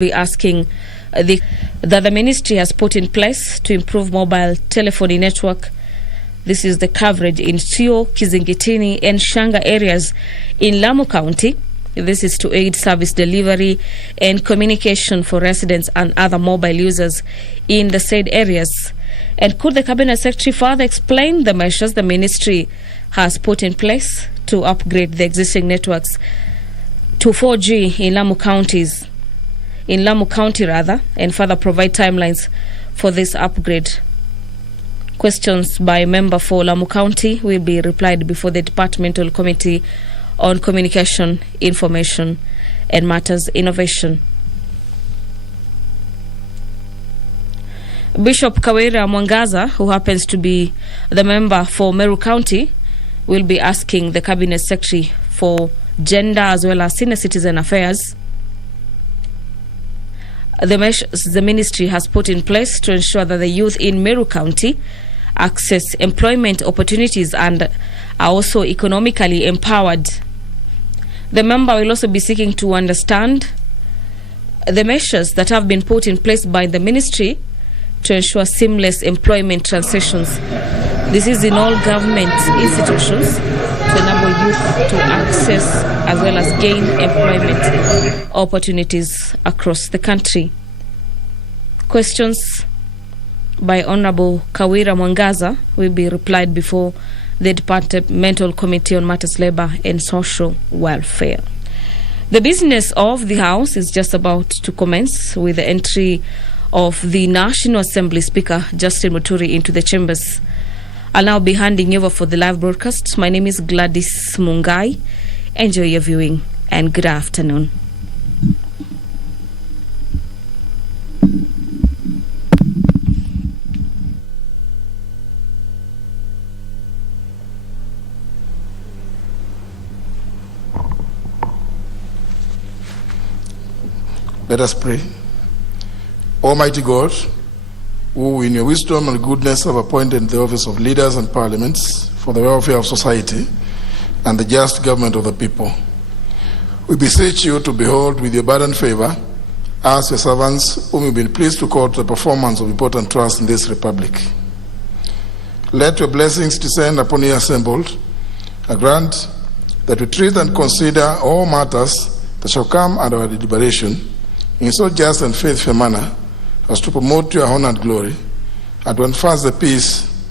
be asking that the ministry has put in place to improve mobile telephony network. This is the coverage in Sio, Kizingitini and Shanga areas in Lamu County. This is to aid service delivery and communication for residents and other mobile users in the said areas. And could the Cabinet Secretary further explain the measures the ministry has put in place to upgrade the existing networks to 4G in Lamu County, and further provide timelines for this upgrade? Questions by member for Lamu County will be replied before the Departmental Committee on Communication, Information and Matters Innovation. Bishop Kawira Mwangaza, who happens to be the member for Meru County, will be asking the Cabinet Secretary for Gender as well as Senior Citizen Affairs the measures the ministry has put in place to ensure that the youth in Meru County access employment opportunities and are also economically empowered. The member will also be seeking to understand the measures that have been put in place by the ministry to ensure seamless employment transitions. This is in all government institutions to enable youth to access as well as gain employment opportunities across the country. Questions by Honorable Kawira Mwangaza will be replied before the Departmental Committee on Matters Labour and Social Welfare. The business of the House is just about to commence with the entry of the National Assembly Speaker Justin Muturi into the chambers. I'll now be handing over for the live broadcast. My name is Gladys Mungai. Enjoy your viewing and good afternoon. Let us pray. Almighty God, who in your wisdom and goodness have appointed the office of leaders and parliaments for the welfare of society and the just government of the people, we beseech you to behold with your abundant favor us, your servants, whom you've been pleased to call to the performance of important trusts in this republic. Let your blessings descend upon you assembled, and grant that we treat and consider all matters that shall come under our deliberation in so just and faithful a manner as to promote your honor and glory, and to enforce the peace,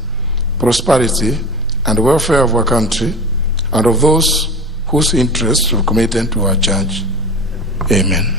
prosperity, and welfare of our country, and of those whose interests are committed to our charge. Amen.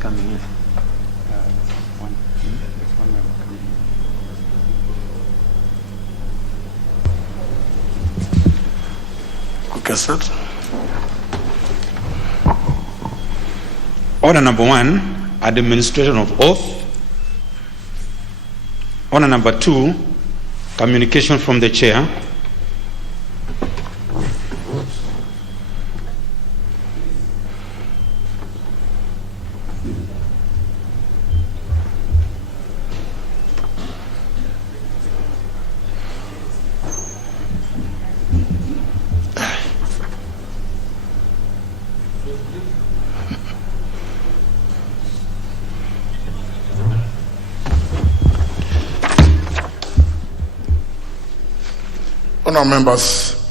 Coming in. Cassette. Order number 1, administration of oath. Order number 2, communication from the chair. Honourable members,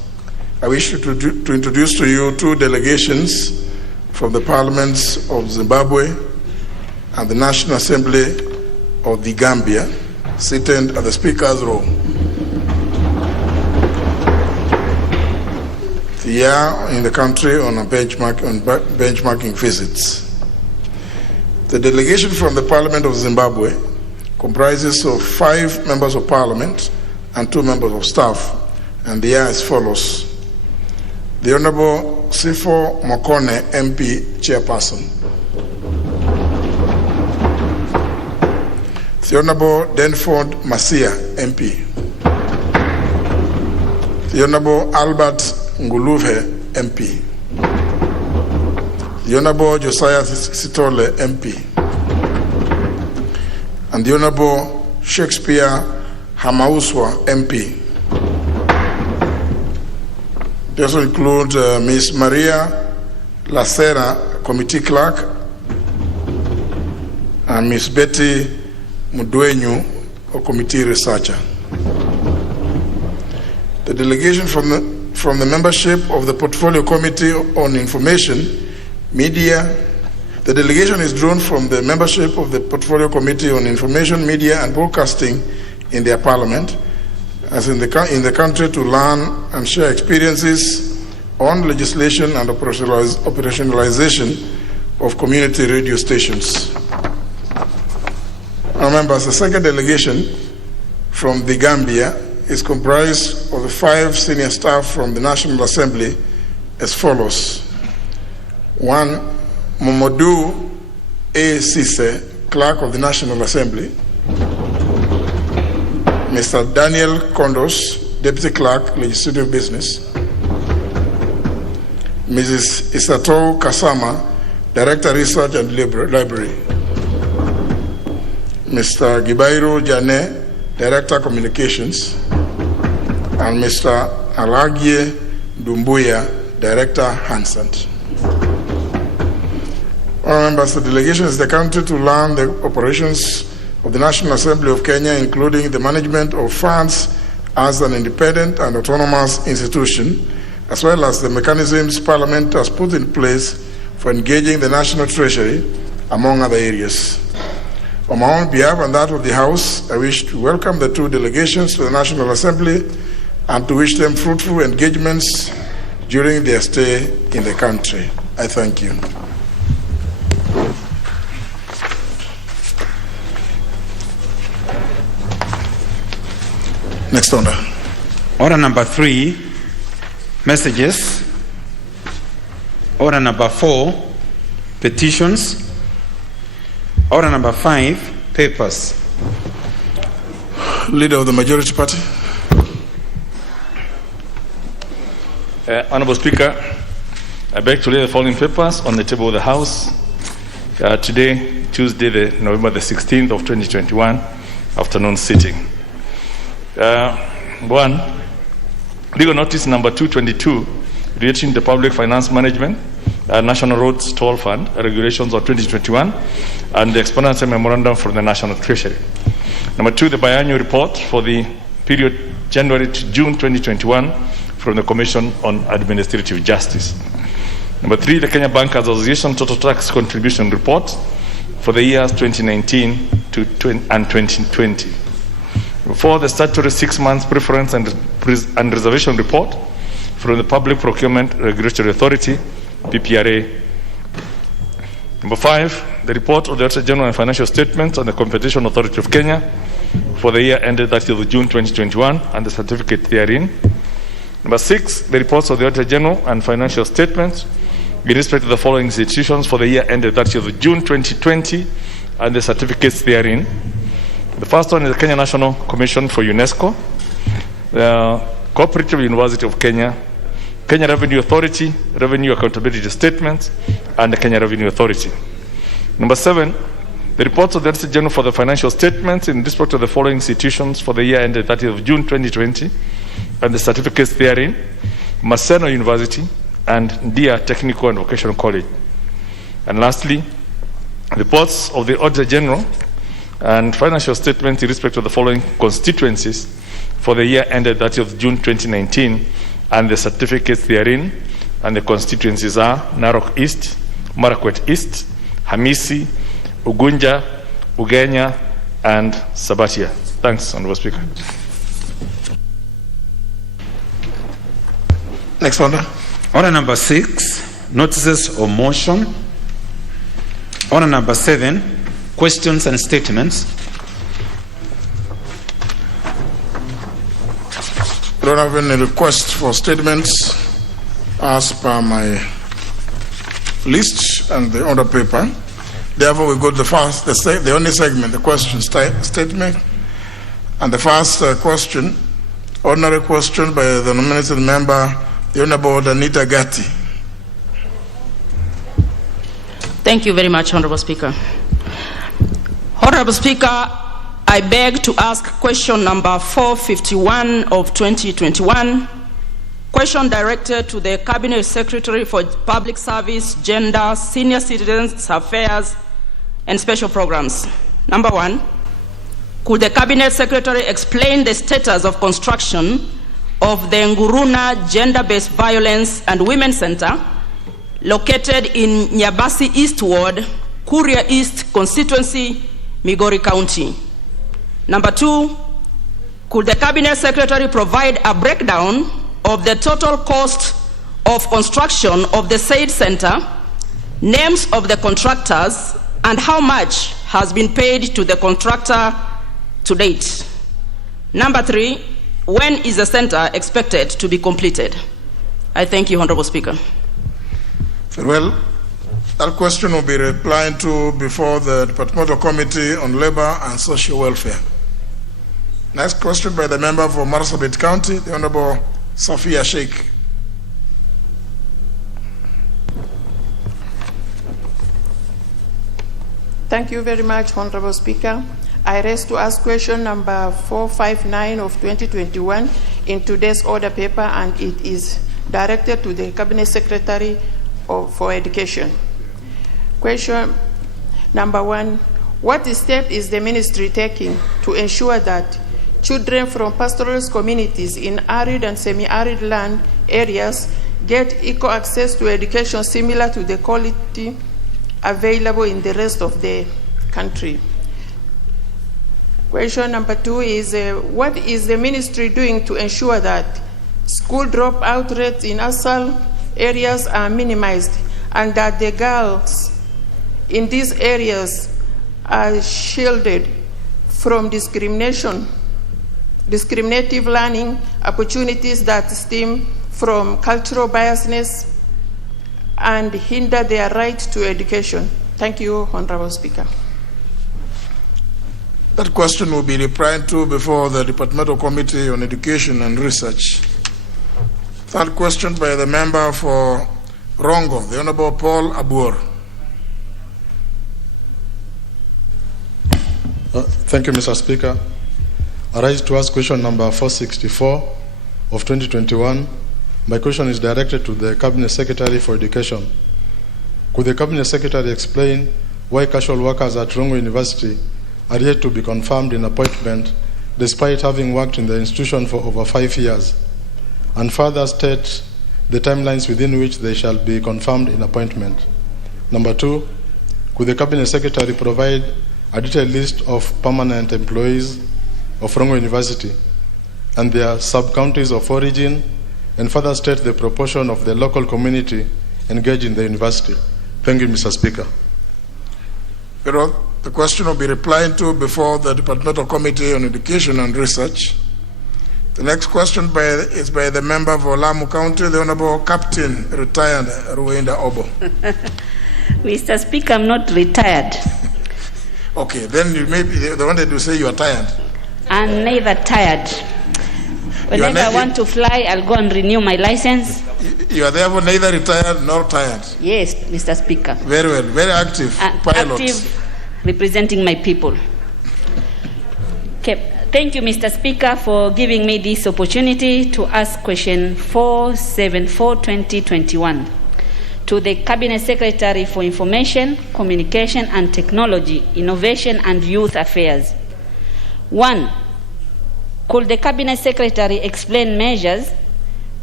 I wish to introduce to you 2 delegations from the parliaments of Zimbabwe and the National Assembly of the Gambia, seated at the Speaker's row. year in the country on benchmarking visits. The delegation from the Parliament of Zimbabwe comprises of 5 members of Parliament and 2 members of staff, and they are as follows. The Honorable Sifo Mokone, MP, Chairperson. The Honorable Denford Masia, MP. The Honorable Albert Nguluve, MP. The Honorable Josiah Sitole, MP. And the Honorable Shakespeare Hamauswa, MP. They also include Ms. Maria Lacera, Committee Clerk, and Ms. Betty Mudwenyu, a Committee Researcher. The delegation from the membership of the Portfolio Committee on Information, Media. The delegation is drawn from the membership of the Portfolio Committee on Information, Media and Broadcasting in their parliament, as in the country, to learn and share experiences on legislation and operationalization of community radio stations. Now, members, the second delegation from the Gambia is comprised of the 5 senior staff from the National Assembly as follows. 1, Momodu A. Sise, Clerk of the National Assembly. Mr. Daniel Kondos, Deputy Clerk, Legislative Business. Mrs. Isato Kasama, Director, Research and Library. Mr. Gibairo Jane, Director, Communications. And Mr. Alagie Dumbuya, Director, Hansant. All members, the delegation is the country to learn the operations of the National Assembly of Kenya, including the management of funds as an independent and autonomous institution, as well as the mechanisms Parliament has put in place for engaging the National Treasury, among other areas. On my own behalf and that of the House, I wish to welcome the 2 delegations to the National Assembly and to wish them fruitful engagements during their stay in the country. I thank you. Next order. Order number 3, messages. Order number 4, petitions. Order number 5, papers. Leader of the Majority Party. Honorable Speaker, I beg to lay the following papers on the table of the House. Today, Tuesday, November the 16th of 2021, afternoon sitting. 1, legal notice number 222 relating to public finance management, National Roads Toll Fund regulations of 2021, and the explanatory memorandum from the National Treasury. Number 2, the biannual report for the period January to June 2021 from the Commission on Administrative Justice. Number 3, the Kenya Bankers Association Total Tax Contribution Report for the years 2019 and 2020. 4, the statutory 6 months preference and reservation report from the Public Procurement Regulatory Authority, PPRA. Number 5, the report of the Auditor General and financial statements on the Competition Authority of Kenya for the year ended 30th of June 2021 and the certificate therein. Number 6, the reports of the Auditor General and financial statements with respect to the following institutions for the year ended 30th of June 2020 and the certificates therein. The first one is the Kenya National Commission for UNESCO, the Cooperative University of Kenya, Kenya Revenue Authority, Revenue Accountability Statements, and the Kenya Revenue Authority. Number 7, the reports of the Auditor General for the financial statements in respect to the following institutions for the year ended 30th of June 2020 and the certificates therein, Maseno University and Dia Technical and Vocational College. And lastly, reports of the Auditor General and financial statements in respect to the following constituencies for the year ended 30th of June 2019 and the certificates therein, and the constituencies are Narok East, Marakwet East, Hamisi, Ugunja, Ugenya, and Sabatia. Thanks, Honorable Speaker. Next order. Order number 6, notices of motion. Order number 7, questions and statements. I don't have any request for statements as per my list and the order paper. Therefore, we go to the only segment, the question statement. And the first question, ordinary question by the nominated member, the Honorable Anita Gatti. Thank you very much, Honorable Speaker. Honorable Speaker, I beg to ask question number 451 of 2021. Question directed to the Cabinet Secretary for Public Service, Gender, Senior Citizens Affairs, and Special Programs. Number 1, could the Cabinet Secretary explain the status of construction of the Nguruna Gender-Based Violence and Women's Center located in Nyabasi East Ward, Kuria East Constituency, Migori County? Number 2, could the Cabinet Secretary provide a breakdown of the total cost of construction of the said center, names of the contractors, and how much has been paid to the contractor to date? Number 3, when is the center expected to be completed? I thank you, Honorable Speaker. Very well. That question will be replied to before the Departmental Committee on Labor and Social Welfare. Next question by the member for Marsabit County, the Honorable Sophia Sheikh. Thank you very much, Honorable Speaker. I raise to ask question number 459 of 2021 in today's order paper, and it is directed to the Cabinet Secretary for Education. Question number 1, what step is the ministry taking to ensure that children from pastoralist communities in arid and semi-arid land areas get equal access to education similar to the quality available in the rest of the country? Question number 2 is, what is the ministry doing to ensure that school dropout rates in ASAL areas are minimized and that the girls in these areas are shielded from discriminative learning opportunities that stem from cultural biasness and hinder their right to education? Thank you, Honorable Speaker. That question will be replied to before the Departmental Committee on Education and Research. Third question by the member for Rongo, the Honorable Paul Abur. Thank you, Mr. Speaker. I rise to ask question number 464 of 2021. My question is directed to the Cabinet Secretary for Education. Could the Cabinet Secretary explain why casual workers at Rongo University are yet to be confirmed in appointment despite having worked in the institution for over 5 years, and further state the timelines within which they shall be confirmed in appointment? Number 2, could the Cabinet Secretary provide a detailed list of permanent employees of Rongo University and their sub-counties of origin, and further state the proportion of the local community engaged in the university? Thank you, Mr. Speaker. The question will be replied to before the Departmental Committee on Education and Research. The next question is by the member for Lamu County, the Honorable Captain Retired Ruenda Obo. Mr. Speaker, I'm not retired. Okay, then you may be the one that will say you are tired. I'm neither tired. Whenever I want to fly, I'll go and renew my license. You are therefore neither retired nor tired. Yes, Mr. Speaker. Very well, very active pilot. Active, representing my people. Okay. Thank you, Mr. Speaker, for giving me this opportunity to ask question 474/2021 to the Cabinet Secretary for Information, Communication and Technology, Innovation and Youth Affairs. 1. Could the Cabinet Secretary explain measures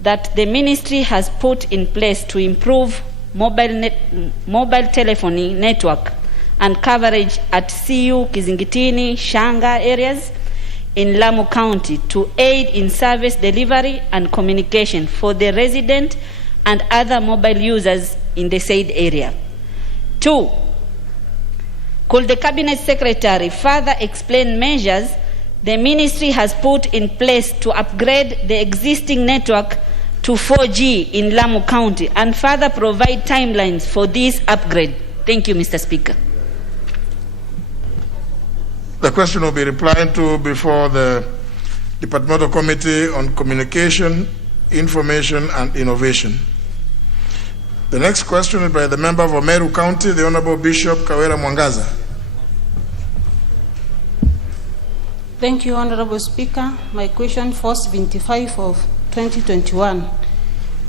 that the ministry has put in place to improve mobile telephony network and coverage at CU, Kizingitini, Shanga areas in Lamu County to aid in service delivery and communication for the resident and other mobile users in the said area. 2. Could the Cabinet Secretary further explain measures the Ministry has put in place to upgrade the existing network to 4G in Lamu County and further provide timelines for this upgrade? Thank you, Mr. Speaker. The question will be replied to before the Departmental Committee on Communication, Information and Innovation. The next question is by the member for Meru County, the Honorable Bishop Kawera Mwangaza. Thank you, Honorable Speaker. My question 475 of 2021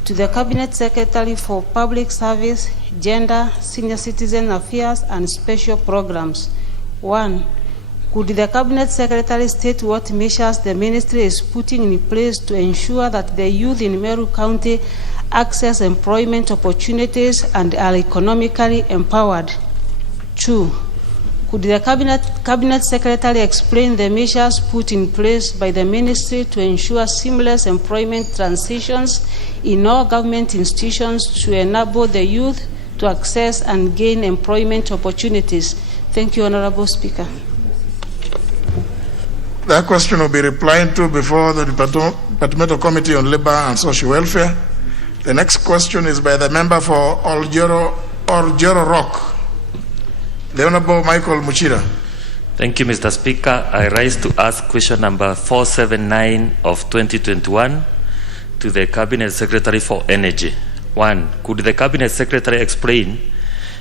to the Cabinet Secretary for Public Service, Gender, Senior Citizen Affairs and Special Programs. 1. Could the Cabinet Secretary state what measures the Ministry is putting in place to ensure that the youth in Meru County access employment opportunities and are economically empowered? 2. Could the Cabinet Secretary explain the measures put in place by the Ministry to ensure seamless employment transitions in all government institutions to enable the youth to access and gain employment opportunities? Thank you, Honorable Speaker. That question will be replied to before the Departmental Committee on Labor and Social Welfare. The next question is by the member for Oljoro Rock, the Honorable Michael Muchira. Thank you, Mr. Speaker. I rise to ask question number 479 of 2021 to the Cabinet Secretary for Energy. 1. Could the Cabinet Secretary explain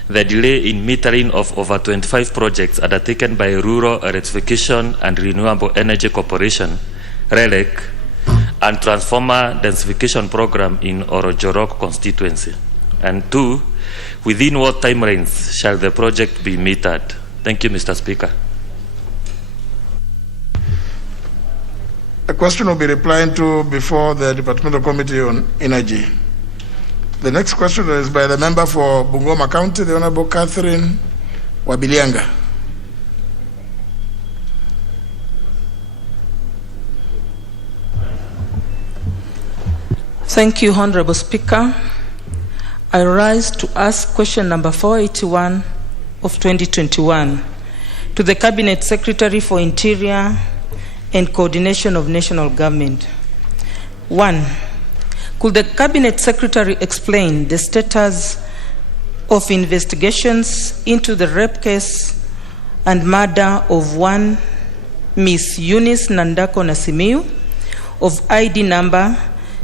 the delay in metering of over 25 projects undertaken by Rural Electrification and Renewable Energy Corporation, RELEC, and Transformer Densification Program in Orojorok constituency? And 2, within what time range shall the project be metered? Thank you, Mr. Speaker. The question will be replied to before the Departmental Committee on Energy. The next question is by the member for Bungoma County, the Honorable Catherine Wabilianga. Thank you, Honorable Speaker. I rise to ask question number 481 of 2021 to the Cabinet Secretary for Interior and Coordination of National Government. 1. Could the Cabinet Secretary explain the status of investigations into the rape case and murder of one Miss Eunice Nandako Nasimiu of ID number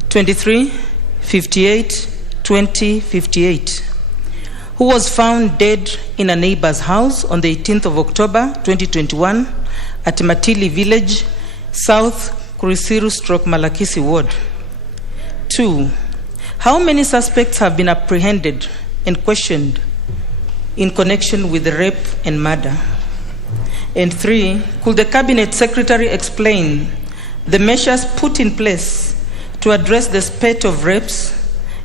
2358-2058, who was found dead in a neighbor's house on the 18th of October 2021 at Matili Village, South Kurisiru/Malakisi Ward? 2. How many suspects have been apprehended and questioned in connection with the rape and murder? And 3. Could the Cabinet Secretary explain the measures put in place to address the spate of rapes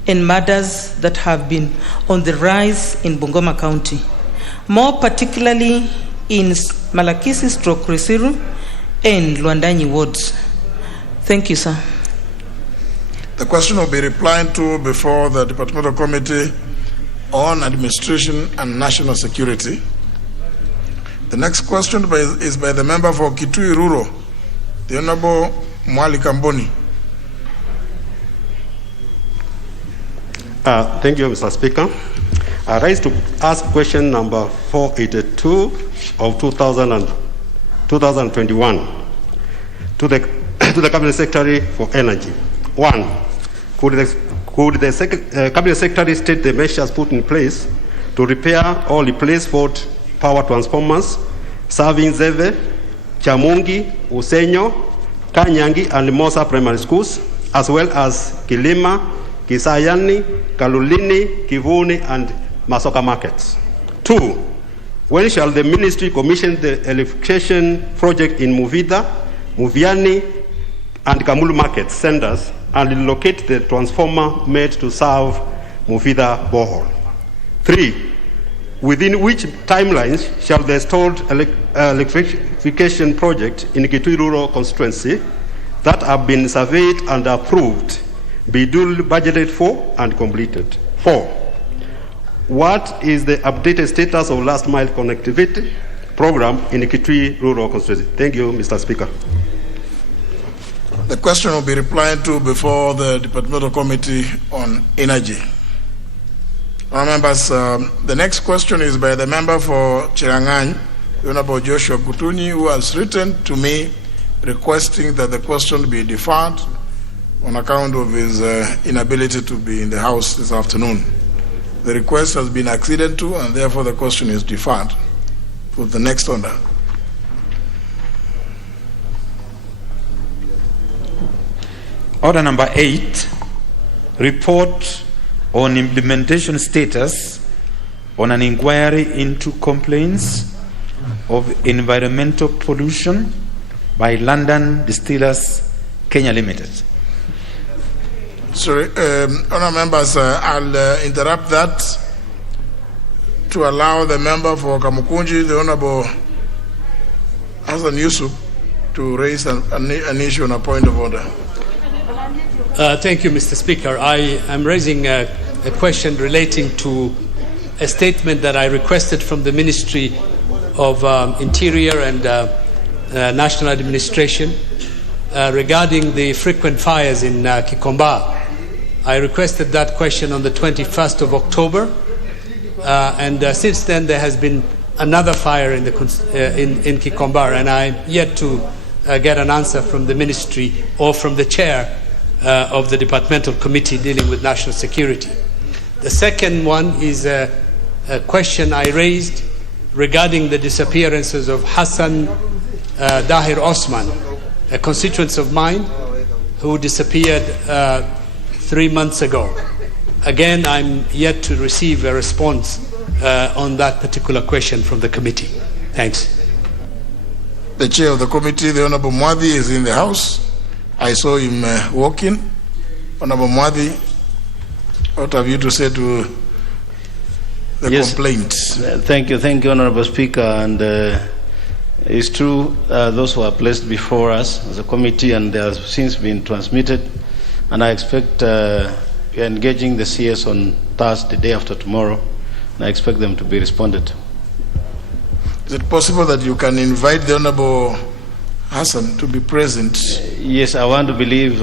and murders that have been on the rise in Bungoma County, more particularly in Malakisi/Risiru and Luandanyi wards? Thank you, sir. The question will be replied to before the Departmental Committee on Administration and National Security. The next question is by the member for Kitui Rural, the Honorable Mwali Kamboni. Thank you, Mr. Speaker. I rise to ask question number 482 of 2021 to the Cabinet Secretary for Energy. 1. Could the Cabinet Secretary state the measures put in place to repair or replace fault power transformers serving Zeve, Chamungi, Usenyo, Kanyangi, and Mosa primary schools, as well as Kilima, Kisayani, Kalulini, Kivuni, and Masoka markets? 2. When shall the Ministry commission the electrification project in Muvida, Muviani, and Kamulu market centers and locate the transformer made to serve Muvida borehole? 3. Within which timelines shall the stalled electrification project in Kitui Rural constituency that have been surveyed and approved be duly budgeted for and completed. 4. What is the updated status of last mile connectivity program in Kitui Rural Constituency? Thank you, Mr. Speaker. The question will be replied to before the Departmental Committee on Energy. Members, the next question is by the member for Chirangany, Honorable Joshua Kutuni, who has written to me requesting that the question be deferred on account of his inability to be in the House this afternoon. The request has been acceded to, and therefore the question is deferred. With the next order. Order number 8, report on implementation status on an inquiry into complaints of environmental pollution by London Distillers Kenya Limited. Sorry, honour members, I'll interrupt that to allow the member for Kamukunji, the Honourable Hassan Yusuf, to raise an issue on a point of order. Thank you, Mr. Speaker. I am raising a question relating to a statement that I requested from the Ministry of Interior and National Administration regarding the frequent fires in Kikomba. I requested that question on the 21st of October, and since then there has been another fire in Kikomba, and I'm yet to get an answer from the Ministry or from the Chair of the Departmental Committee dealing with national security. The second one is a question I raised regarding the disappearances of Hassan Dahir Osman, a constituent of mine who disappeared 3 months ago. Again, I'm yet to receive a response on that particular question from the committee. Thanks. The chair of the committee, the Honorable Mwadi, is in the House. I saw him walking. Honorable Mwadi, what have you to say to the complaint? Thank you, Honorable Speaker. And it's true, those who are placed before us as a committee, and they have since been transmitted. And I expect we are engaging the CS on Thursday, day after tomorrow, and I expect them to be responded to. Is it possible that you can invite the Honorable Hassan to be present? Yes, I want to believe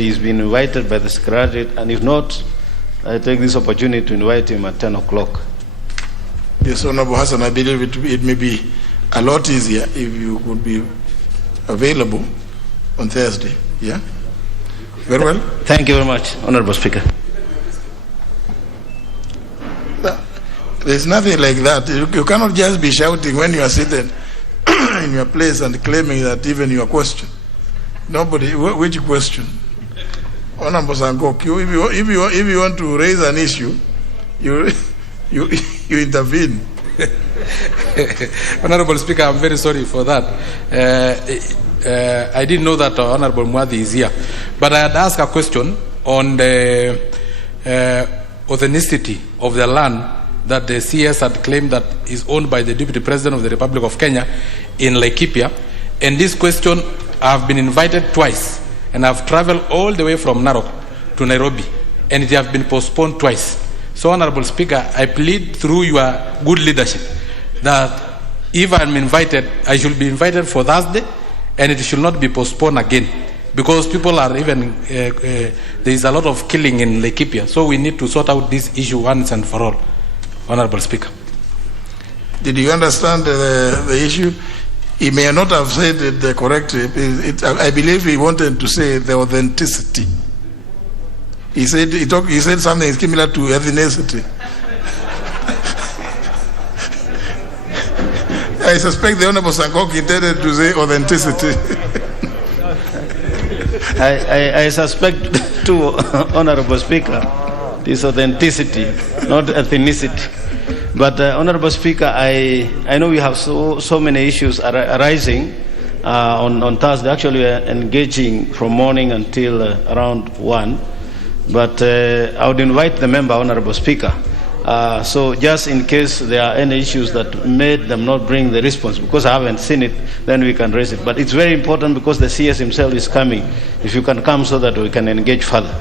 he's been invited by the Secretariat, and if not, I take this opportunity to invite him at 10 o'clock. Yes, Honorable Hassan, I believe it may be a lot easier if you could be available on Thursday. Yeah? Very well. Thank you very much, Honorable Speaker. There's nothing like that. You cannot just be shouting when you are seated in your place and claiming that even your question. Nobody, which question? Honorable Sankok, if you want to raise an issue, you intervene. Honorable Speaker, I'm very sorry for that. I didn't know that Honorable Mwadi is here. But I had asked a question on the authenticity of the land that the CS had claimed that is owned by the Deputy President of the Republic of Kenya in Laikipia. And this question, I've been invited twice, and I've traveled all the way from Narok to Nairobi, and it has been postponed twice. So, Honorable Speaker, I plead through your good leadership that if I'm invited, I should be invited for Thursday, and it should not be postponed again, because people are even, there is a lot of killing in Laikipia. So we need to sort out this issue once and for all. Honorable Speaker. Did you understand the issue? He may not have said it correctly. I believe he wanted to say the authenticity. He said something similar to ethnicity. I suspect the Honorable Sankok intended to say authenticity. I suspect too, Honorable Speaker, this authenticity, not ethnicity. But Honorable Speaker, I know we have so many issues arising on Thursday. Actually, we are engaging from morning until around 1. But I would invite the member, Honorable Speaker, So just in case there are any issues that made them not bring the response, because I haven't seen it, then we can raise it. But it's very important because the CS himself is coming. If you can come so that we can engage further.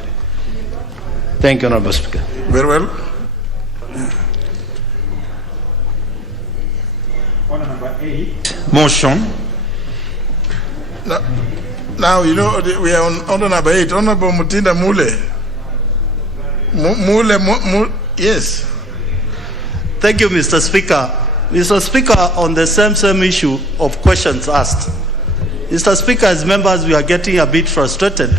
Thank you, Honorable Speaker. Very well. Order number 8. Motion. Now, you know, we are on order number 8. Honorable Mutinda Mule. Yes. Thank you, Mr. Speaker. Mr. Speaker, on the same issue of questions asked. Mr. Speaker, as members, we are getting a bit frustrated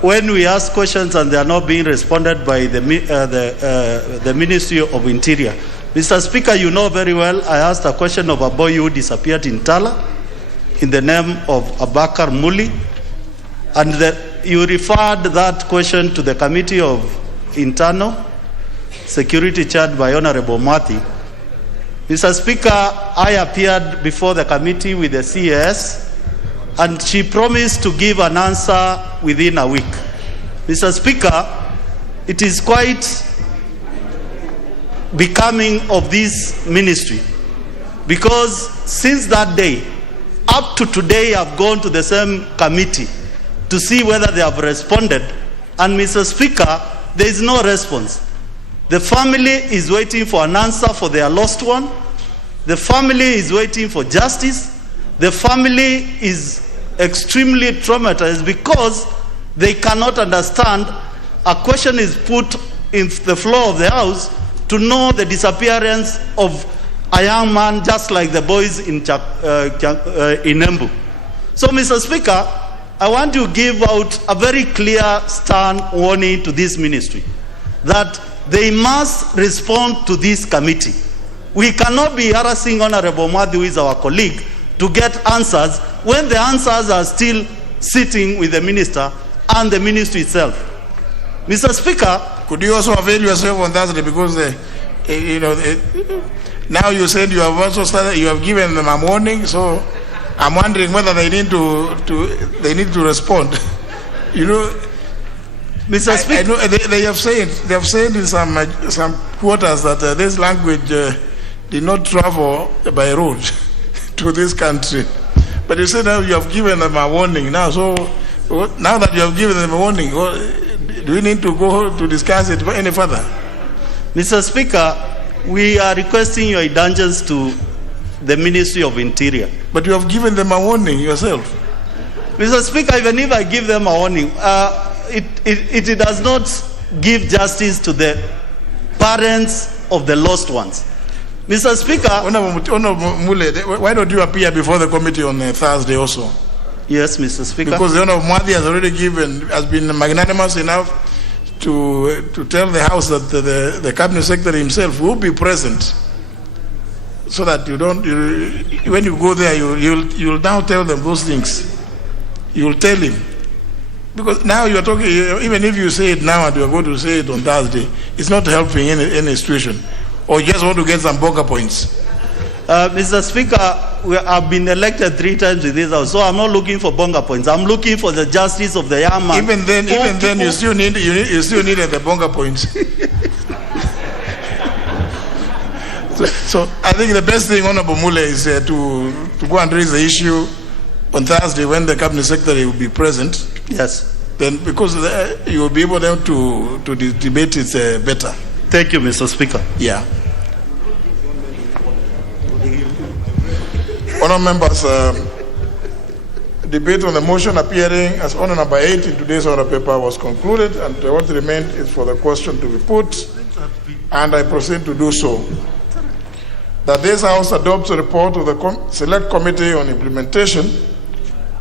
when we ask questions and they are not being responded by the Ministry of Interior. Mr. Speaker, you know very well I asked a question of a boy who disappeared in Tala in the name of Abakar Muli, and you referred that question to the Committee of Internal Security chaired by Honorable Mati. Mr. Speaker, I appeared before the committee with the CAS and she promised to give an answer within a week. Mr. Speaker, it is quite becoming of this ministry because since that day, up to today, I've gone to the same committee to see whether they have responded, and Mr. Speaker, there is no response. The family is waiting for an answer for their lost one. The family is waiting for justice. The family is extremely traumatized because they cannot understand a question is put in the floor of the house to know the disappearance of a young man just like the boys in Embu. So, Mr. Speaker, I want to give out a very clear stern warning to this ministry that they must respond to this committee. We cannot be harassing Honorable Madi, who is our colleague, to get answers when the answers are still sitting with the minister and the ministry itself. Mr. Speaker, could you also avail yourself on Thursday because now you said you have also started, you have given them a warning, so I'm wondering whether they need to respond. You know, Mr. Speaker, I know they have said in some quarters that this language did not travel by road to this country. But you said now you have given them a warning now. So now that you have given them a warning, do we need to go to discuss it any further? Mr. Speaker, we are requesting your indulgence to the Ministry of Interior. But you have given them a warning yourself. Mr. Speaker, even if I give them a warning, it does not give justice to the parents of the lost ones. Mr. Speaker, Mule, why don't you appear before the committee on Thursday also? Yes, Mr. Speaker. Because the Honorable Madi has been magnanimous enough to tell the House that the Cabinet Secretary himself will be present, so that when you go there, you'll now tell them those things. You'll tell him. Because now you're talking, even if you say it now and you're going to say it on Thursday, it's not helping any situation. Or you just want to get some bonga points. Mr. Speaker, I've been elected 3 times in this house, so I'm not looking for bonga points. I'm looking for the justice of the young man. Even then, you still need the bonga points. So I think the best thing, Honorable Mule, is to go and raise the issue on Thursday when the Cabinet Secretary will be present. Yes. Then, because you will be able then to debate it better. Thank you, Mr. Speaker. Yeah. Honourable members, debate on the motion appearing as order number 8 in today's order paper was concluded, and what remained is for the question to be put, and I proceed to do so. That this House adopts a report of the Select Committee on Implementation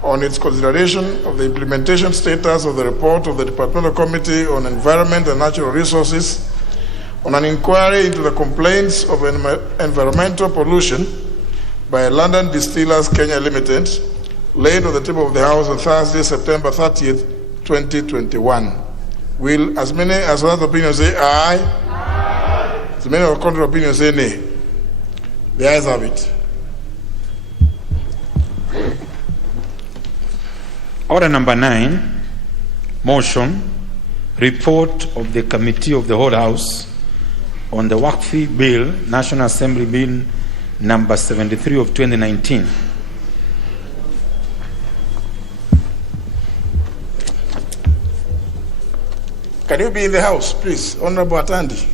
on its consideration of the implementation status of the report of the Departmental Committee on Environment and Natural Resources on an inquiry into the complaints of environmental pollution by London Distillers Kenya Limited, laid on the table of the House on Thursday, September 30th, 2021. Will as many as that opinion say aye? Aye. As many of contrary opinion say nay? The ayes have it. Order number 9, motion, report of the Committee of the Whole House on the Waqf Bill, National Assembly Bill number 73 of 2019. Can you be in the house, please, Honorable Atandi?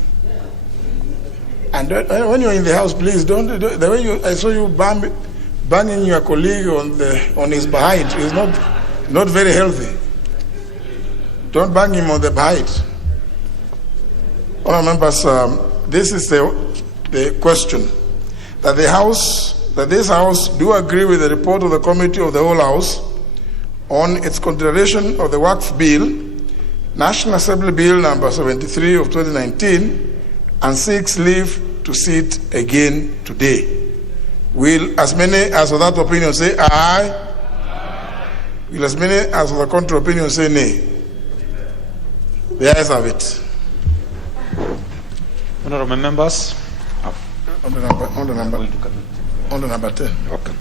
And when you're in the house, please don't. The way I saw you banging your colleague on his behind is not very healthy. Don't bang him on the behind. Honourable members, this is the question that this house do agree with the report of the committee of the whole house on its consideration of the Waqf Bill, National Assembly Bill number 73 of 2019, and seeks leave to sit again today. Will as many as of that opinion say aye? Will as many as of the contrary opinion say nay? The ayes have it. Honourable members. On the number 10. Okay.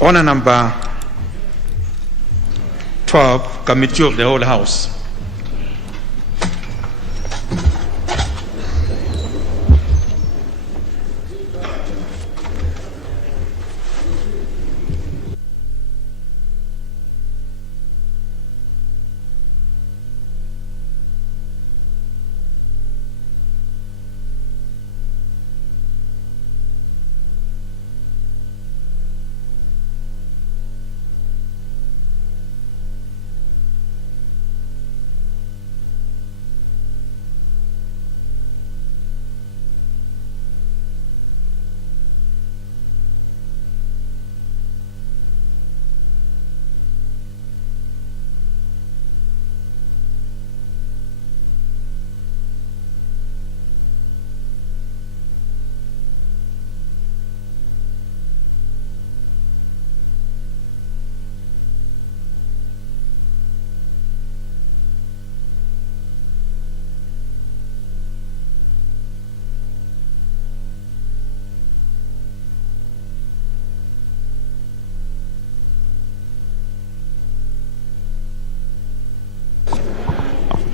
Order number 12, Committee of the Whole House.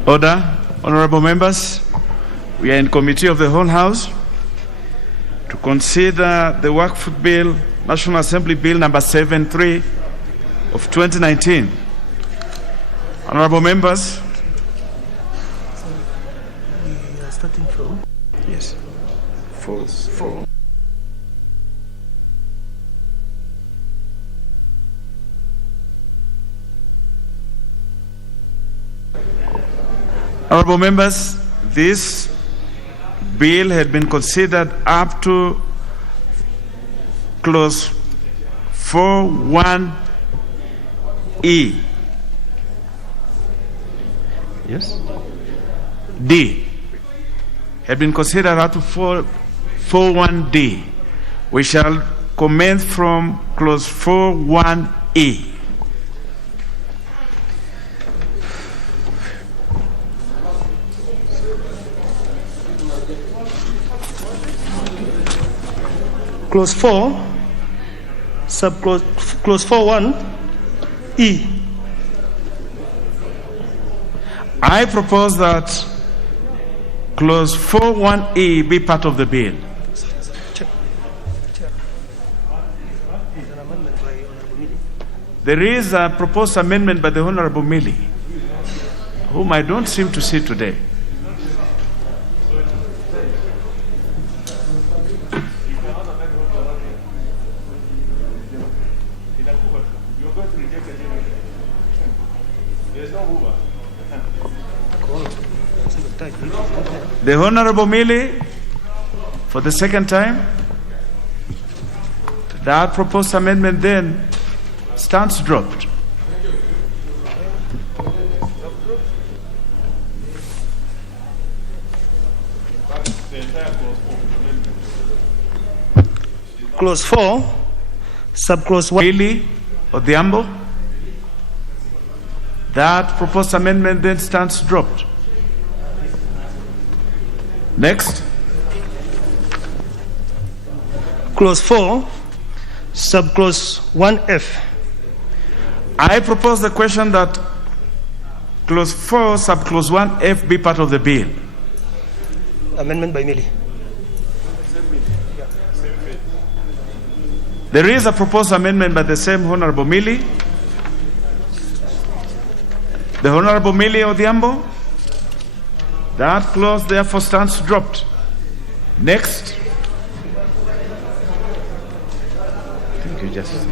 Order. Honorable members, we are in Committee of the Whole House to consider the Waqf Bill, National Assembly Bill number 73 of 2019. Honorable members. We are starting from? Yes. 4. Honorable members, this bill had been considered up to clause 4.1e. Yes? D. Had been considered up to 4.1d. We shall commence from clause 4.1e. Clause 4, subclause clause 4.1e. I propose that clause 4.1e be part of the bill. There is a proposed amendment by the Honorable Millie, whom I don't seem to see today. The Honorable Millie, for the second time, that proposed amendment then stands dropped. Clause 4, subclause 1. Millie Odhiambo, that proposed amendment then stands dropped. Next. Clause 4, subclause 1f. I propose the question that clause 4, subclause 1f be part of the bill. amendment by Millie. There is a proposed amendment by the same Honorable Millie. The Honorable Millie Odhiambo. That clause therefore stands dropped. Next. Thank you, Justice.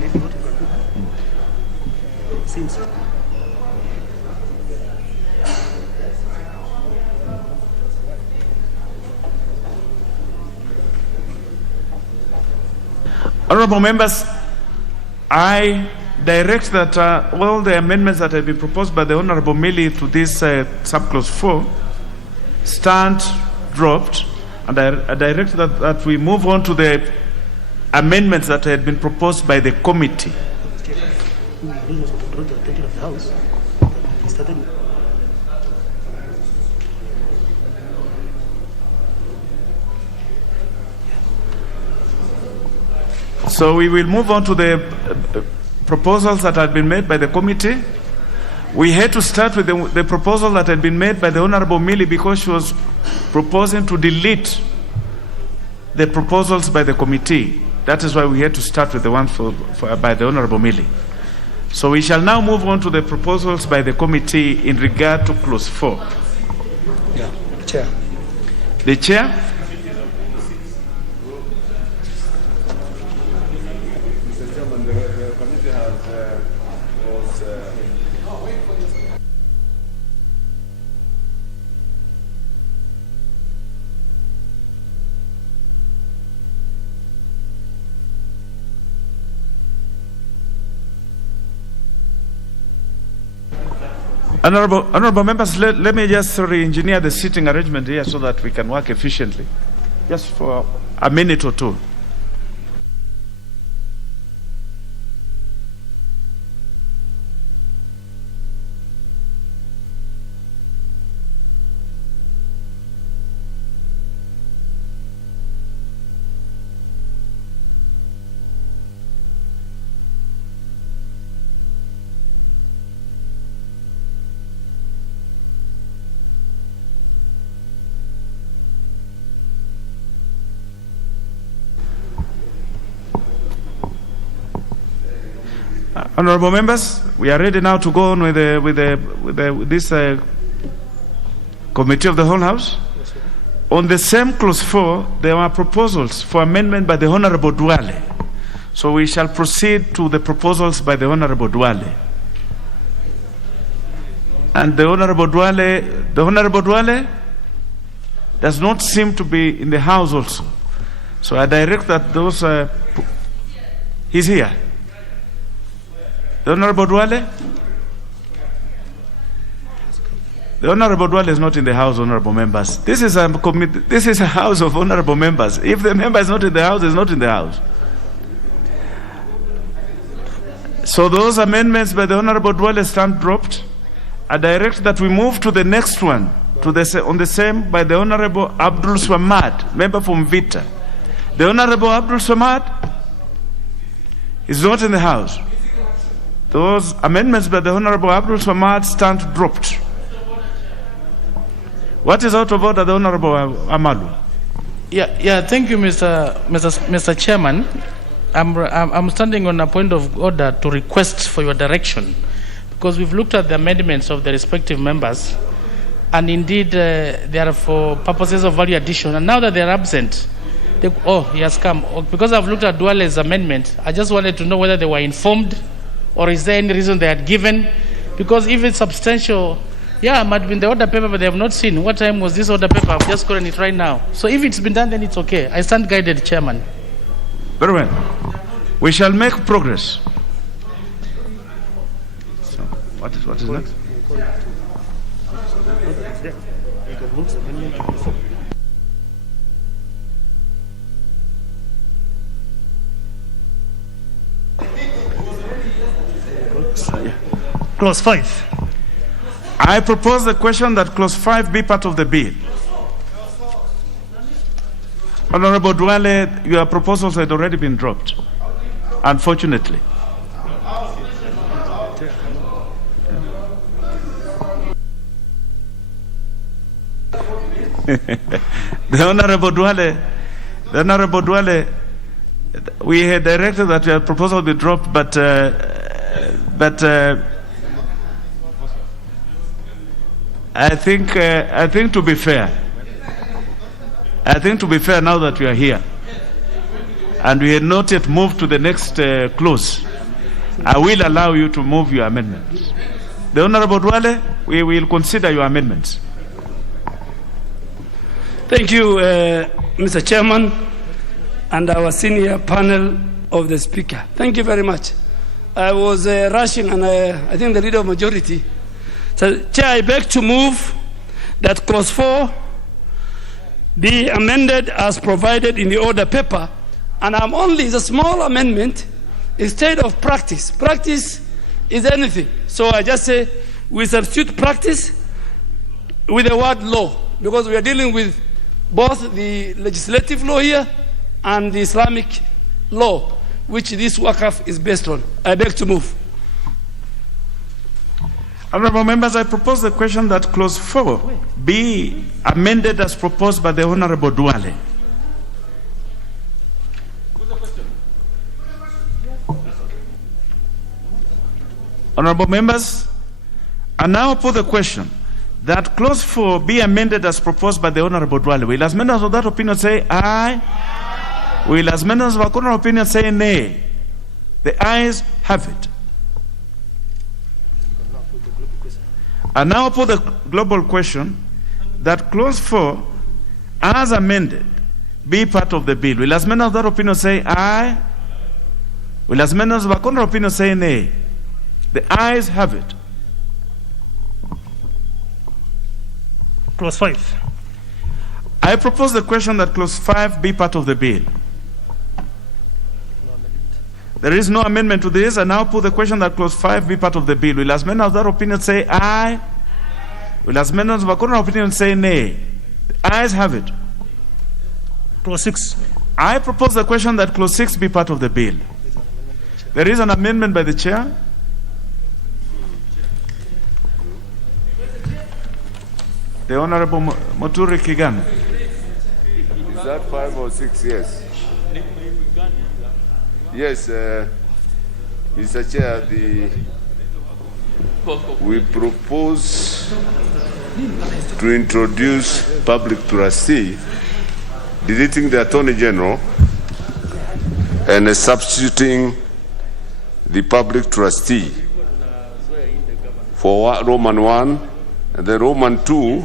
Honorable members, I direct that all the amendments that have been proposed by the Honorable Millie to this subclause 4 stand dropped, and I direct that we move on to the amendments that had been proposed by the committee. So we will move on to the proposals that had been made by the committee. We had to start with the proposal that had been made by the Honorable Millie because she was proposing to delete the proposals by the committee. That is why we had to start with the one by the Honorable Millie. So we shall now move on to the proposals by the committee in regard to clause 4. Yeah, Chair. The Chair. Honorable members, let me just re-engineer the seating arrangement here so that we can work efficiently. Just for a minute or two. Honorable members, we are ready now to go on with this committee of the whole House. On the same clause 4, there are proposals for amendment by the Honorable Duale. So we shall proceed to the proposals by the Honorable Duale. And the Honorable Duale does not seem to be in the House also. So I direct that those, he's here. The Honorable Duale? The Honorable Duale is not in the House, Honorable members. This is a House of Honorable members. If the member is not in the House, he's not in the House. So those amendments by the Honorable Duale stand dropped. I direct that we move to the next one, on the same by the Honorable Abdul Swamad, member from Vita. The Honorable Abdul Swamad is not in the House. Those amendments by the Honorable Abdul Swamad stand dropped. What is out of order, the Honorable Amalu? Yeah. Thank you, Mr. Chairman. I'm standing on a point of order to request for your direction, because we've looked at the amendments of the respective members, and indeed they are for purposes of value addition. And now that they're absent, he has come. Because I've looked at Duale's amendment, I just wanted to know whether they were informed, or is there any reason they had given? Because if it's substantial, it might be in the order paper, but they have not seen. What time was this order paper? I've just gotten it right now. So if it's been done, then it's okay. I stand guided, Chairman. Very well. We shall make progress. So, what is next? Clause 5. I propose the question that clause 5 be part of the bill. Honorable Duale, your proposals had already been dropped, unfortunately. The Honorable Duale, we had directed that your proposal be dropped, but I think to be fair, now that you are here, and we had not yet moved to the next clause, I will allow you to move your amendments. The Honorable Duale, we will consider your amendments. Thank you, Mr. Chairman, and our senior panel of the Speaker. Thank you very much. I was rushing, and I think the Leader of Majority. So, Chair, I beg to move that Clause 4 be amended as provided in the order paper, and I'm only, it's a small amendment, instead of practice. Practice is anything. So I just say we substitute practice with the word law, because we are dealing with both the legislative law here and the Islamic law, which this Waqf is based on. I beg to move. Honourable members, I propose the question that Clause 4 be amended as proposed by the Honourable Duale. Honourable members, I now put the question that Clause 4 be amended as proposed by the Honourable Duale. Will as members of that opinion say aye? Will as members of our current opinion say nay? The ayes have it. I now put the global question that Clause 4, as amended, be part of the bill. Will as members of that opinion say aye? Will as members of our current opinion say nay? The ayes have it. Clause 5. I propose the question that Clause 5 be part of the bill. There is no amendment to this. I now put the question that Clause 5 be part of the bill. Will as members of that opinion say aye? Will as members of our current opinion say nay? The ayes have it. Clause 6. I propose the question that Clause 6 be part of the bill. There is an amendment by the chair. The Honorable Muturi Kigan. Is that 5 or 6? Yes. Yes, Mr. Chair, we propose to introduce public trustee, deleting the Attorney General and substituting the public trustee for Roman 1, and then Roman 2,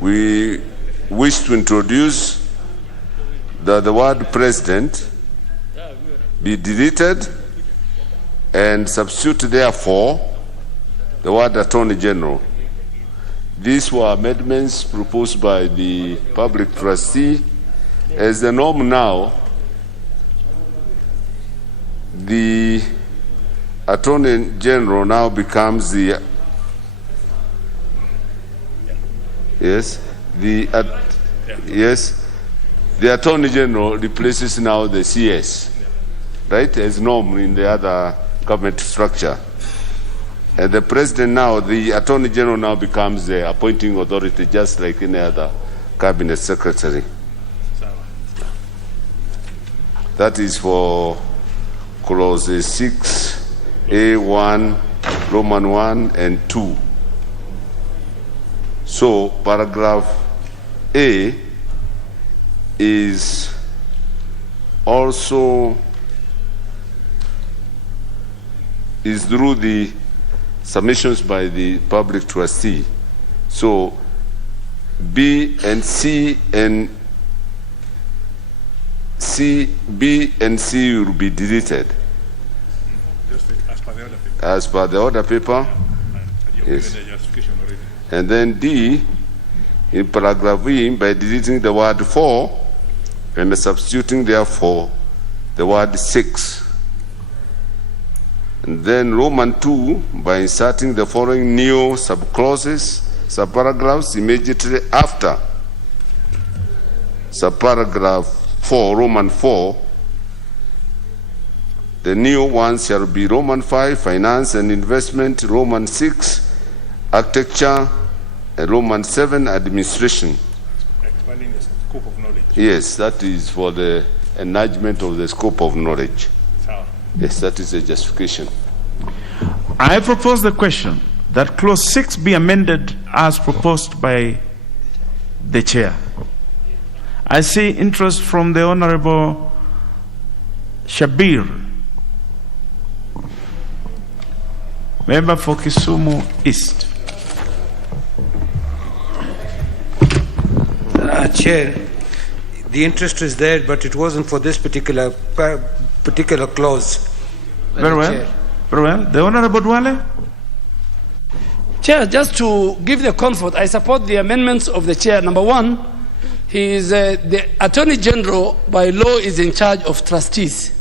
we wish to introduce that the word president be deleted and substitute therefore the word Attorney General. These were amendments proposed by the public trustee. As the norm now, the Attorney General now becomes the the Attorney General replaces now the CS, right, as norm in the other government structure. And the President now, the Attorney General now becomes the appointing authority, just like any other Cabinet Secretary. That is for clauses 6, A1, Roman 1, and 2. So paragraph A is also through the submissions by the public trustee. So B and C will be deleted. As per the order paper. Yes. And then D, in paragraph E, by deleting the word 4 and substituting therefore the word 6. And then Roman 2, by inserting the following new subclauses, subparagraphs immediately after subparagraph 4, Roman 4. The new ones shall be Roman 5, finance and investment, Roman 6, architecture, and Roman 7, administration. Expanding the scope of knowledge. Yes, that is for the enlargement of the scope of knowledge. Yes, that is the justification. I propose the question that clause 6 be amended as proposed by the chair. I see interest from the Honorable Shabir, member for Kisumu East. Chair, the interest is there, but it wasn't for this particular clause. Very well. Chair. Very well. The Honorable Dwale. Chair, just to give the comfort, I support the amendments of the chair. Number one, he is the Attorney General by law is in charge of trustees,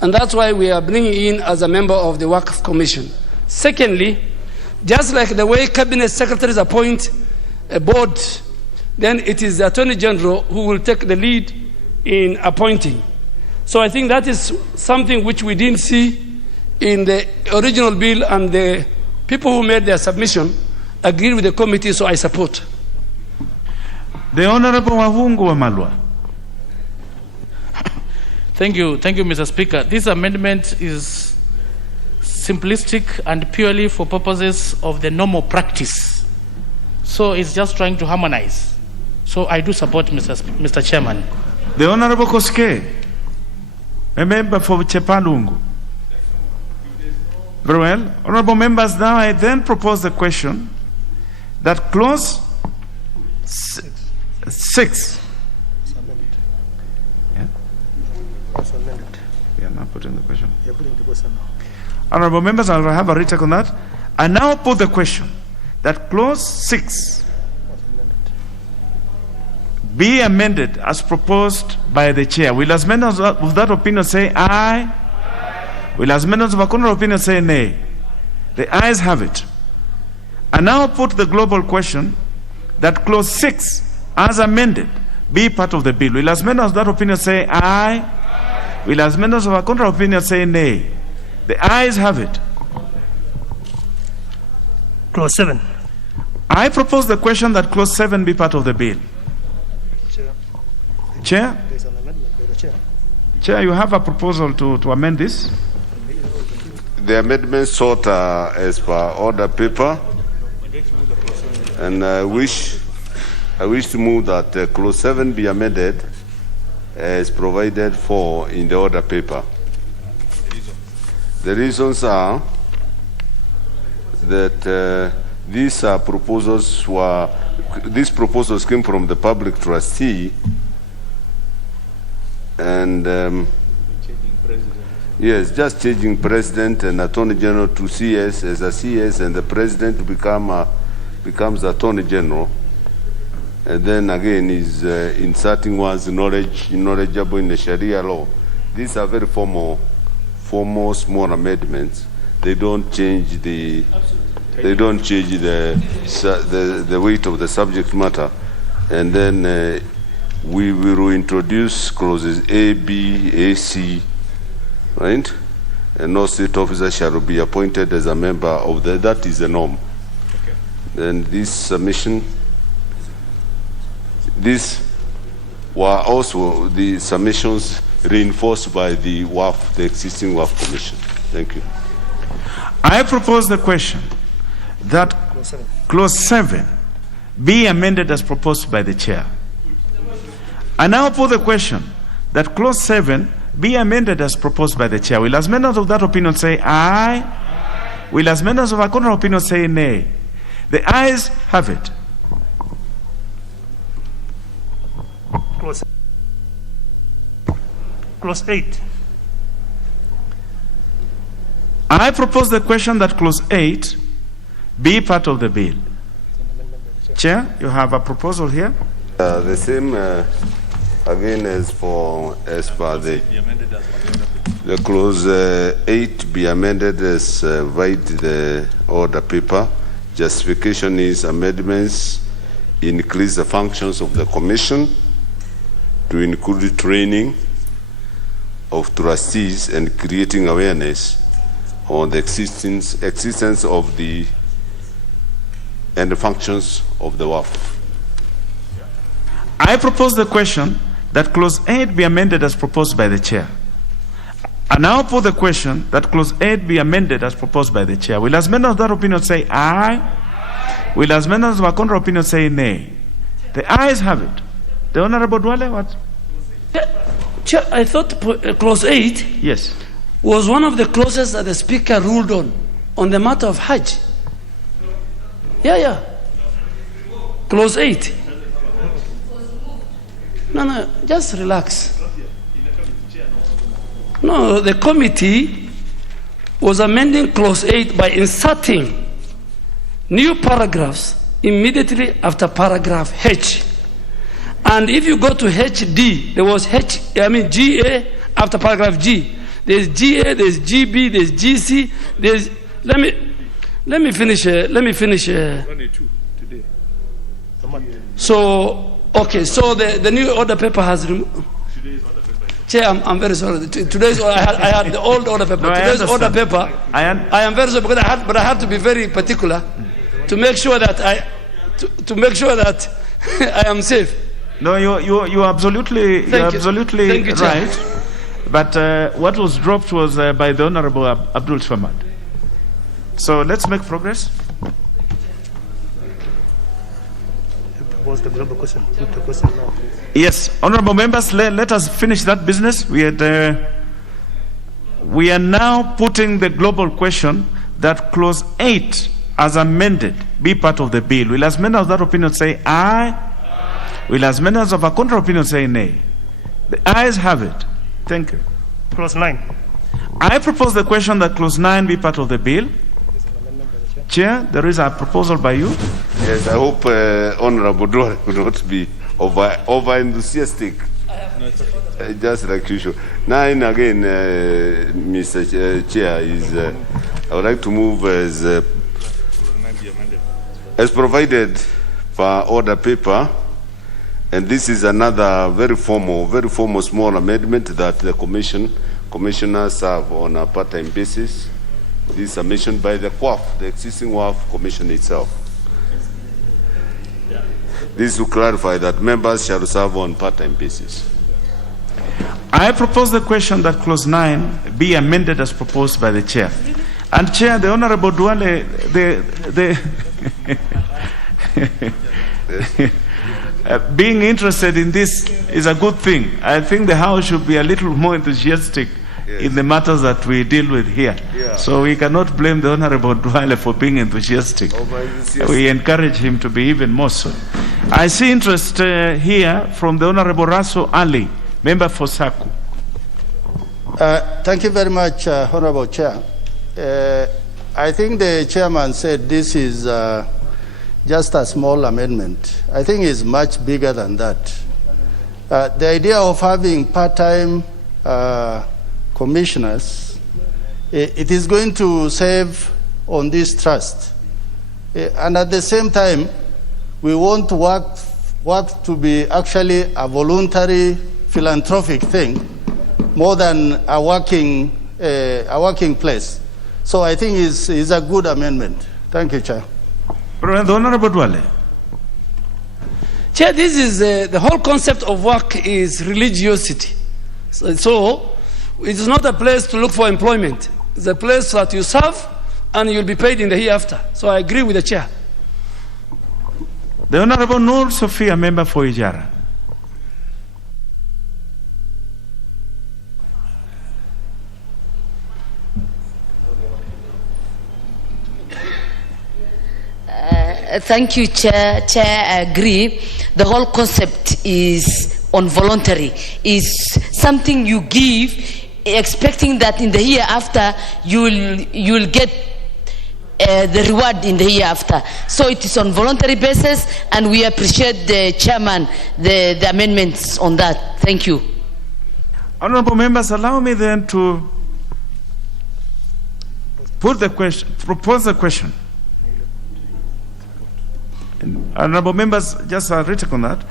and that's why we are bringing in as a member of the Waqf Commission. Secondly, just like the way cabinet secretaries appoint a board, then it is the Attorney General who will take the lead in appointing. So I think that is something which we didn't see in the original bill, and the people who made their submission agreed with the committee, so I support. The Honorable Wahungu Wamalwa. Thank you, Mr. Speaker. This amendment is simplistic and purely for purposes of the normal practice. So it's just trying to harmonize. So I do support Mr. Chairman. The Honorable Koske, a member for Chepalungu. Very well. Honorable members, now I then propose the question that clause 6. Yeah? We are not putting the question. You're putting the question now. Honorable members, I'll have a retake on that. I now put the question that clause 6 be amended as proposed by the chair. Will as members of that opinion say aye? Will as members of a contrary opinion say nay? The ayes have it. I now put the global question that clause 6 as amended be part of the bill. Will as members of that opinion say aye? Will as members of a contrary opinion say nay? The ayes have it. Clause 7. I propose the question that clause 7 be part of the bill. Chair? There's an amendment by the chair. Chair, you have a proposal to amend this? The amendment sought as per order paper, and I wish to move that clause 7 be amended as provided for in the order paper. The reasons are that these proposals came from the public trustee, and yes, just changing president and attorney general to CS as a CS, and the president becomes attorney general, and then again is inserting one's knowledgeable in the Sharia law. These are very formal small amendments. They don't change the weight of the subject matter, and then we will introduce clauses A, B, A, C, right? And no state officer shall be appointed as a member of that is the norm. Okay. And this submission, these were also the submissions reinforced by the WAF, the existing WAF Commission. Thank you. I propose the question that clause 7 be amended as proposed by the chair. I now put the question that clause 7 be amended as proposed by the chair. Will as members of that opinion say aye? Will as members of a contrary opinion say nay? The ayes have it. Clause 8. I propose the question that clause 8 be part of the bill. Chair, you have a proposal here. The same again as per the clause 8 be amended as via the order paper. Justification is amendments increase the functions of the commission to include training of trustees and creating awareness on the existence of the and the functions of the WAF. I propose the question that clause 8 be amended as proposed by the chair. I now put the question that clause 8 be amended as proposed by the chair. Will as members of that opinion say aye? Will as members of a contrary opinion say nay? The ayes have it. The Honorable Dwale, what? Chair, I thought clause 8 Yes. was one of the clauses that the Speaker ruled on the matter of Hajj. Yeah. Clause 8. No, just relax. No, the committee was amending clause 8 by inserting new paragraphs immediately after paragraph H. And if you go to HD, there was GA after paragraph G. There's GA, there's GB, there's GC, there's let me finish. So the new order paper has removed. Chair, I'm very sorry. Today's I had the old order paper. No, Today's order paper. I am very sorry because I had to be very particular to make sure that I am safe. No, you're absolutely Thank you, Chair. right. But what was dropped was by the Honorable Abdul Swamad. So let's make progress. Propose the global question. Put the question now. Yes, honorable members, let us finish that business. We are now putting the global question that clause 8 as amended be part of the bill. Will as members of that opinion say aye? Will as members of a contrary opinion say nay? The ayes have it. Thank you. Clause 9. I propose the question that clause 9 be part of the bill. Chair, there is a proposal by you. Yes, I hope Honorable Dwale will not be over enthusiastic. Just like usual. 9 again, Mr. Chair, is I would like to move as provided per order paper, and this is another very formal small amendment that the commissioners have on a part-time basis. These are mentioned by the QUAF, the existing WAF commission itself. This will clarify that members shall serve on part-time basis. I propose the question that clause 9 be amended as proposed by the chair. And chair, the Honorable Dwale, being interested in this is a good thing. I think the House should be a little more enthusiastic in the matters that we deal with here. Yeah. So we cannot blame the Honorable Dwale for being enthusiastic. We encourage him to be even more so. I see interest here from the Honorable Raso Ali, member for Saku. Thank you very much, Honorable Chair. I think the chairman said this is just a small amendment. I think it's much bigger than that. The idea of having part-time commissioners, it is going to save on this trust. And at the same time, we want work to be actually a voluntary philanthropic thing more than a working place. So I think it's a good amendment. Thank you, Chair. The Honorable Dwale. Chair, this is the whole concept of work is religiosity. So it is not a place to look for employment. It's a place that you serve and you'll be paid in the hereafter. So I agree with the chair. The Honorable Noor Sophia, member for Ijara. Thank you, Chair. Chair, I agree. The whole concept is on voluntary. Is something you give, expecting that in the hereafter you will get the reward in the hereafter. So it is on voluntary basis, and we appreciate the chairman the amendments on that. Thank you. Honorable members, allow me then to propose the question. And honorable members, just a written on that.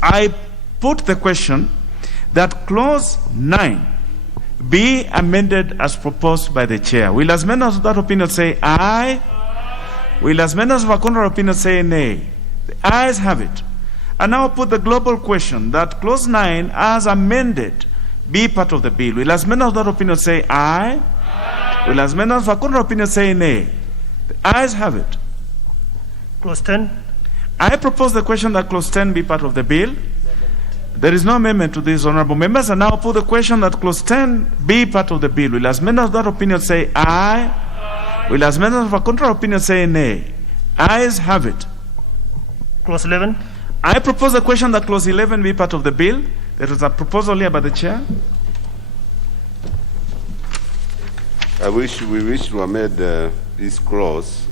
I put the question that clause 9 be amended as proposed by the chair. Will as members of that opinion say aye? Will as members of a contrary opinion say nay? The ayes have it. I now put the global question that clause 9 as amended be part of the bill. Will as many of that opinion say aye? Will as many of the contrary opinion say nay? The ayes have it. Clause 10. I propose the question that clause 10 be part of the bill. There is no amendment to this, honorable members. And now put the question that clause 10 be part of the bill. Will as many of that opinion say aye? Will as many of the contrary opinion say nay? Ayes have it. Clause 11. I propose the question that clause 11 be part of the bill. There is a proposal here by the chair. We wish to amend this clause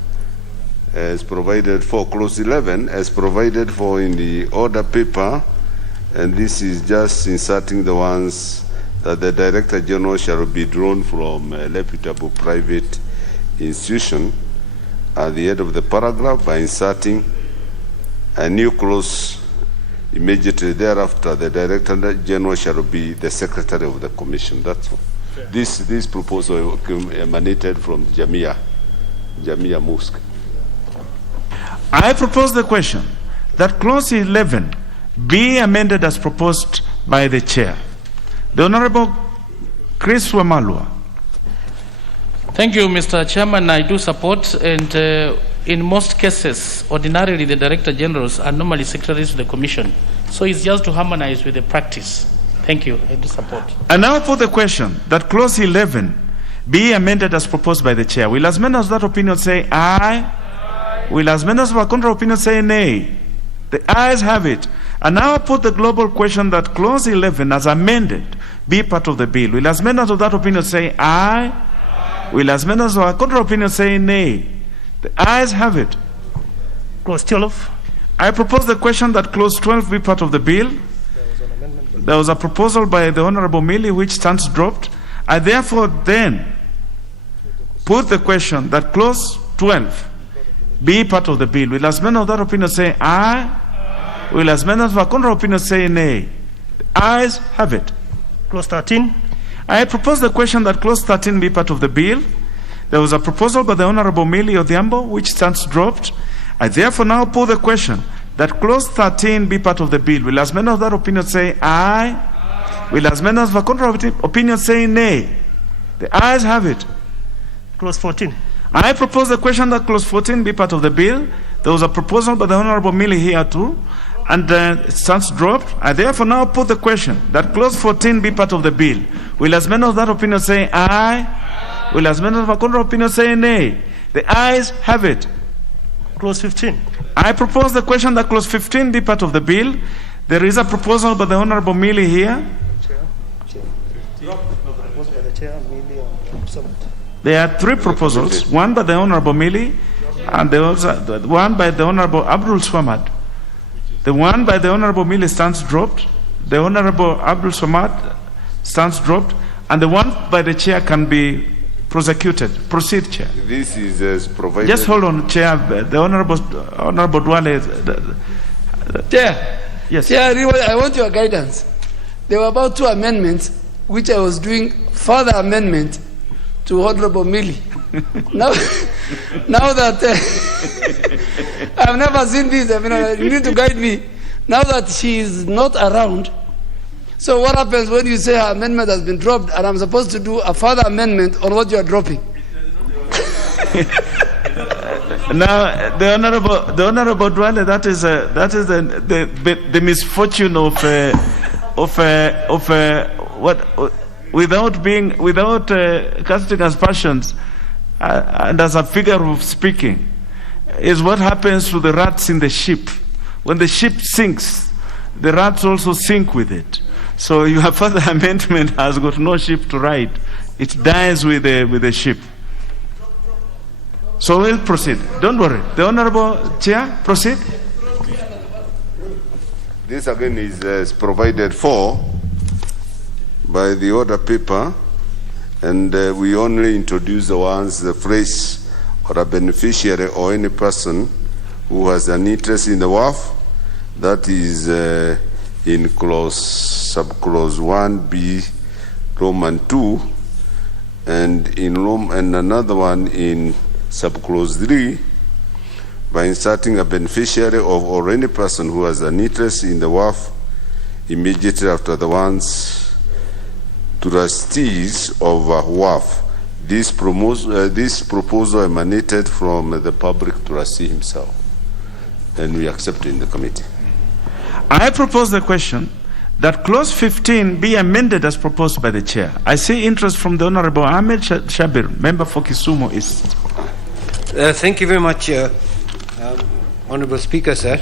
as provided for, clause 11 as provided for in the order paper, and this is just inserting the ones that the Director General shall be drawn from a reputable private institution at the end of the paragraph by inserting a new clause immediately thereafter. The Director General shall be the Secretary of the Commission. That's all. This proposal emanated from Jamia Musk. I propose the question that clause 11 be amended as proposed by the chair. The Honorable Chris Wamalwa. Thank you, Mr. Chairman. I do support, and in most cases, ordinarily the Director Generals are normally secretaries of the Commission. So it's just to harmonize with the practice. Thank you. I do support. I now put the question that clause 11 be amended as proposed by the chair. Will as many as that opinion say aye? Will as many as the contrary opinion say nay? The ayes have it. And now I put the global question that clause 11 as amended be part of the bill. Will as many as of that opinion say aye? Will as many as the contrary opinion say nay? The ayes have it. Clause 12. I propose the question that clause 12 be part of the bill. There was a proposal by the Honorable Millie which stands dropped. I therefore then put the question that clause 12 be part of the bill. Will as many of that opinion say aye? Will as many of the contrary opinion say nay? The ayes have it. Clause 13. I propose the question that clause 13 be part of the bill. There was a proposal by the Honorable Millie Odhiambo which stands dropped. I therefore now put the question that clause 13 be part of the bill. Will as many of that opinion say aye? Will as many of the contrary opinion say nay? The ayes have it. Clause 14. I propose the question that clause 14 be part of the bill. There was a proposal by the Honorable Millie here too, and it stands dropped. I therefore now put the question that clause 14 be part of the bill. Will as many of that opinion say aye? Will as many of the contrary opinion say nay? The ayes have it. Clause 15. I propose the question that clause 15 be part of the bill. There is a proposal by the Honorable Millie here. There are three proposals, one by the Honorable Millie and the one by the Honorable Abdul Swamad. The one by the Honorable Millie stands dropped. The Honorable Abdul Swamad stands dropped. And the one by the chair can be prosecuted. Proceed, Chair. This is as provided. Just hold on, Chair. The Honorable Dwale. Chair. Yes. Chair, I want your guidance. There were about 2 amendments which I was doing further amendment to Honorable Millie. now that I've never seen this, you need to guide me. Now that she is not around, so what happens when you say her amendment has been dropped and I'm supposed to do a further amendment on what you are dropping? Now, the honorable Dwale, that is the misfortune of what without casting aspersions and as a figure of speaking, is what happens to the rats in the ship. When the ship sinks, the rats also sink with it. So your further amendment has got no ship to ride; it dies with the ship. So we'll proceed. Don't worry. The Honorable Chair, proceed. This again is provided for by the order paper, and we only introduce the ones, the phrase, or a beneficiary or any person who has an interest in the WAF. That is in subclause 1B, Roman 2, and another one in subclause 3, by inserting a beneficiary of or any person who has an interest in the WAF immediately after the ones trustees of WAF. This proposal emanated from the public trustee himself, and we accept it in the committee. I propose the question that clause 15 be amended as proposed by the chair. I see interest from the Honorable Ahmed Shabir, member for Kisumu East. Thank you very much, Honorable Speaker, sir.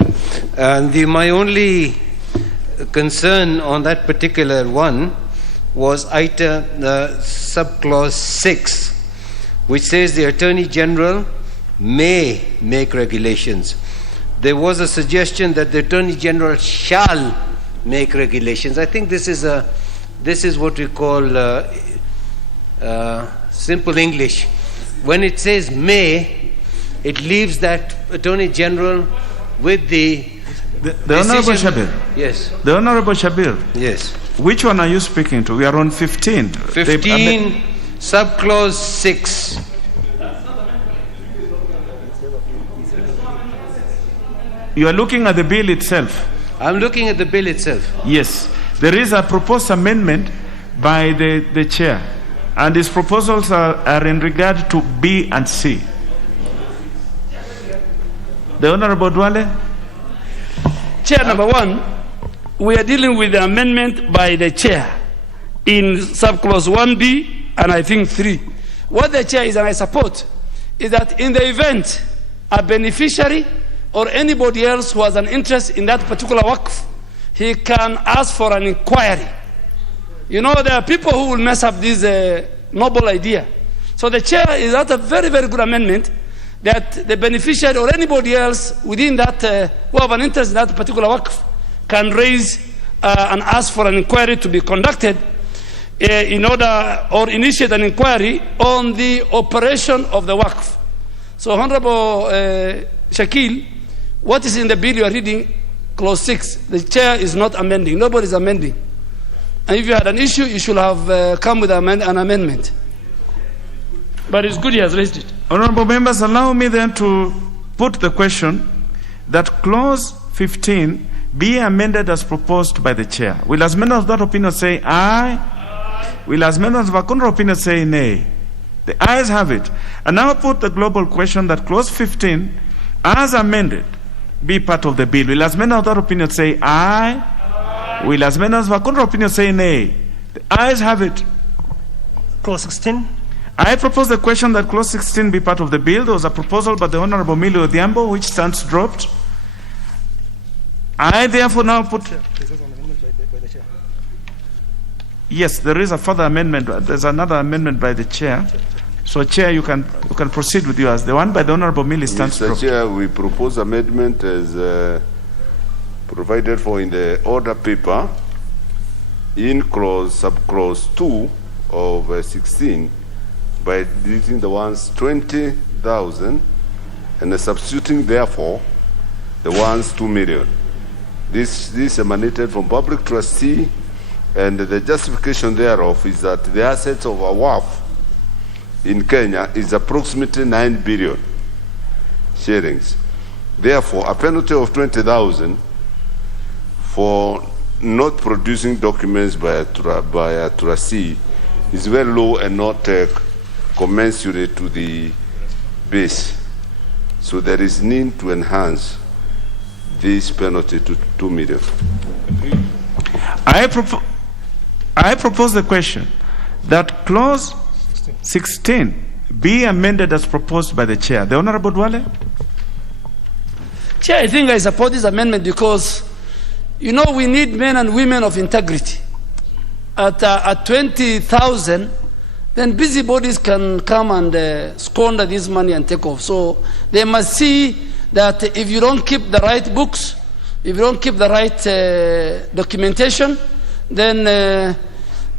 My only concern on that particular one was item subclause 6, which says the Attorney General may make regulations. There was a suggestion that the Attorney General shall make regulations. I think this is what we call simple English. When it says may, it leaves that Attorney General with the Honorable Shabir. Yes. The Honorable Shabir. Yes. Which one are you speaking to? We are on 15. 15, subclause 6. You are looking at the bill itself. I'm looking at the bill itself. Yes. There is a proposed amendment by the chair, and his proposals are in regard to B and C. The Honorable Dwale. Chair, number one, we are dealing with the amendment by the chair in subclause 1B and I think 3. What the chair is, and I support, is that in the event a beneficiary or anybody else who has an interest in that particular waqf, he can ask for an inquiry. You know, there are people who will mess up this noble idea. So the chair is at a very, very good amendment that the beneficiary or anybody else within that who have an interest in that particular waqf can raise and ask for an inquiry to be conducted in order or initiate an inquiry on the operation of the waqf. So, Honorable Shakil, what is in the bill you are reading, clause 6, the chair is not amending. Nobody is amending. And if you had an issue, you should have come with an amendment. But it's good he has raised it. Honorable members, allow me then to put the question that clause 15 be amended as proposed by the chair. Will as many of that opinion say aye? Will as many of the contrary opinion say nay? The ayes have it. And now put the global question that clause 15, as amended, be part of the bill. Will as many of that opinion say aye? Will as many of the contrary opinion say nay? The ayes have it. Clause 16. I propose the question that clause 16 be part of the bill. There was a proposal by the Honorable Millie Odhiambo, which stands dropped. I therefore now put... Yes, there is a further amendment. There's another amendment by the chair. So, Chair, you can proceed with yours. The one by the Honorable Millie stands dropped. Mr. Chair, we propose amendment as provided for in the order paper in subclause 2 of 16 by deleting the ones 20,000 and substituting therefore the ones 2 million. This emanated from public trustee, and the justification thereof is that the assets of a WAF in Kenya is approximately 9 billion shillings. Therefore, a penalty of 20,000 for not producing documents by a trustee is very low and not commensurate to the base. So there is need to enhance this penalty to 2 million. I propose the question that clause 16 be amended as proposed by the chair. The Honorable Dwale? Chair, I think I support this amendment because, you know, we need men and women of integrity. At 20,000, then busybodies can come and squander this money and take off. So they must see that if you don't keep the right books, if you don't keep the right documentation, then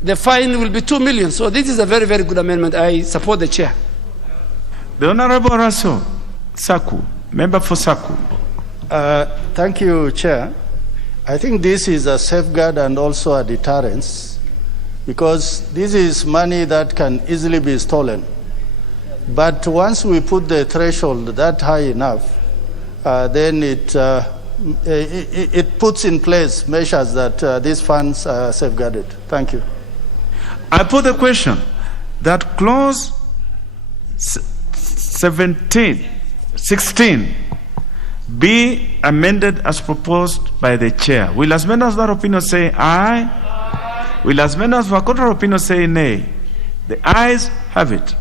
the fine will be 2 million. So this is a very, very good amendment. I support the chair. The Honorable Raso Saku, member for Saku. Thank you, Chair. I think this is a safeguard and also a deterrence, because this is money that can easily be stolen. But once we put the threshold that high enough, then it puts in place measures that these funds are safeguarded. Thank you. I put the question that clause 16 be amended as proposed by the chair. Will as many as that opinion say aye? Will as many as for contrary opinion say nay? The ayes have it.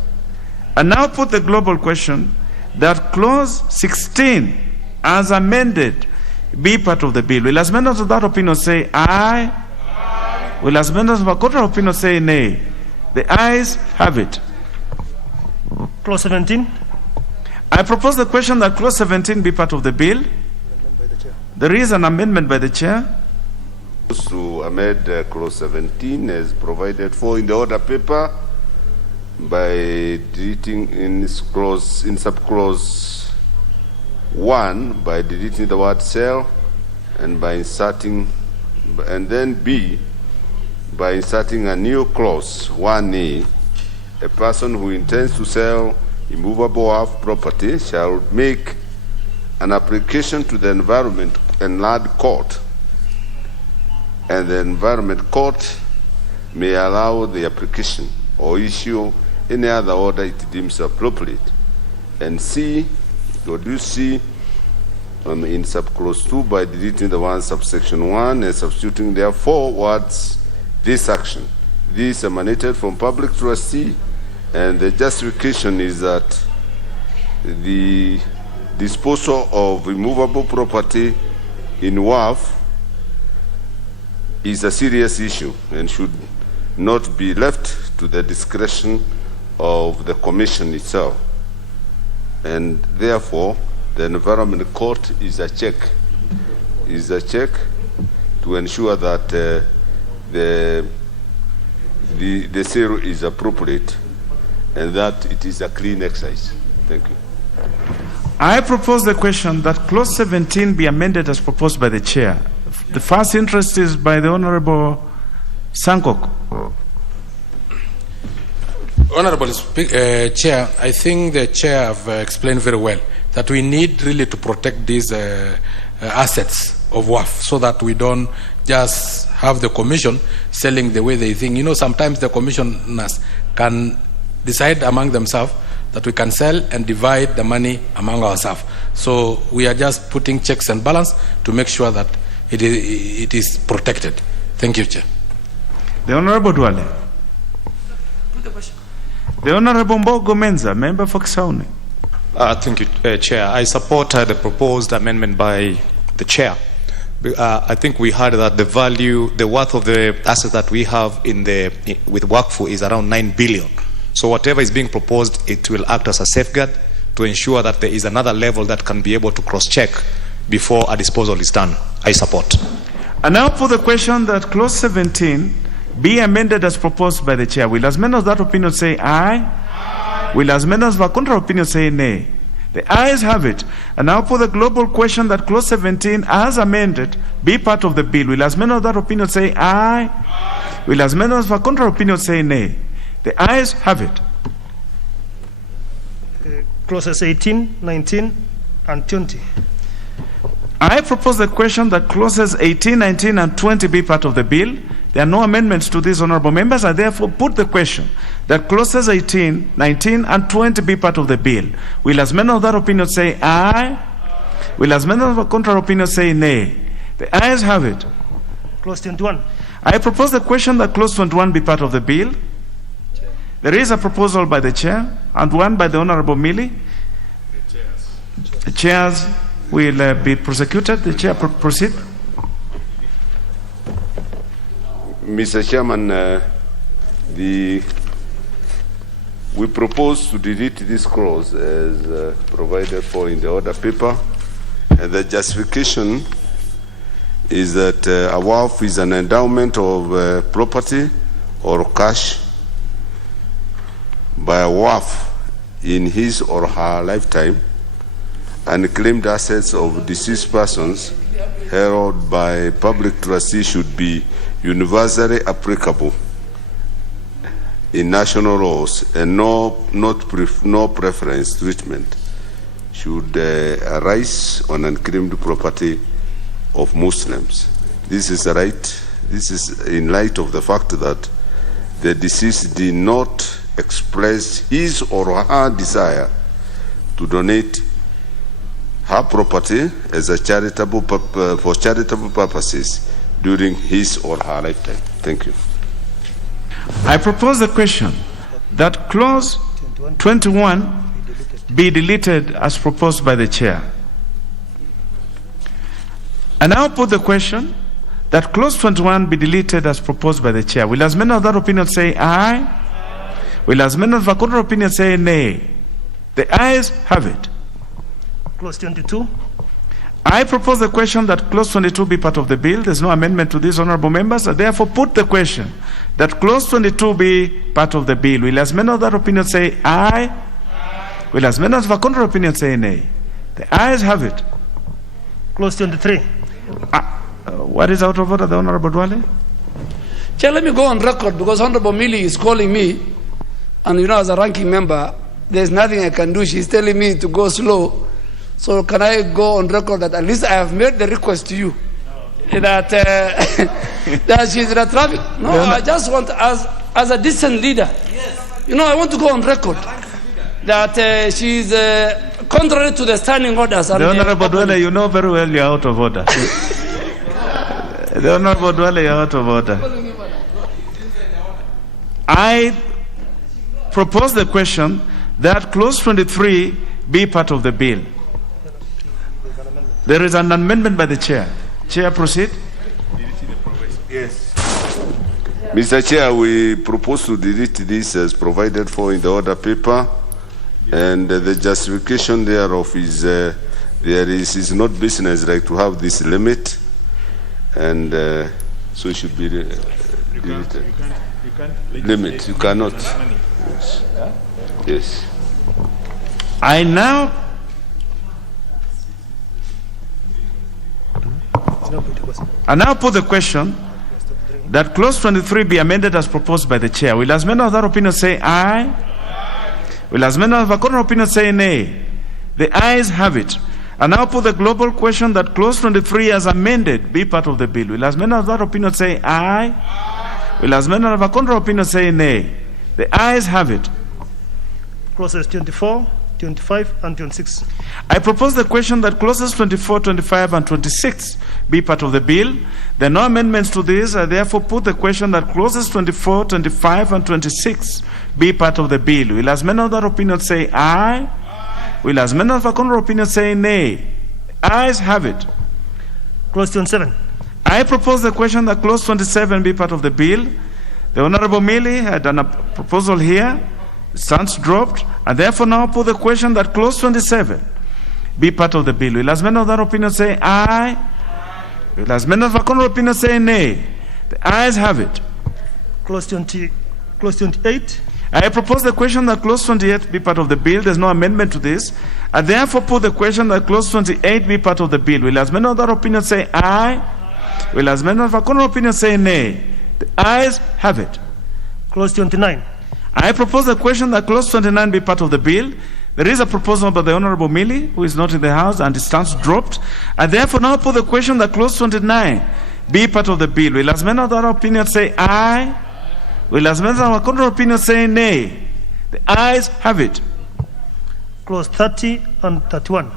And now put the global question that clause 16 as amended be part of the bill. Will as many as that opinion say aye? Will as many as for contrary opinion say nay? The ayes have it. Clause 17. I propose the question that clause 17 be part of the bill. There is an amendment by the chair. To amend clause 17 as provided for in the order paper by deleting in subclause 1 by deleting the word sell and by inserting, and then B by inserting a new clause 1A. A person who intends to sell immovable earth property shall make an application to the Environment and Land Court, and the Environment Court may allow the application or issue any other order it deems appropriate. And C, introduce C in subclause 2 by deleting the one subsection 1 and substituting therefore words this action. This emanated from public trustee, and the justification is that the disposal of immovable property in WAF is a serious issue and should not be left to the discretion of the Commission itself. And therefore, the Environment Court is a check to ensure that the sale is appropriate and that it is a clean exercise. Thank you. I propose the question that clause 17 be amended as proposed by the chair. The first interest is by the Honorable Sankok. Honorable Chair, I think the Chair have explained very well that we need really to protect these assets of WAF so that we don't just have the Commission selling the way they think. You know, sometimes the commissioners can decide among themselves that we can sell and divide the money among ourselves. So we are just putting checks and balance to make sure that it is protected. Thank you, Chair. The Honorable Dwale. The Honorable Mbogo Menza, member for Kisauni. Thank you, Chair. I support the proposed amendment by the Chair. I think we heard that the worth of the assets that we have with Wakfu is around 9 billion. So whatever is being proposed, it will act as a safeguard to ensure that there is another level that can be able to cross-check before a disposal is done. I support. And now for the question that clause 17 be amended as proposed by the chair. Will as many as that opinion say aye? Will as many as the contrary opinion say nay? The ayes have it. And now for the global question that clause 17 as amended be part of the bill. Will as many as that opinion say aye? Will as many as the contrary opinion say nay? The ayes have it. Clauses 18, 19, and 20. I propose the question that clauses 18, 19, and 20 be part of the bill. There are no amendments to these honorable members. I therefore put the question that clauses 18, 19, and 20 be part of the bill. Will as many of that opinion say aye? Will as many of the contrary opinion say nay? The ayes have it. Clause 21. I propose the question that clause 21 be part of the bill. There is a proposal by the chair and one by the Honorable Millie. The chairs will be prosecuted. The chair proceed. Mr. Chairman, we propose to delete this clause as provided for in the order paper, and the justification is that a WAF is an endowment of property or cash by a WAF in his or her lifetime, and claimed assets of deceased persons held by public trustee should be universally applicable in national laws, and no preference treatment should arise on unclaimed property of Muslims. This is right. This is in light of the fact that the deceased did not express his or her desire to donate her property as a charitable for charitable purposes during his or her lifetime. Thank you. I propose the question that clause 21 be deleted as proposed by the chair. I now put the question that clause 21 be deleted as proposed by the chair. Will as many of that opinion say aye? Will as many of the contrary opinion say nay? The ayes have it. Clause 22. I propose the question that clause 22 be part of the bill. There's no amendment to this, honorable members. I therefore put the question that clause 22 be part of the bill. Will as many of that opinion say aye? Will as many of the contrary opinion say nay? The ayes have it. Clause 23. What is out of order, the Honorable Dwale? Chair, let me go on record because Honorable Millie is calling me, and as a ranking member, there's nothing I can do. She's telling me to go slow. So can I go on record that at least I have made the request to you that that she's in a traffic? No, I just want as a decent leader. I want to go on record that she's contrary to the standing orders. The Honorable Dwale, you know very well you're out of order. The Honorable Dwale, you're out of order. I propose the question that clause 23 be part of the bill. There is an amendment by the chair. Chair, proceed. Yes. Mr. Chair, we propose to delete this as provided for in the order paper, and the justification thereof is is not business right to have this limit, and so it should be deleted. You can't limit. You cannot. Yes. Yes. I now put the question that clause 23 be amended as proposed by the chair. Will as many of that opinion say aye? Will as many of the contrary opinion say nay? The ayes have it. I now put the global question that clause 23 as amended be part of the bill. Will as many of that opinion say aye? Will as many of the contrary opinion say nay? The ayes have it. Clauses 24, 25, and 26. I propose the question that clauses 24, 25, and 26 be part of the bill. There are no amendments to this. I therefore put the question that clauses 24, 25, and 26 be part of the bill. Will as many of that opinion say aye? Will as many of the contrary opinion say nay? Ayes have it. Clause 27. I propose the question that clause 27 be part of the bill. The Honorable Millie had done a proposal here. Stands dropped, and therefore now put the question that clause 27 be part of the bill. Will as many of that opinion say aye? Will as many of the contrary opinion say nay? The ayes have it. Clause 28. I propose the question that clause 28 be part of the bill. There's no amendment to this. I therefore put the question that clause 28 be part of the bill. Will as many of that opinion say aye? Will as many of the contrary opinion say nay? The ayes have it. Clause 29. I propose the question that clause 29 be part of the bill. There is a proposal by the Honorable Millie, who is not in the House, and it stands dropped. I therefore now put the question that clause 29 be part of the bill. Will as many of that opinion say aye? Will as many of our contrary opinion say nay? The ayes have it. Clause 30 and 31.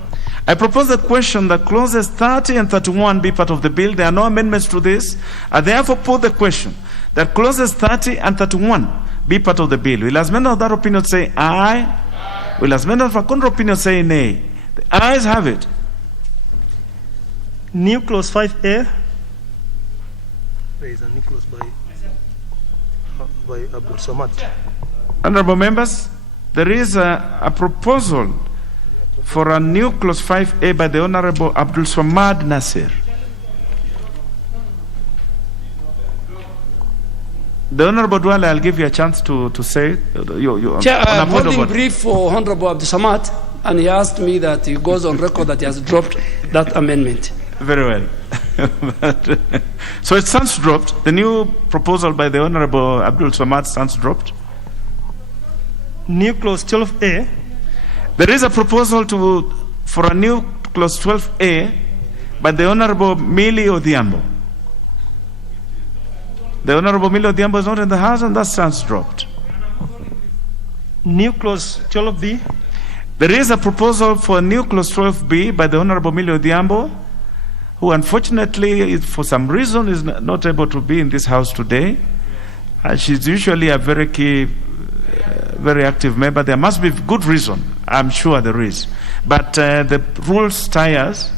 I propose the question that clauses 30 and 31 be part of the bill. There are no amendments to this. I therefore put the question that clauses 30 and 31 be part of the bill. Will as many of that opinion say aye? Will as many of our contrary opinion say nay? The ayes have it. New clause 5A. There is a new clause by Abdul Samad. Honorable members, there is a proposal for a new clause 5A by the Honorable Abdul Samad Nasir. The Honorable Dwale, I'll give you a chance to say. Chair, I'm holding brief for Honorable Abdul Samad, and he asked me that he goes on record that he has dropped that amendment. Very well. So it stands dropped. The new proposal by the Honorable Abdul Samad stands dropped. New clause 12A. There is a proposal for a new clause 12A by the Honorable Millie Odhiambo. The Honorable Millie Odhiambo is not in the House, and that stands dropped. New clause 12B. There is a proposal for a new clause 12B by the Honorable Millie Odhiambo, who unfortunately, for some reason, is not able to be in this House today. She's usually a very key, very active member. There must be good reason. I'm sure there is. But the rules tie us,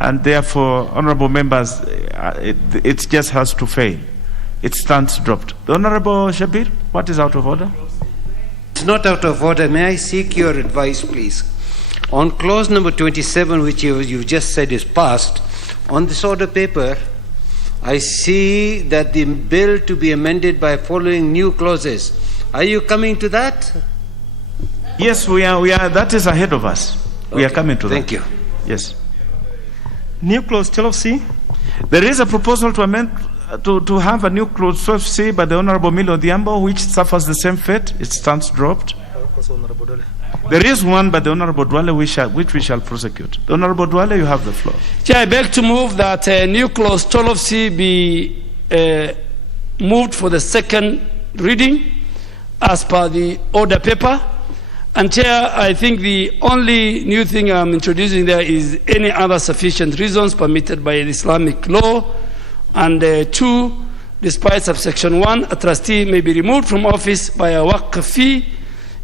and therefore, honorable members, it just has to fail. It stands dropped. The Honorable Shabir, what is out of order? It's not out of order. May I seek your advice, please? On clause number 27, which you've just said is passed, on this order paper, I see that the bill to be amended by following new clauses. Are you coming to that? Yes, we are. That is ahead of us. We are coming to that. Thank you. Yes. New clause 12C. There is a proposal to amend to have a new clause 12C by the Honorable Millie Odhiambo, which suffers the same fate. It stands dropped. There is one by the Honorable Dwale which we shall prosecute. The Honorable Dwale, you have the floor. Chair, I beg to move that new clause 12C be moved for the second reading as per the order paper. And Chair, I think the only new thing I'm introducing there is any other sufficient reasons permitted by Islamic law. And 2, despite subsection 1, a trustee may be removed from office by a waqf fee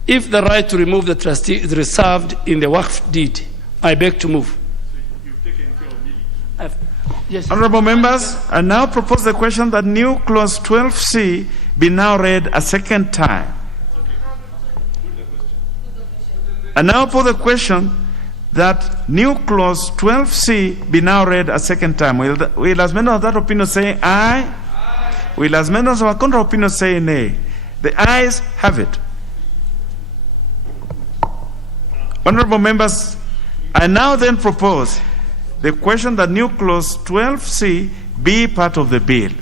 if the right to remove the trustee is reserved in the waqf deed. I beg to move. Yes. Honorable members, I now propose the question that new clause 12C be now read a second time. I now put the question that new clause 12C be now read a second time. Will as many of that opinion say aye? Aye. Will as many of our counter opinion say nay? The ayes have it. Honorable members, I now then propose the question that new clause 12C be part of the bill.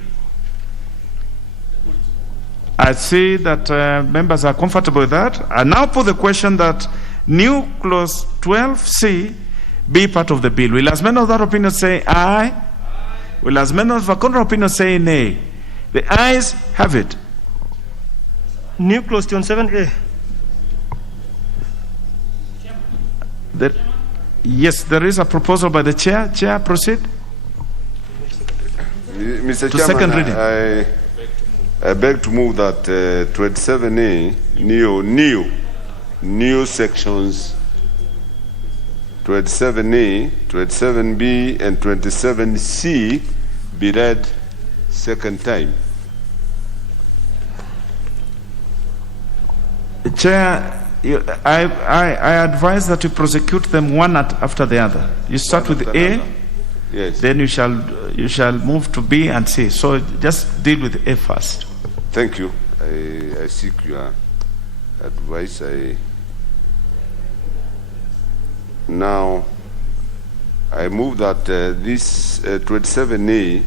I see that members are comfortable with that. I now put the question that new clause 12C be part of the bill. Will as many of that opinion say aye? Aye. Will as many of our counter opinion say nay? The ayes have it. New clause 27A. Yes, there is a proposal by the chair. Chair, proceed. Mr. To Chairman, second reading. I beg to move that 27A, new sections 27A, 27B, and 27C be read second time. Chair, I advise that you prosecute them one after the other. You start with A, yes. Then you shall move to B and C. So just deal with A first. Thank you. I seek your advice. Now I move that this 27A,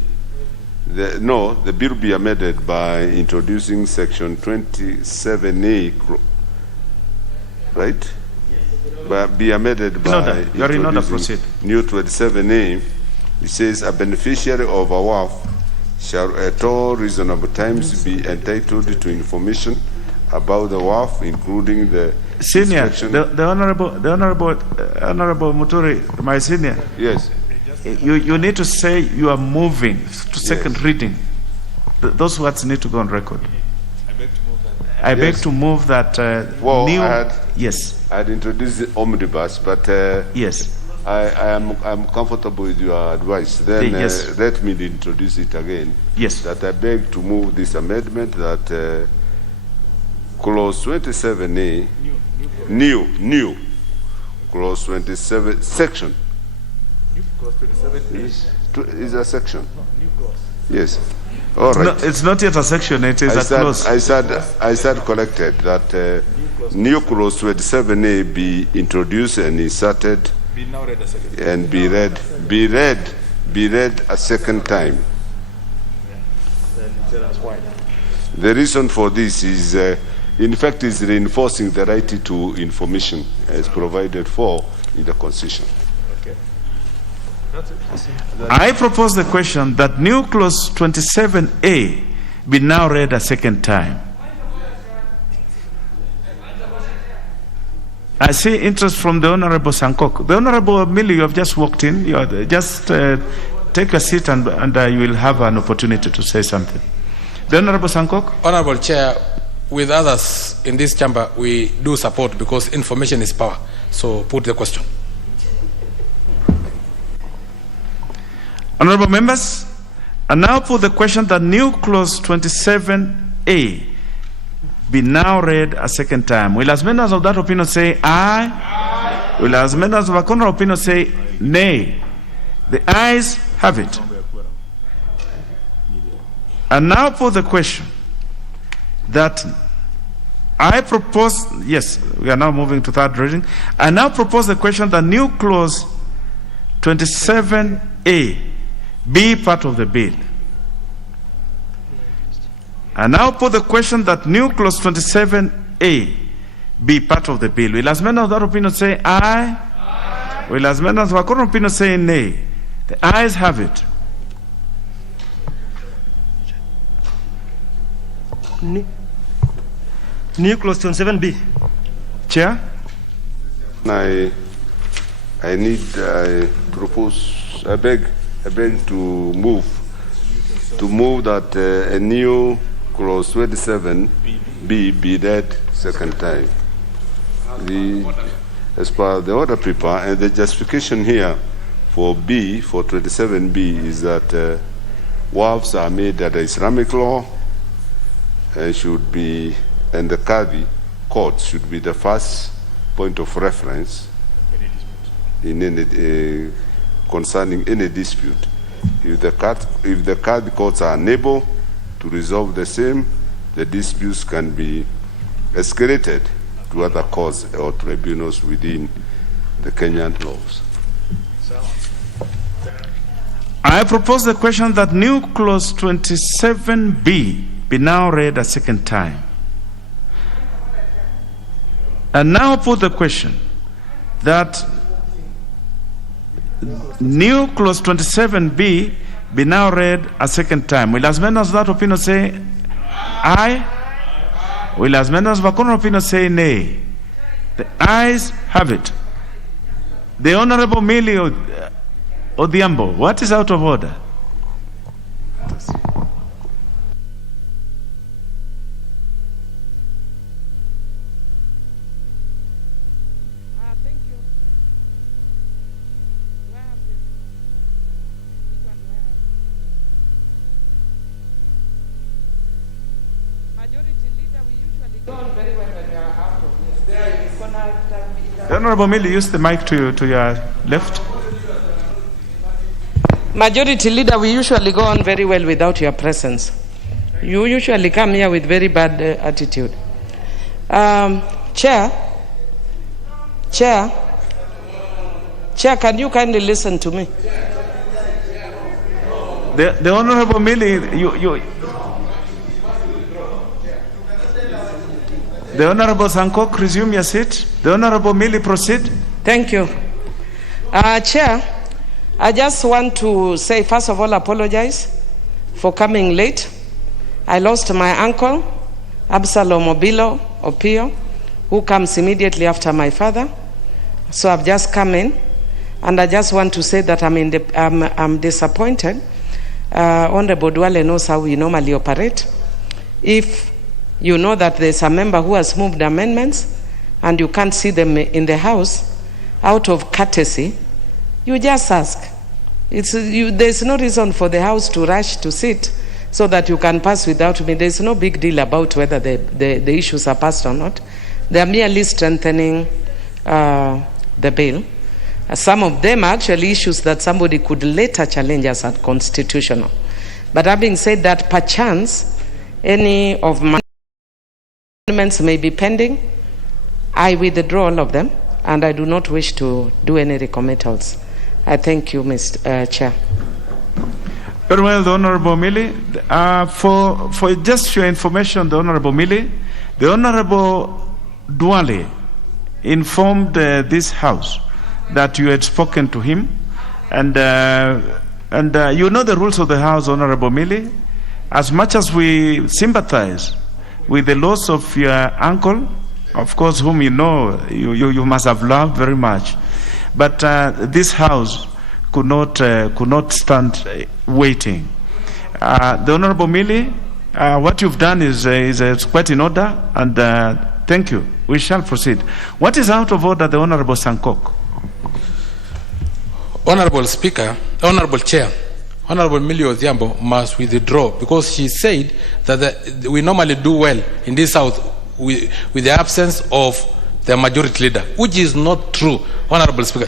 the bill be amended by introducing section 27A, right? But be amended by introducing new 27A. It says a beneficiary of a WAF shall at all reasonable times be entitled to information about the WAF, including the senior, the honorable Muturi, my senior. Yes. You need to say you are moving to second reading. Those words need to go on record. I beg to move that. Yes. I had introduced the omnibus, but yes, I'm comfortable with your advice. Then let me introduce it again. Yes. That I beg to move this amendment that clause 27A, new clause 27 section. New clause 27 is a section. No, new clause. Yes. All right. It's not yet a section. It is a clause. I said collected that new clause 27A be introduced and inserted. Be now read a second. And be read a second time. The reason for this is, in fact, is reinforcing the right to information as provided for in the Constitution. I propose the question that new clause 27A be now read a second time. I see interest from the Honorable Sankok. The Honorable Millie, you have just walked in. Just take a seat and you will have an opportunity to say something. The Honorable Sankok. Honorable Chair, with others in this chamber, we do support because information is power. So put the question. Honorable members, I now put the question that new clause 27A be now read a second time. Will as members of that opinion say aye? Aye. Will as members of a contrary opinion say nay? The ayes have it. I now put the question that I propose, yes, we are now moving to third reading. I now propose the question that new clause 27A be part of the bill. I now put the question that new clause 27A be part of the bill. Will as members of that opinion say aye? Aye. Will as members of a contrary opinion say nay? The ayes have it. New clause 27B. Chair? I propose, I beg to move that a new clause 27B be read second time. As per the order paper, and the justification here for 27B is that WAFs are made under Islamic law and the Qadi court should be the first point of reference in any concerning any dispute. If the Qadi courts are unable to resolve the same, the disputes can be escalated to other courts or tribunals within the Kenyan laws. I propose the question that new clause 27B be now read a second time. And now put the question that new clause 27B be now read a second time. Will as members of that opinion say aye? Will as members of a contrary opinion say nay? The ayes have it. The Honorable Millie Odhiambo, what is out of order? The Honorable Millie, use the mic to your left. Majority Leader, we usually go on very well without your presence. You usually come here with very bad attitude. Chair, can you kindly listen to me? The Honorable Millie, the Honorable Sankok, resume your seat. The Honorable Millie, proceed. Thank you. Chair, I just want to say, first of all, apologize for coming late. I lost my uncle, Absalom Opio, who comes immediately after my father. So I've just come in, and I just want to say that I'm disappointed. Honorable Duale knows how we normally operate. If you know that there's a member who has moved amendments and you can't see them in the House, out of courtesy, you just ask. There's no reason for the House to rush to sit so that you can pass without me. There's no big deal about whether the issues are passed or not. They are merely strengthening the bill. Some of them are actually issues that somebody could later challenge as unconstitutional. But having said that, perchance, any of my amendments may be pending. I withdraw all of them, and I do not wish to do any recommittals. I thank you, Mr. Chair. Very well, the Honorable Millie. For just your information, the Honorable Millie, the Honorable Duale informed this House that you had spoken to him And you know the rules of the House, Honorable Millie. As much as we sympathize with the loss of your uncle, of course, whom you know, you must have loved very much. But this House could not stand waiting. The Honorable Millie, what you've done is quite in order, and thank you. We shall proceed. What is out of order, the Honorable Sankok? Honorable Speaker, Honorable Chair, Honorable Millie Odhiambo must withdraw because she said that we normally do well in this House with the absence of the majority leader, which is not true, Honorable Speaker.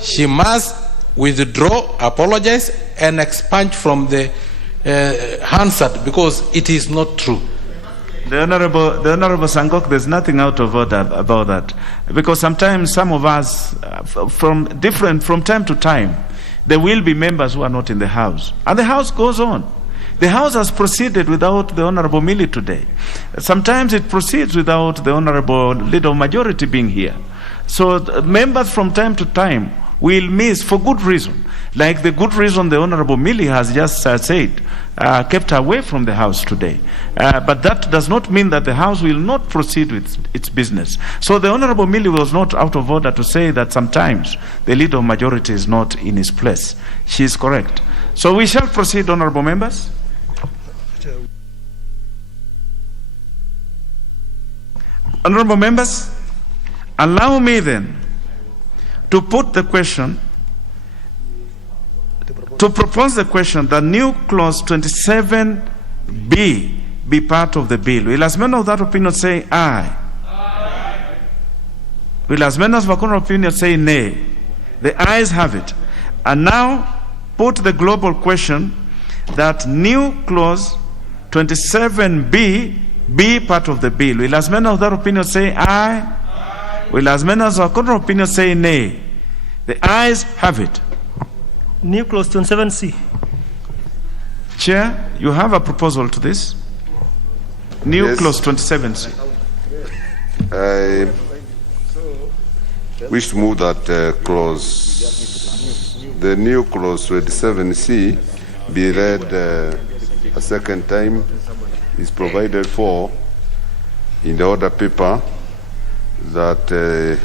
She must withdraw, apologize, and expunge from the Hansard because it is not true. The Honorable Sankok, there's nothing out of order about that. Because sometimes some of us, from time to time, there will be members who are not in the House. And the House goes on. The House has proceeded without the Honorable Millie today. Sometimes it proceeds without the Honorable Leader of Majority being here. So members from time to time will miss for good reason. Like the good reason the Honorable Millie has just said, kept away from the House today. But that does not mean that the House will not proceed with its business. So the Honorable Millie was not out of order to say that sometimes the Leader of Majority is not in his place. She is correct. So we shall proceed, Honorable Members. Honorable Members, allow me then to put the question, to propose the question that new clause 27B be part of the bill. Will as many of that opinion say aye? Aye. Will as many of that opinion say nay? The ayes have it. And now put the global question that new clause 27B be part of the bill. Will as many of that opinion say aye? Aye. Will as many of that opinion say nay? The ayes have it. New clause 27C. Chair, you have a proposal to this? New Yes. clause 27C. I wish to move that the new clause 27C be read a second time. Is provided for in the order paper that the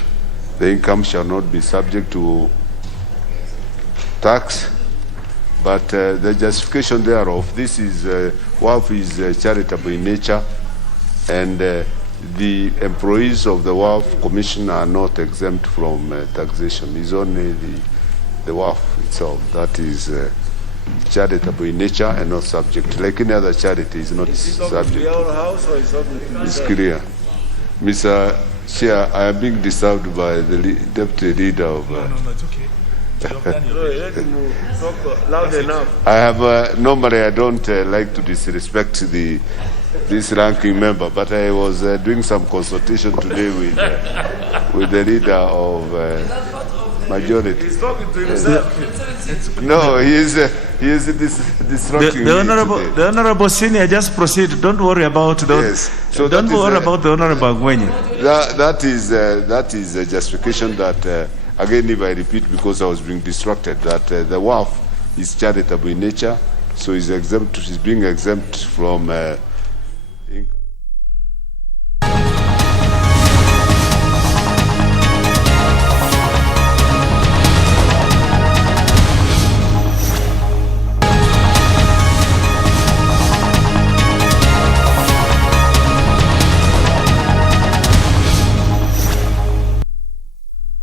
income shall not be subject to tax, but the justification thereof, this is WAF is charitable in nature, and the employees of the WAF Commission are not exempt from taxation. It's only the WAF itself that is charitable in nature and not subject. Like any other charity is not subject. It's clear. Mr. Chair, I am being disturbed by the deputy leader of. No, it's okay. Loud enough. I have normally I don't like to disrespect this ranking member, but I was doing some consultation today with the leader of majority. He's talking to himself. No, he is disrupting the honorable senior, just proceed. Don't worry about the. Yes. So don't worry about the honorable Gwenye. That is a justification that. Again, if I repeat, because I was being distracted, that the WAF is charitable in nature, so is being exempt from income.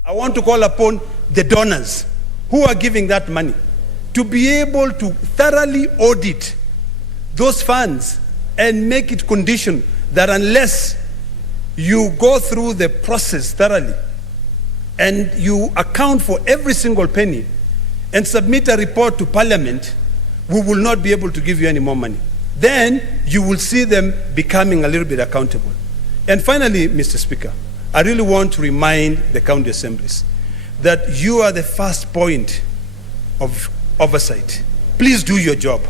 I want to call upon the donors who are giving that money to be able to thoroughly audit those funds and make it condition that unless you go through the process thoroughly and you account for every single penny and submit a report to Parliament, we will not be able to give you any more money. Then you will see them becoming a little bit accountable. And finally, Mr. Speaker, I really want to remind the county assemblies that you are the first point of oversight. Please do your job.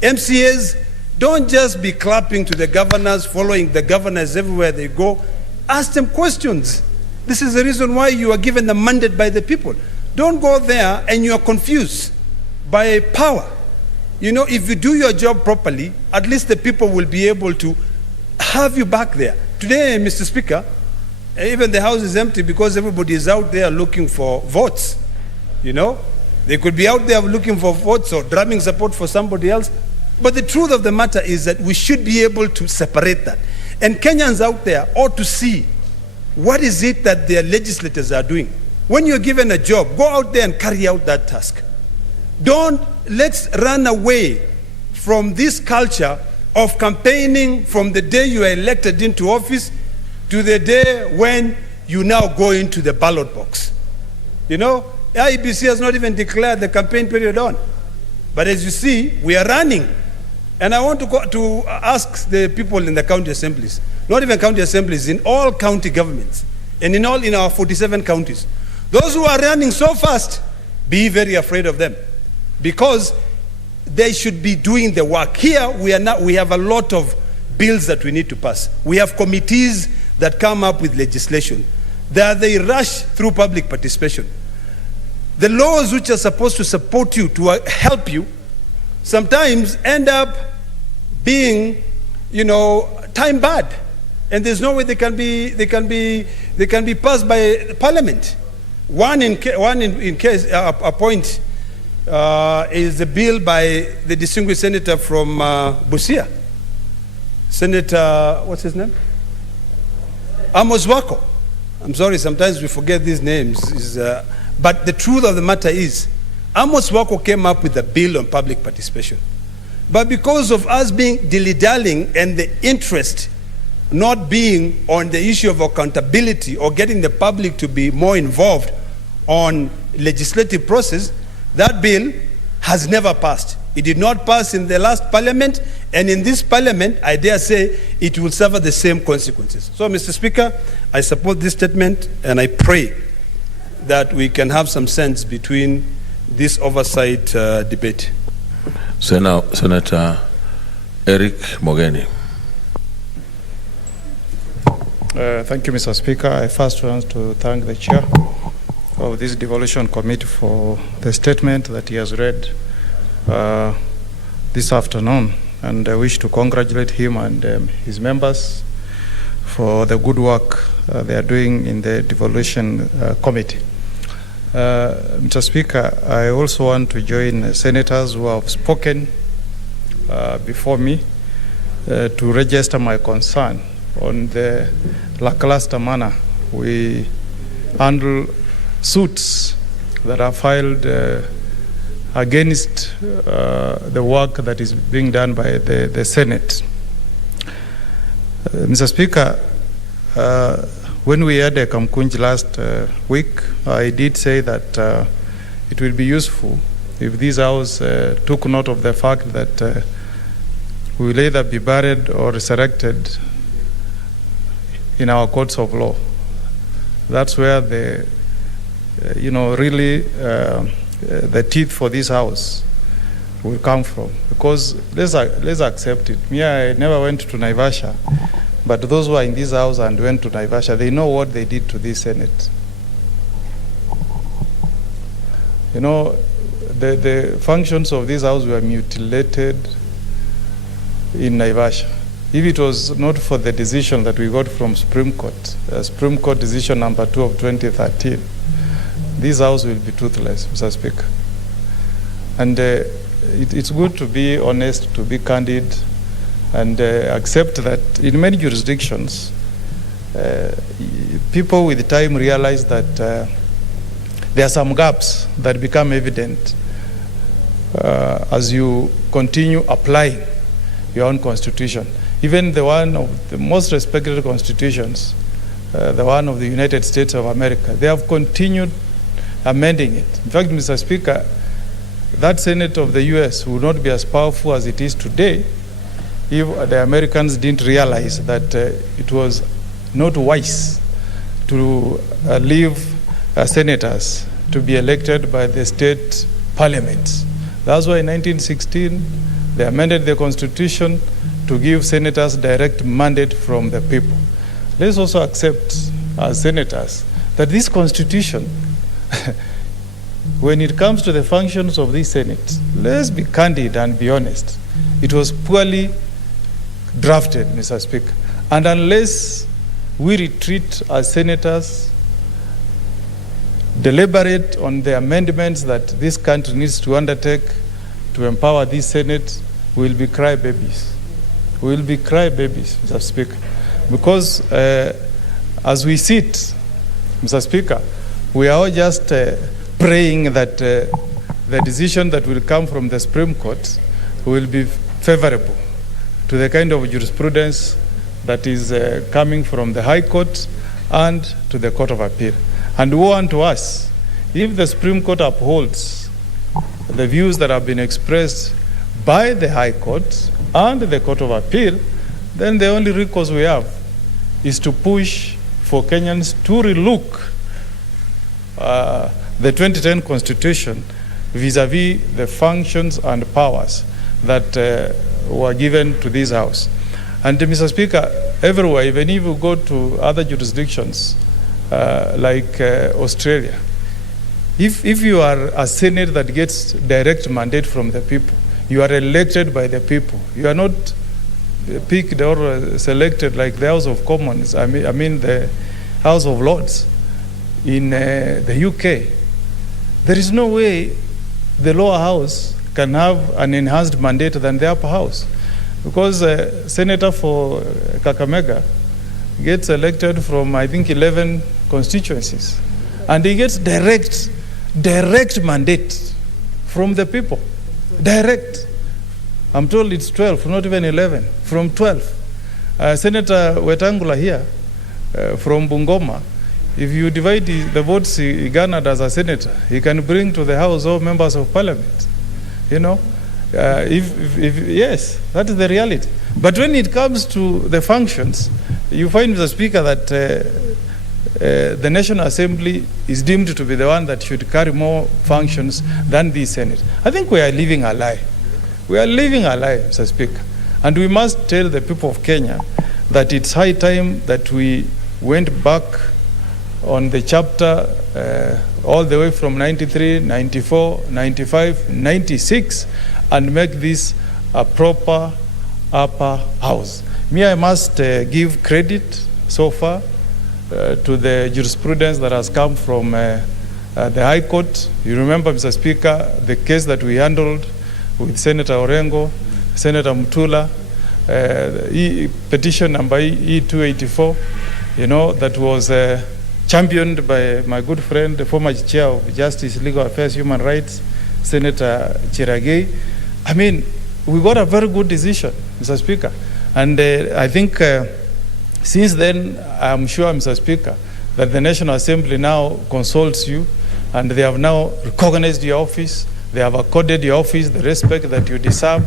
MCAs, don't just be clapping to the governors, following the governors everywhere they go. Ask them questions. This is the reason why you are given the mandate by the people. Don't go there and you are confused by power. You know, if you do your job properly, at least the people will be able to have you back there. Today, Mr. Speaker, even the House is empty because everybody is out there looking for votes. You know, they could be out there looking for votes or drumming support for somebody else. But the truth of the matter is that we should be able to separate that. And Kenyans out there ought to see what is it that their legislators are doing. When you're given a job, go out there and carry out that task. Let's run away from this culture of campaigning from the day you are elected into office to the day when you now go into the ballot box. You know, IEBC has not even declared the campaign period on. But as you see, we are running. And I want to ask the people in the county assemblies, not even county assemblies, in all county governments, and in our 47 counties, those who are running so fast, be very afraid of them, because they should be doing the work. Here, we have a lot of bills that we need to pass. We have committees that come up with legislation. They rush through public participation. The laws which are supposed to support you, to help you, sometimes end up being, you know, time bad, and there's no way they can be passed by Parliament. One in case a point is a bill by the distinguished senator from Busia, Senator, what's his name? Amos Wako. I'm sorry, sometimes we forget these names. But the truth of the matter is, Amos Wako came up with a bill on public participation. But because of us being dilly-dallying and the interest not being on the issue of accountability or getting the public to be more involved on legislative process, that bill has never passed. It did not pass in the last parliament, and in this parliament, I dare say, it will suffer the same consequences. So, Mr. Speaker, I support this statement, and I pray that we can have some sense between this oversight debate. Senator Eric Mogeni. Thank you, Mr. Speaker. I first want to thank the chair of this devolution committee for the statement that he has read this afternoon, and I wish to congratulate him and his members for the good work they are doing in the devolution committee. Mr. Speaker, I also want to join senators who have spoken before me to register my concern on the lackluster manner we handle suits that are filed against the work that is being done by the Senate. Mr. Speaker, when we had a Kamkunji last week, I did say that it will be useful if this House took note of the fact that we will either be buried or resurrected in our courts of law. That's where the, really the teeth for this House will come from. Because let's accept it. Me, I never went to Naivasha, but those who are in this House and went to Naivasha, they know what they did to this Senate. You know, the functions of this House were mutilated in Naivasha. If it was not for the decision that we got from Supreme Court decision number 2 of 2013, this House will be toothless, Mr. Speaker. And it's good to be honest, to be candid, and accept that in many jurisdictions, people with time realize that there are some gaps that become evident as you continue applying your own constitution. Even the one of the most respected constitutions, the one of the United States of America, they have continued amending it. In fact, Mr. Speaker, that Senate of the US would not be as powerful as it is today if the Americans didn't realize that it was not wise to leave senators to be elected by the state parliaments. That's why in 1916 they amended the Constitution to give senators direct mandate from the people. Let's also accept as senators that this Constitution when it comes to the functions of this Senate, let's be candid and be honest. It was poorly drafted, Mr. Speaker. And unless we retreat as senators, deliberate on the amendments that this country needs to undertake to empower this Senate, we'll be crybabies. We'll be crybabies, Mr. Speaker. Because as we sit, Mr. Speaker, we are all just praying that the decision that will come from the Supreme Court will be favorable to the kind of jurisprudence that is coming from the High Court and to the Court of Appeal. And woe unto us if the Supreme Court upholds the views that have been expressed by the High Court and the Court of Appeal, then the only recourse we have is to push for Kenyans to relook the 2010 Constitution vis-a-vis the functions and powers that were given to this House. And Mr. Speaker, everywhere, even if you go to other jurisdictions like Australia, if you are a Senate that gets direct mandate from the people, you are elected by the people. You are not picked or selected like the House of Commons, I mean the House of Lords in the UK. There is no way the lower house can have an enhanced mandate than the upper house, because Senator for Kakamega gets elected from, I think, 11 constituencies, and he gets direct mandate from the people. Direct. I'm told it's 12, not even 11, from 12. Senator Wetangula here from Bungoma, if you divide the votes he garnered as a senator, he can bring to the House all members of Parliament. You know, yes, that is the reality. But when it comes to the functions, you find, Mr. Speaker, that the National Assembly is deemed to be the one that should carry more functions than the Senate. I think we are living a lie. We are living a lie, Mr. Speaker. And we must tell the people of Kenya that it's high time that we went back on the chapter all the way from 93, 94, 95, 96, and make this a proper upper house. Me, I must give credit so far to the jurisprudence that has come from the High Court. You remember, Mr. Speaker, the case that we handled with Senator Orengo, Senator Mutula, petition number E284, you know, that was championed by my good friend, the former chair of Justice, Legal Affairs, Human Rights, Senator Chiragei. I mean, we got a very good decision, Mr. Speaker. And I think since then, I'm sure, Mr. Speaker, that the National Assembly now consults you, and they have now recognized your office. They have accorded your office the respect that you deserve.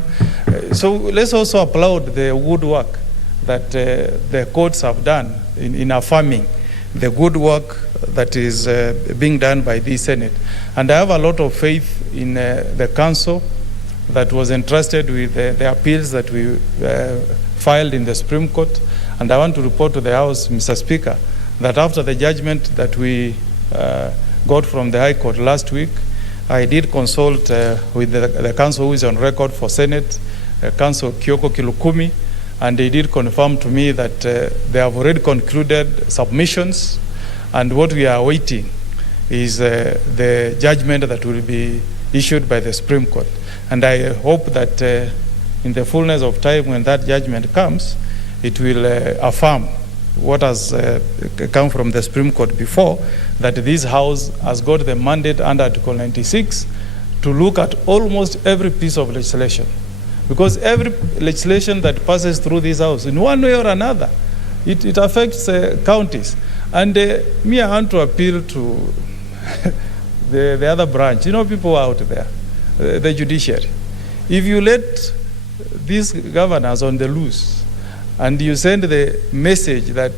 So let's also applaud the good work that the courts have done in affirming the good work that is being done by the Senate. And I have a lot of faith in the Council that was entrusted with the appeals that we filed in the Supreme Court. And I want to report to the House, Mr. Speaker, that after the judgment that we got from the High Court last week, I did consult with the Council who is on record for Senate, Council Kioko Kilukumi, and they did confirm to me that they have already concluded submissions, and what we are awaiting is the judgment that will be issued by the Supreme Court. And I hope that in the fullness of time, when that judgment comes, it will affirm what has come from the Supreme Court before, that this House has got the mandate under Article 96 to look at almost every piece of legislation. Because every legislation that passes through this House, in one way or another, it affects counties. And me, I want to appeal to the other branch. You know, people out there, the judiciary. If you let these governors on the loose, and you send the message that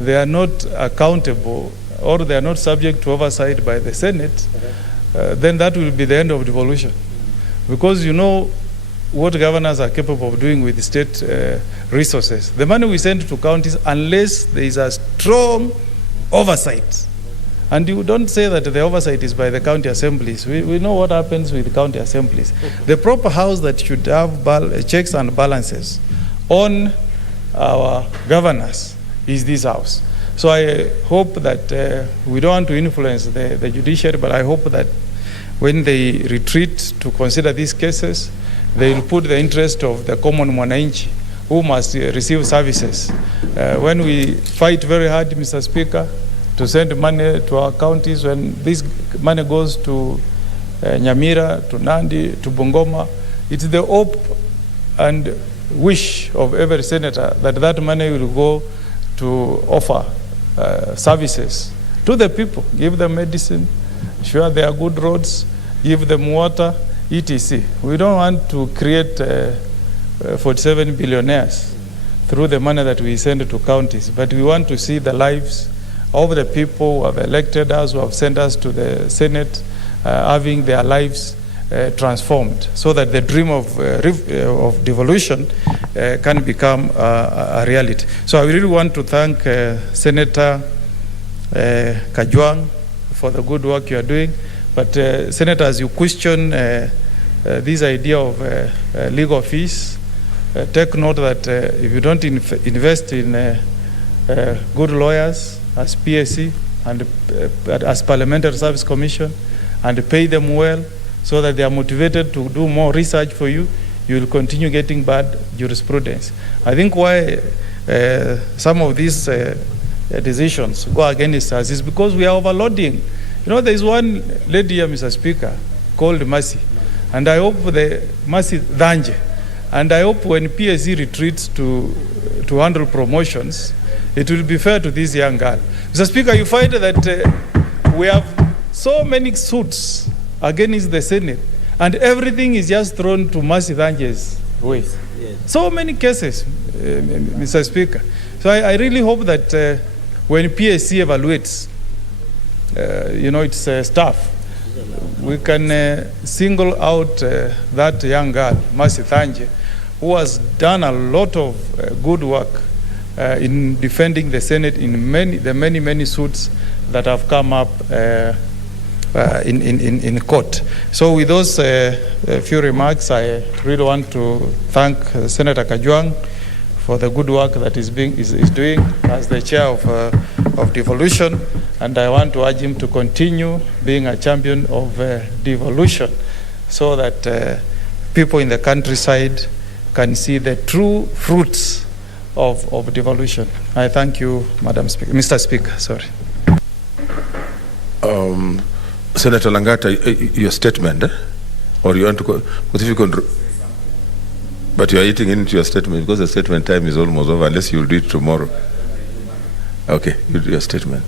they are not accountable or they are not subject to oversight by the Senate, then that will be the end of devolution. Because you know what governors are capable of doing with state resources. The money we send to counties, unless there is a strong oversight And you don't say that the oversight is by the county assemblies. We know what happens with county assemblies. The proper house that should have checks and balances on our governors is this house. So I hope that we don't want to influence the judiciary, but I hope that when they retreat to consider these cases, they will put the interest of the common mwananchi who must receive services. When we fight very hard, Mr. Speaker, to send money to our counties, when this money goes to Nyamira, to Nandi, to Bungoma, it's the hope and wish of every senator that that money will go to offer services to the people, give them medicine, ensure there are good roads, give them water, etc. We don't want to create 47 billionaires through the money that we send to counties, but we want to see the lives of the people who have elected us, who have sent us to the Senate, having their lives transformed, so that the dream of devolution can become a reality. So I really want to thank Senator Kajwang for the good work you are doing. But Senator, as you question this idea of legal fees, take note that if you don't invest in good lawyers as PSC and as Parliamentary Service Commission and pay them well so that they are motivated to do more research for you, you will continue getting bad jurisprudence. I think why some of these decisions go against us is because we are overloading. You know, there is one lady here, Mr. Speaker, called Mercy, and I hope Mercy Danje, and I hope when PSC retreats to handle promotions, it will be fair to this young girl. Mr. Speaker, you find that we have so many suits against the Senate, and everything is just thrown to Mercy Danje's way. Yes. So many cases, Mr. Speaker. So I really hope that when PSC evaluates, its staff, we can single out that young girl, Mercy Danje, who has done a lot of good work in defending the Senate in the many suits that have come up in court. So with those few remarks, I really want to thank Senator Kajwang for the good work that is doing as the chair of devolution, and I want to urge him to continue being a champion of devolution so that people in the countryside can see the true fruits of devolution. I thank you, Madam Speaker, Mr. Speaker. Sorry. Senator Langata, your statement, or you want to go? Because if you can, but you are eating into your statement because the statement time is almost over. Unless you will do it tomorrow. Okay, you do your statement.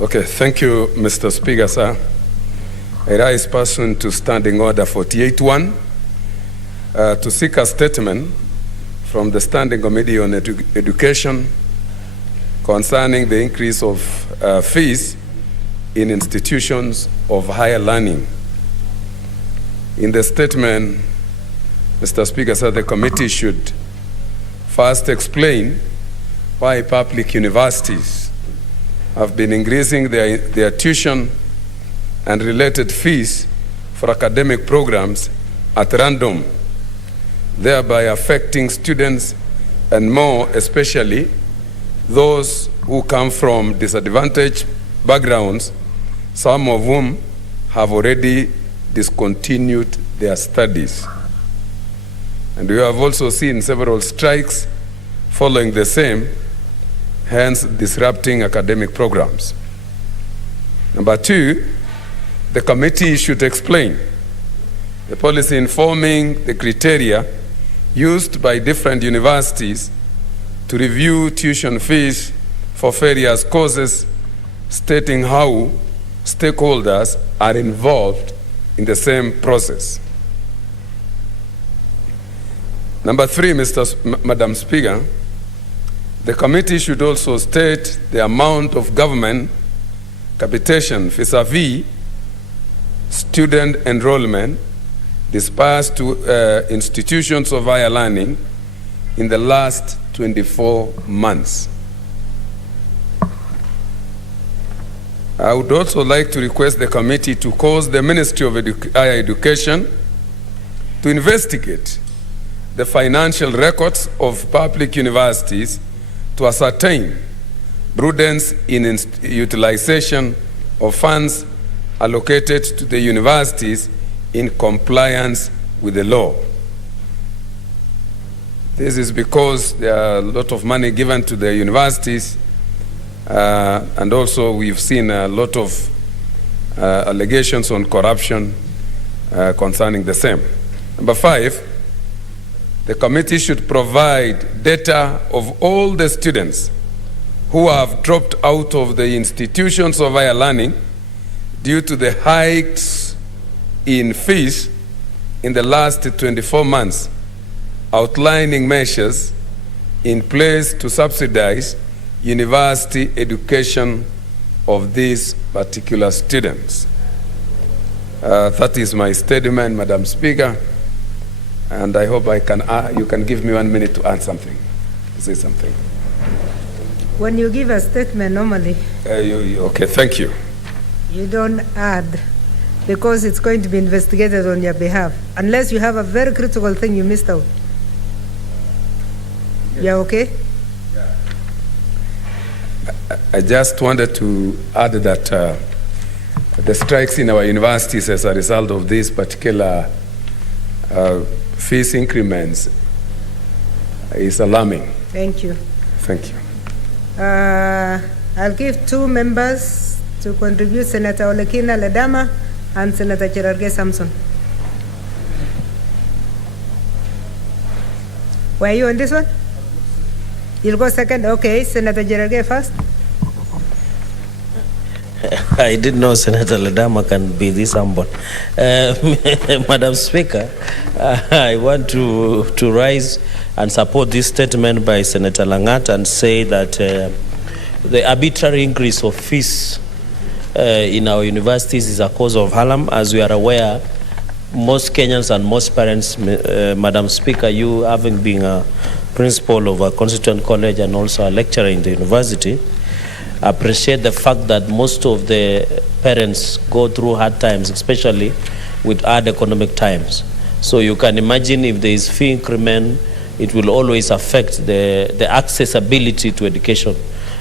Okay, thank you, Mr. Speaker, sir. I rise pursuant to Standing Order 48.1 to seek a statement from the Standing Committee on Education concerning the increase of fees in institutions of higher learning. In the statement, Mr. Speaker, sir, the committee should first explain why public universities have been increasing their tuition and related fees for academic programs at random, thereby affecting students and more especially those who come from disadvantaged backgrounds, some of whom have already discontinued their studies. And we have also seen several strikes following the same, hence disrupting academic programs. Number two, the committee should explain the policy informing the criteria used by different universities to review tuition fees for various courses, stating how stakeholders are involved in the same process. Number three, Madam Speaker, the committee should also state the amount of government capitation vis-a-vis student enrollment dispersed to institutions of higher learning in the last 24 months. I would also like to request the committee to cause the Ministry of Higher Education to investigate the financial records of public universities to ascertain prudence in utilization of funds allocated to the universities in compliance with the law. This is because there are a lot of money given to the universities, and also we've seen a lot of allegations on corruption concerning the same. Number 5, the committee should provide data of all the students who have dropped out of the institutions of higher learning due to the hikes in fees in the last 24 months, outlining measures in place to subsidize university education of these particular students. That is my statement, Madam Speaker, and I hope you can give me 1 minute to add something, to say something. When you give a statement normally, okay, thank you. You don't add, because it's going to be investigated on your behalf, unless you have a very critical thing you missed out. Yes. Yeah, okay? Yeah. I just wanted to add that the strikes in our universities as a result of these particular fees increments is alarming. Thank you. Thank you. I'll give 2 members to contribute, Senator Olekina Ledama and Senator Cherargei Samson. Were you on this one? You'll go second? Okay, Senator Cherargei first. I didn't know Senator Ledama can be this humble. Madam Speaker, I want to rise and support this statement by Senator Langat and say that the arbitrary increase of fees in our universities is a cause of alarm. As we are aware, most Kenyans and most parents, Madam Speaker, you having been a principal of a constituent college and also a lecturer in the university, appreciate the fact that most of the parents go through hard times, especially with hard economic times. So you can imagine if there is fee increment, it will always affect the accessibility to education.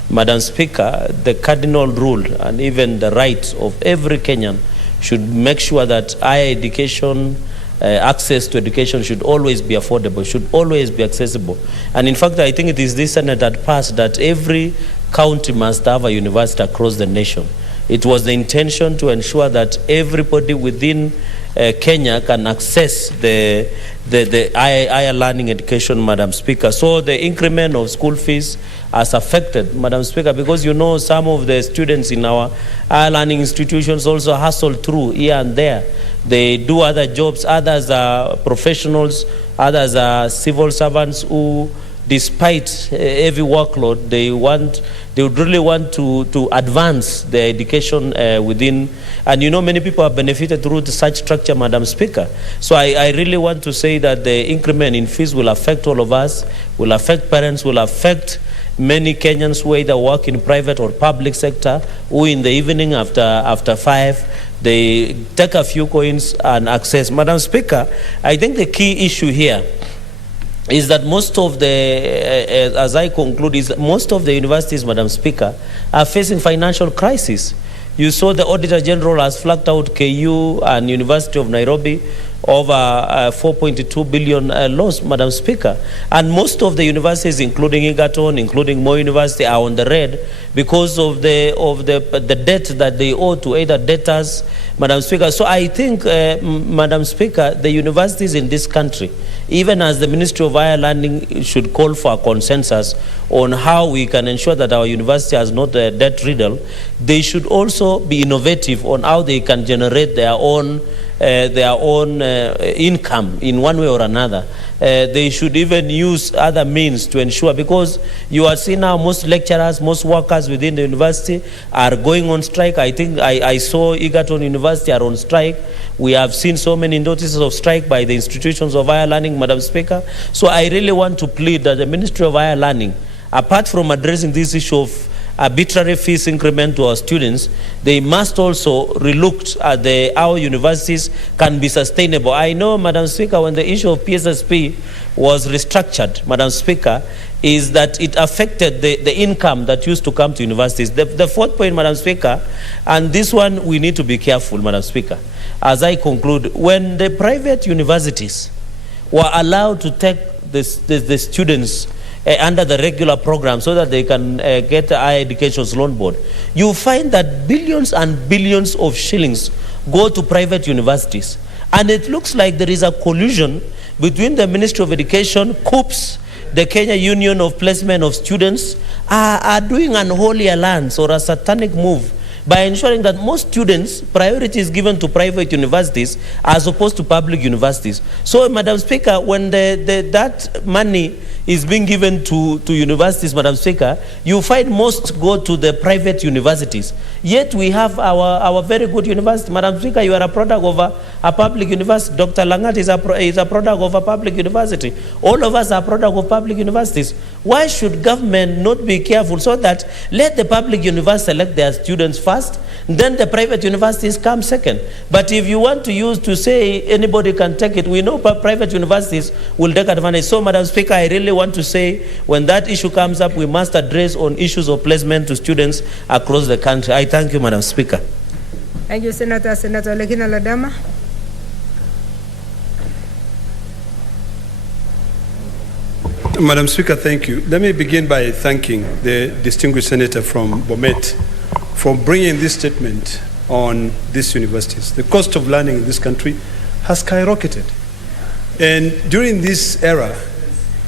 Madam Speaker, the cardinal rule and even the right of every Kenyan should make sure that higher education, access to education should always be affordable, should always be accessible. And in fact, I think it is this Senate that passed that every county must have a university across the nation. It was the intention to ensure that everybody within Kenya can access the higher learning education, Madam Speaker. So the increment of school fees has affected, Madam Speaker, because you know some of the students in our higher learning institutions also hustle through here and there. They do other jobs, others are professionals, others are civil servants who, despite heavy workload, they would really want to advance their education within, and you know many people have benefited through such structure, Madam Speaker. So I really want to say that the increment in fees will affect all of us, will affect parents, will affect many Kenyans who either work in private or public sector, who in the evening after 5, they take a few coins and access. Madam Speaker, I think the key issue here is that most of the, as I conclude, is most of the universities, Madam Speaker, are facing financial crisis. You saw the Auditor General has flagged out KU and University of Nairobi over 4.2 billion loss, Madam Speaker. And most of the universities, including Egerton, including Moi University, are on the red because of the debt that they owe to either debtors, Madam Speaker. So I think, Madam Speaker, the universities in this country, even as the Ministry of Higher Learning, should call for a consensus on how we can ensure that our university has not a debt riddle, they should also be innovative on how they can generate their own income in one way or another. They should even use other means to ensure, because you are seeing now most lecturers, most workers within the university are going on strike. I think I saw Egerton University are on strike. We have seen so many notices of strike by the institutions of higher learning, Madam Speaker. So I really want to plead that the Ministry of Higher Learning, apart from addressing this issue of arbitrary fees increment to our students, they must also relook at how universities can be sustainable. I know, Madam Speaker, when the issue of PSSP was restructured, Madam Speaker, is that it affected the income that used to come to universities. The fourth point, Madam Speaker, and this one we need to be careful, Madam Speaker, as I conclude, when the private universities were allowed to take the students under the regular program so that they can get a higher education's loan board, you find that billions and billions of shillings go to private universities. And it looks like there is a collusion between the Ministry of Education, COOPS, the Kenya Union of Placement of Students, are doing an unholy alliance or a satanic move by ensuring that most students, priority is given to private universities as opposed to public universities. So, Madam Speaker, when that money is being given to universities, Madam Speaker, you find most go to the private universities. Yet we have our very good university. Madam Speaker, you are a product of a public university. Dr. Langat is a product of a public university. All of us are product of public universities. Why should government not be careful so that let the public universities select their students first, then the private universities come second? But if you want to use to say anybody can take it, we know private universities will take advantage. So, Madam Speaker, I really want to say when that issue comes up, we must address on issues of placement to students across the country. I thank you, Madam Speaker. Thank you, Senator. Senator Lekina Ladama. Madam Speaker, thank you. Let me begin by thanking the distinguished senator from Bomet for bringing this statement on these universities. The cost of learning in this country has skyrocketed. And during this era,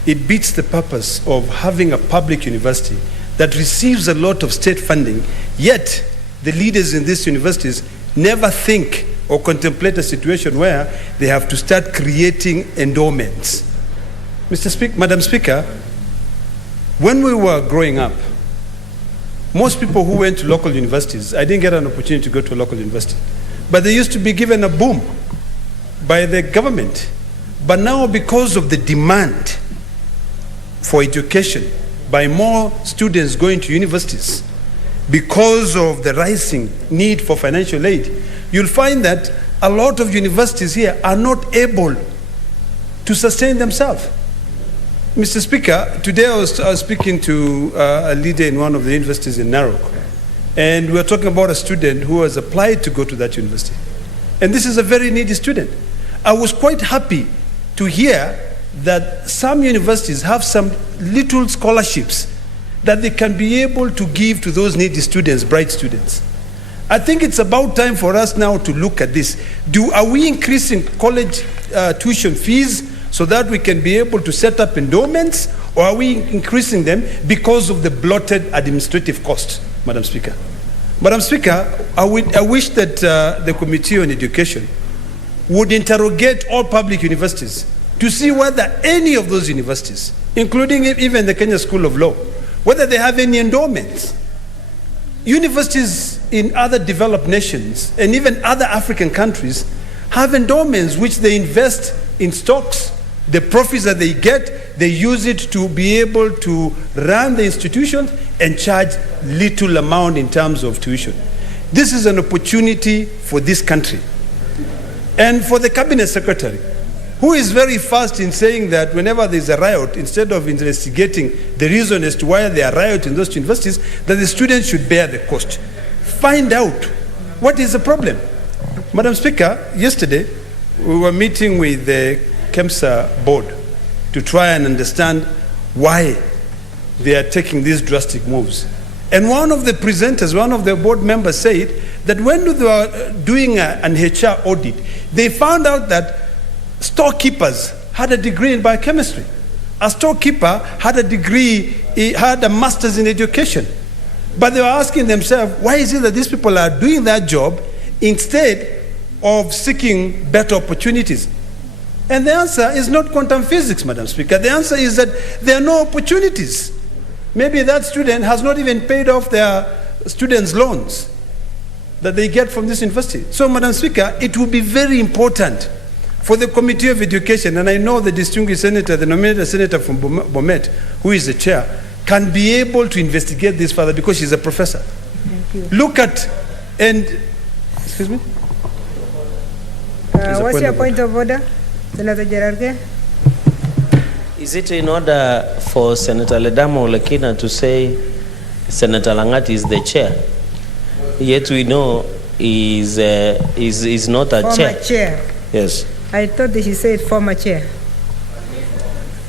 it beats the purpose of having a public university that receives a lot of state funding, yet the leaders in these universities never think or contemplate a situation where they have to start creating endowments. Madam Speaker, when we were growing up, most people who went to local universities, I didn't get an opportunity to go to a local university, but they used to be given a boom by the government. But now, because of the demand for education by more students going to universities, because of the rising need for financial aid, you'll find that a lot of universities here are not able to sustain themselves. Mr. Speaker, today I was speaking to a leader in one of the universities in Narok, and we were talking about a student who has applied to go to that university. And this is a very needy student. I was quite happy to hear that some universities have some little scholarships that they can be able to give to those needy students, bright students. I think it's about time for us now to look at this. Are we increasing college tuition fees so that we can be able to set up endowments, or are we increasing them because of the bloated administrative cost, Madam Speaker? Madam Speaker, I wish that the Committee on Education would interrogate all public universities to see whether any of those universities, including even the Kenya School of Law, whether they have any endowments. Universities in other developed nations and even other African countries have endowments which they invest in stocks. The profits that they get, they use it to be able to run the institutions and charge little amount in terms of tuition. This is an opportunity for this country. And for the Cabinet Secretary, who is very fast in saying that whenever there's a riot, instead of investigating the reason as to why there are riots in those universities, that the students should bear the cost. Find out what is the problem. Madam Speaker, yesterday we were meeting with the KEMSA board to try and understand why they are taking these drastic moves. And one of the presenters, one of the board members said that when they were doing an HR audit, they found out that storekeepers had a degree in biochemistry. A storekeeper had a degree, he had a master's in education. But they were asking themselves, why is it that these people are doing that job instead of seeking better opportunities? And the answer is not quantum physics, Madam Speaker. The answer is that there are no opportunities. Maybe that student has not even paid off their students' loans that they get from this university. So, Madam Speaker, it will be very important for the Committee of Education, and I know the distinguished senator, the nominated senator from Bomet, who is the chair, can be able to investigate this further because she's a professor. Thank you. Look at, and, excuse me? What's your point of order, Senator Gerarge? Is it in order for Senator Ledamo Lekina to say Senator Langat is the chair? Yet we know is not a Former chair. Yes. I thought that he said former chair.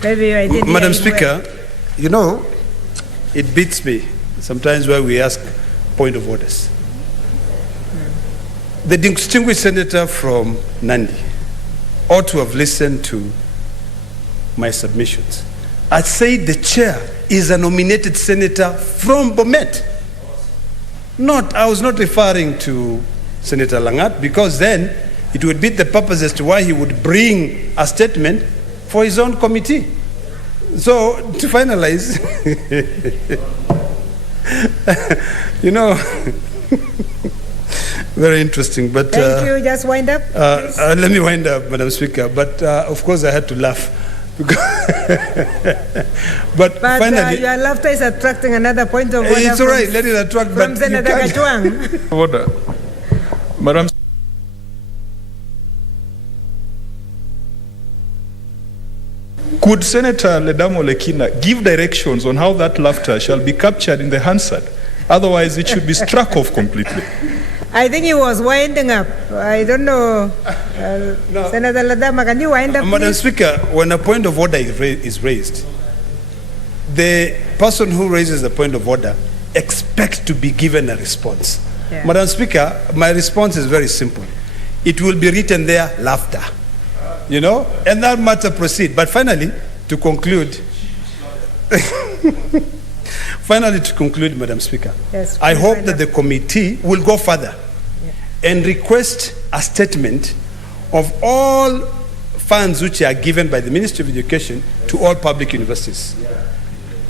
Maybe I didn't. Madam Speaker, you know, it beats me sometimes where we ask point of orders. The distinguished senator from Nandi ought to have listened to my submissions. I said the chair is a nominated senator from Bomet. I was not referring to Senator Langat because then it would beat the purpose as to why he would bring a statement for his own committee. So, to finalize, you know, very interesting. But thank you. Just wind up. Let me wind up, Madam Speaker. But of course, I had to laugh. but finally, your laughter is attracting another point of order. It's all right. Let it attract. From Senator Kachwang. Order, Madam. Could Senator Ledamo Lekina give directions on how that laughter shall be captured in the Hansard? Otherwise, it should be struck off completely. I think he was winding up. I don't know. No. Senator Ledama, can you wind up? Madam please? Speaker, when a point of order is raised, the person who raises the point of order expects to be given a response. Yeah. Madam Speaker, my response is very simple. It will be written there, laughter. You know, and that matter proceed. But finally, to conclude, Madam Speaker, yes, I hope that the committee will go further and request a statement of all funds which are given by the Ministry of Education to all public universities.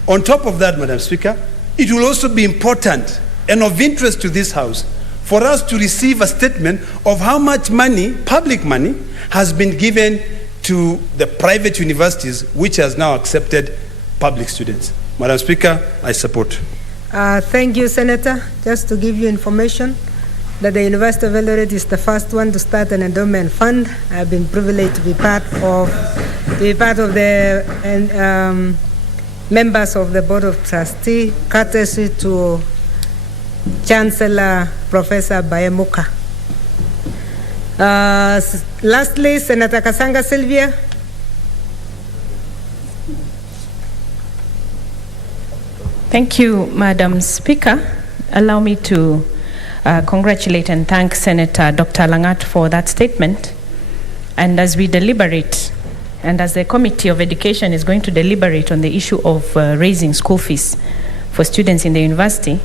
On top of that, Madam Speaker, it will also be important and of interest to this House for us to receive a statement of how much money, public money, has been given to the private universities which has now accepted public students. Madam Speaker, I support. Thank you, Senator. Just to give you information that the University of Eldoret is the first one to start an endowment fund. I've been privileged to be part of the members of the Board of Trustees, courtesy to Chancellor Professor Bayemuka. Lastly, Senator Kasanga Sylvia. Thank you, Madam Speaker. Allow me to congratulate and thank Senator Dr. Langat for that statement. And as we deliberate, and as the Committee of Education is going to deliberate on the issue of raising school fees for students in the university,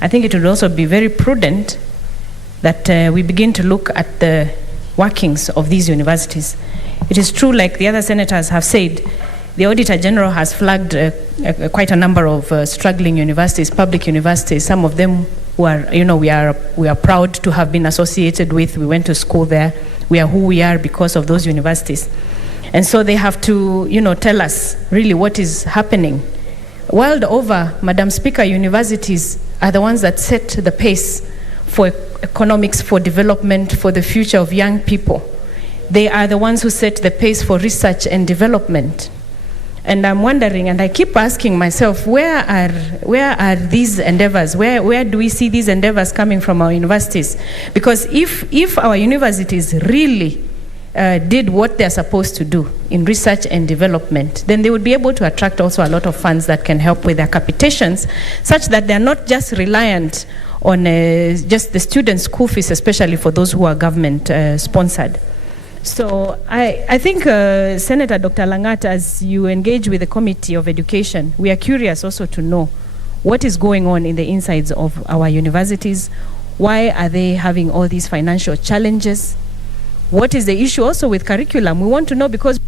I think it would also be very prudent that we begin to look at the workings of these universities. It is true, like the other senators have said, the Auditor General has flagged quite a number of struggling universities, public universities. Some of them who are, we are proud to have been associated with. We went to school there. We are who we are because of those universities. And so they have to, tell us really what is happening. World over, Madam Speaker, universities are the ones that set the pace for economics, for development, for the future of young people. They are the ones who set the pace for research and development. And I'm wondering, and I keep asking myself, where are these endeavors? Where do we see these endeavors coming from our universities? Because if our universities really did what they're supposed to do in research and development, then they would be able to attract also a lot of funds that can help with their capitations, such that they're not just reliant on just the students' school fees, especially for those who are government sponsored. So I think, Senator Dr. Langat, as you engage with the Committee of Education, we are curious also to know what is going on in the insides of our universities. Why are they having all these financial challenges? What is the issue also with curriculum? We want to know, because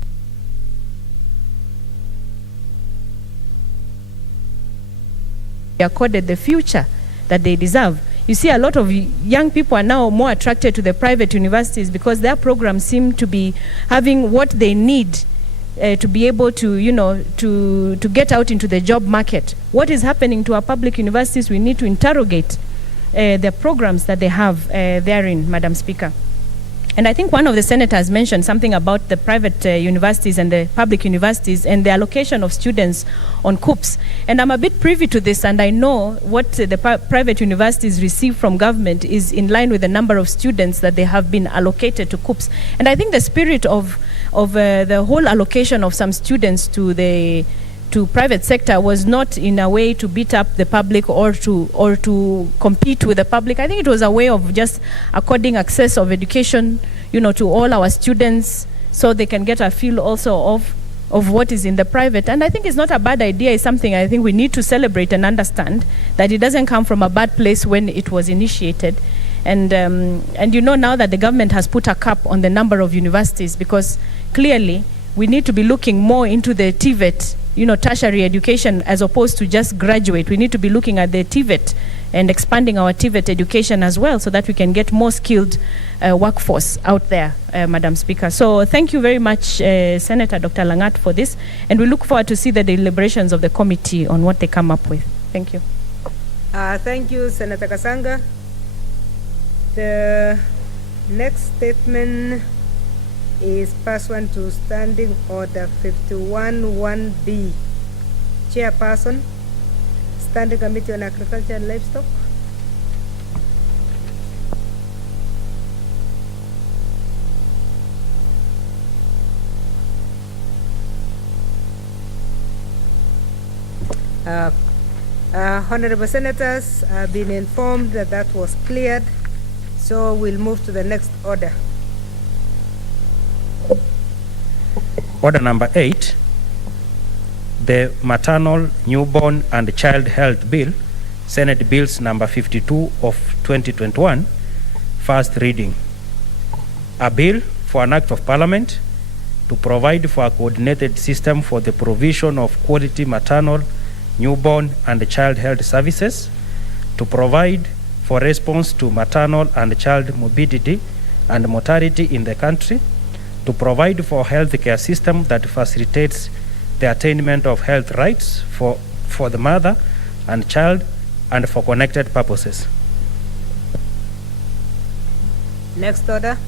they are accorded the future that they deserve. You see, a lot of young people are now more attracted to the private universities because their programs seem to be having what they need to be able to, you know, to get out into the job market. What is happening to our public universities? We need to interrogate the programs that they have therein, Madam Speaker. And I think one of the senators mentioned something about the private universities and the public universities and the allocation of students on COOPs. And I'm a bit privy to this, and I know what the private universities receive from government is in line with the number of students that they have been allocated to COOPs. And I think the spirit of the whole allocation of some students to private sector was not in a way to beat up the public or to compete with the public. I think it was a way of just according access of education, you know, to all our students, so they can get a feel also of what is in the private. And I think it's not a bad idea. It's something I think we need to celebrate and understand that it doesn't come from a bad place when it was initiated. And you know, now that the government has put a cap on the number of universities, because clearly we need to be looking more into the TVET, you know, tertiary education, as opposed to just graduate. We need to be looking at the TVET and expanding our TVET education as well, so that we can get more skilled workforce out there, Madam Speaker. So thank you very much, Senator Dr. Langat, for this, and we look forward to see the deliberations of the committee on what they come up with. Thank you. Thank you, Senator Kasanga. The next statement is pursuant to Standing Order 51-1B. Chairperson, Standing Committee on Agriculture and Livestock. Honorable Senators, I've been informed that that was cleared, so we'll move to the next order. Order number 8, the Maternal, Newborn and Child Health Bill, Senate Bills number 52 of 2021, first reading. A bill for an act of Parliament to provide for a coordinated system for the provision of quality maternal, newborn and child health services, to provide for response to maternal and child morbidity and mortality in the country, to provide for a health care system that facilitates the attainment of health rights for the mother and child and for connected purposes. Next order.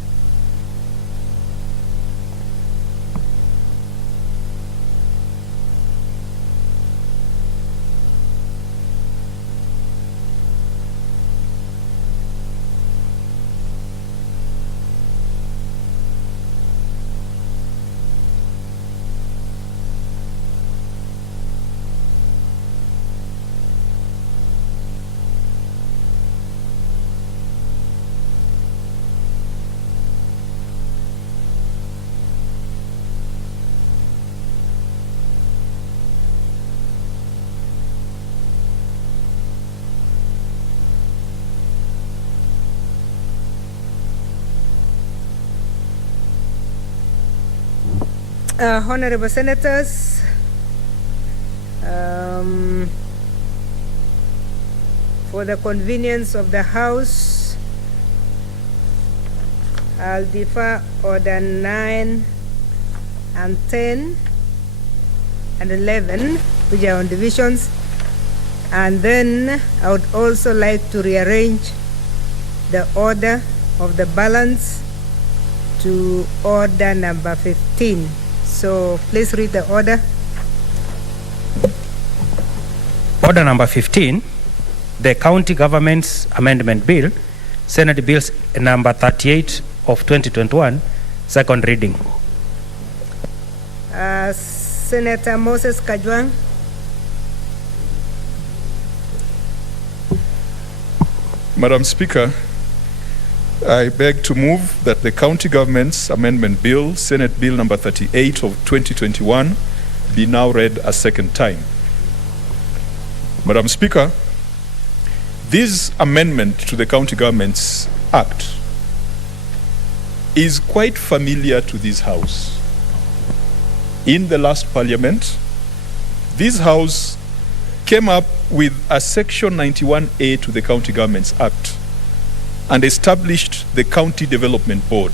Honorable Senators, for the convenience of the House, I'll defer Order 9 and 10 and 11, which are on divisions, and then I would also like to rearrange the order of the balance to order number 15. So please read the order. Order number 15, the County Government's Amendment Bill, Senate Bills number 38 of 2021, Second reading. Senator Moses Kajwang. Madam Speaker, I beg to move that the County Government's Amendment Bill, Senate Bill number 38 of 2021, be now read a second time. Madam Speaker, this amendment to the County Government's Act is quite familiar to this House. In the last Parliament, this House came up with a Section 91A to the County Governments Act and established the County Development Board.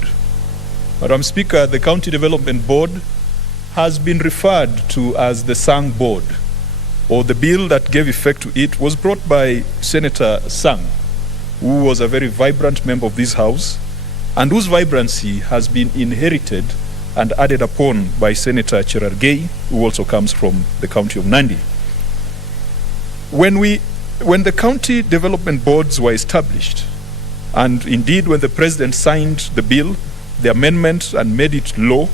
Madam Speaker, the County Development Board has been referred to as the Sang Board, or the bill that gave effect to it was brought by Senator Sang, who was a very vibrant member of this House, and whose vibrancy has been inherited and added upon by Senator Cherargei, who also comes from the county of Nandi. When the county development boards were established, and indeed when the president signed the bill, the amendment, and made it law,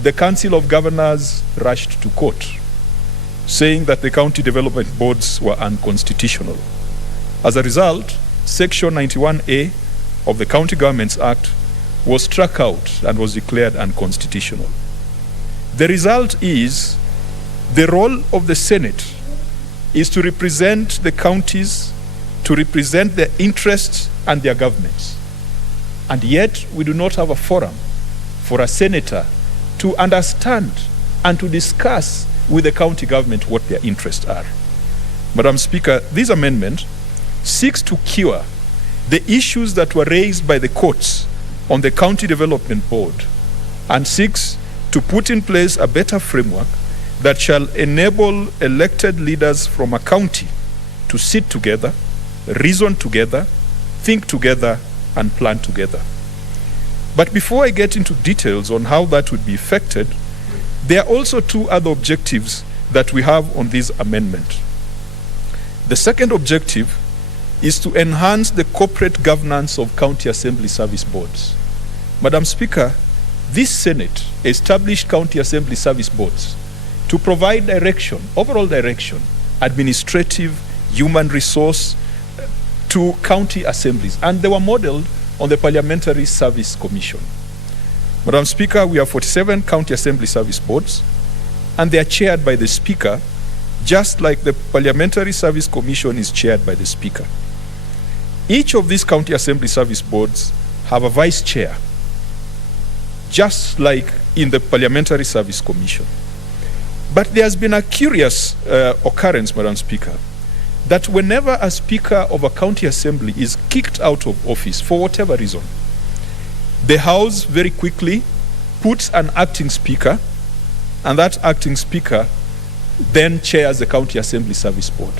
the Council of Governors rushed to court, saying that the county development boards were unconstitutional. As a result, Section 91A of the County Governments Act was struck out and was declared unconstitutional. The result is the role of the Senate is to represent the counties, to represent their interests and their governments. And yet we do not have a forum for a senator to understand and to discuss with the county government what their interests are. Madam Speaker, this amendment seeks to cure the issues that were raised by the courts on the County Development Board and seeks to put in place a better framework that shall enable elected leaders from a county to sit together, reason together, think together, and plan together. But before I get into details on how that would be effected, there are also two other objectives that we have on this amendment. The second objective is to enhance the corporate governance of county assembly service boards. Madam Speaker, this Senate established county assembly service boards to provide direction, overall direction, administrative, human resource to county assemblies, and they were modeled on the Parliamentary Service Commission. Madam Speaker, we have 47 county assembly service boards, and they are chaired by the Speaker, just like the Parliamentary Service Commission is chaired by the Speaker. Each of these county assembly service boards have a vice chair, just like in the Parliamentary Service Commission. But there has been a curious occurrence, Madam Speaker, that whenever a Speaker of a county assembly is kicked out of office for whatever reason, the House very quickly puts an acting Speaker, and that acting Speaker then chairs the County Assembly Service Board.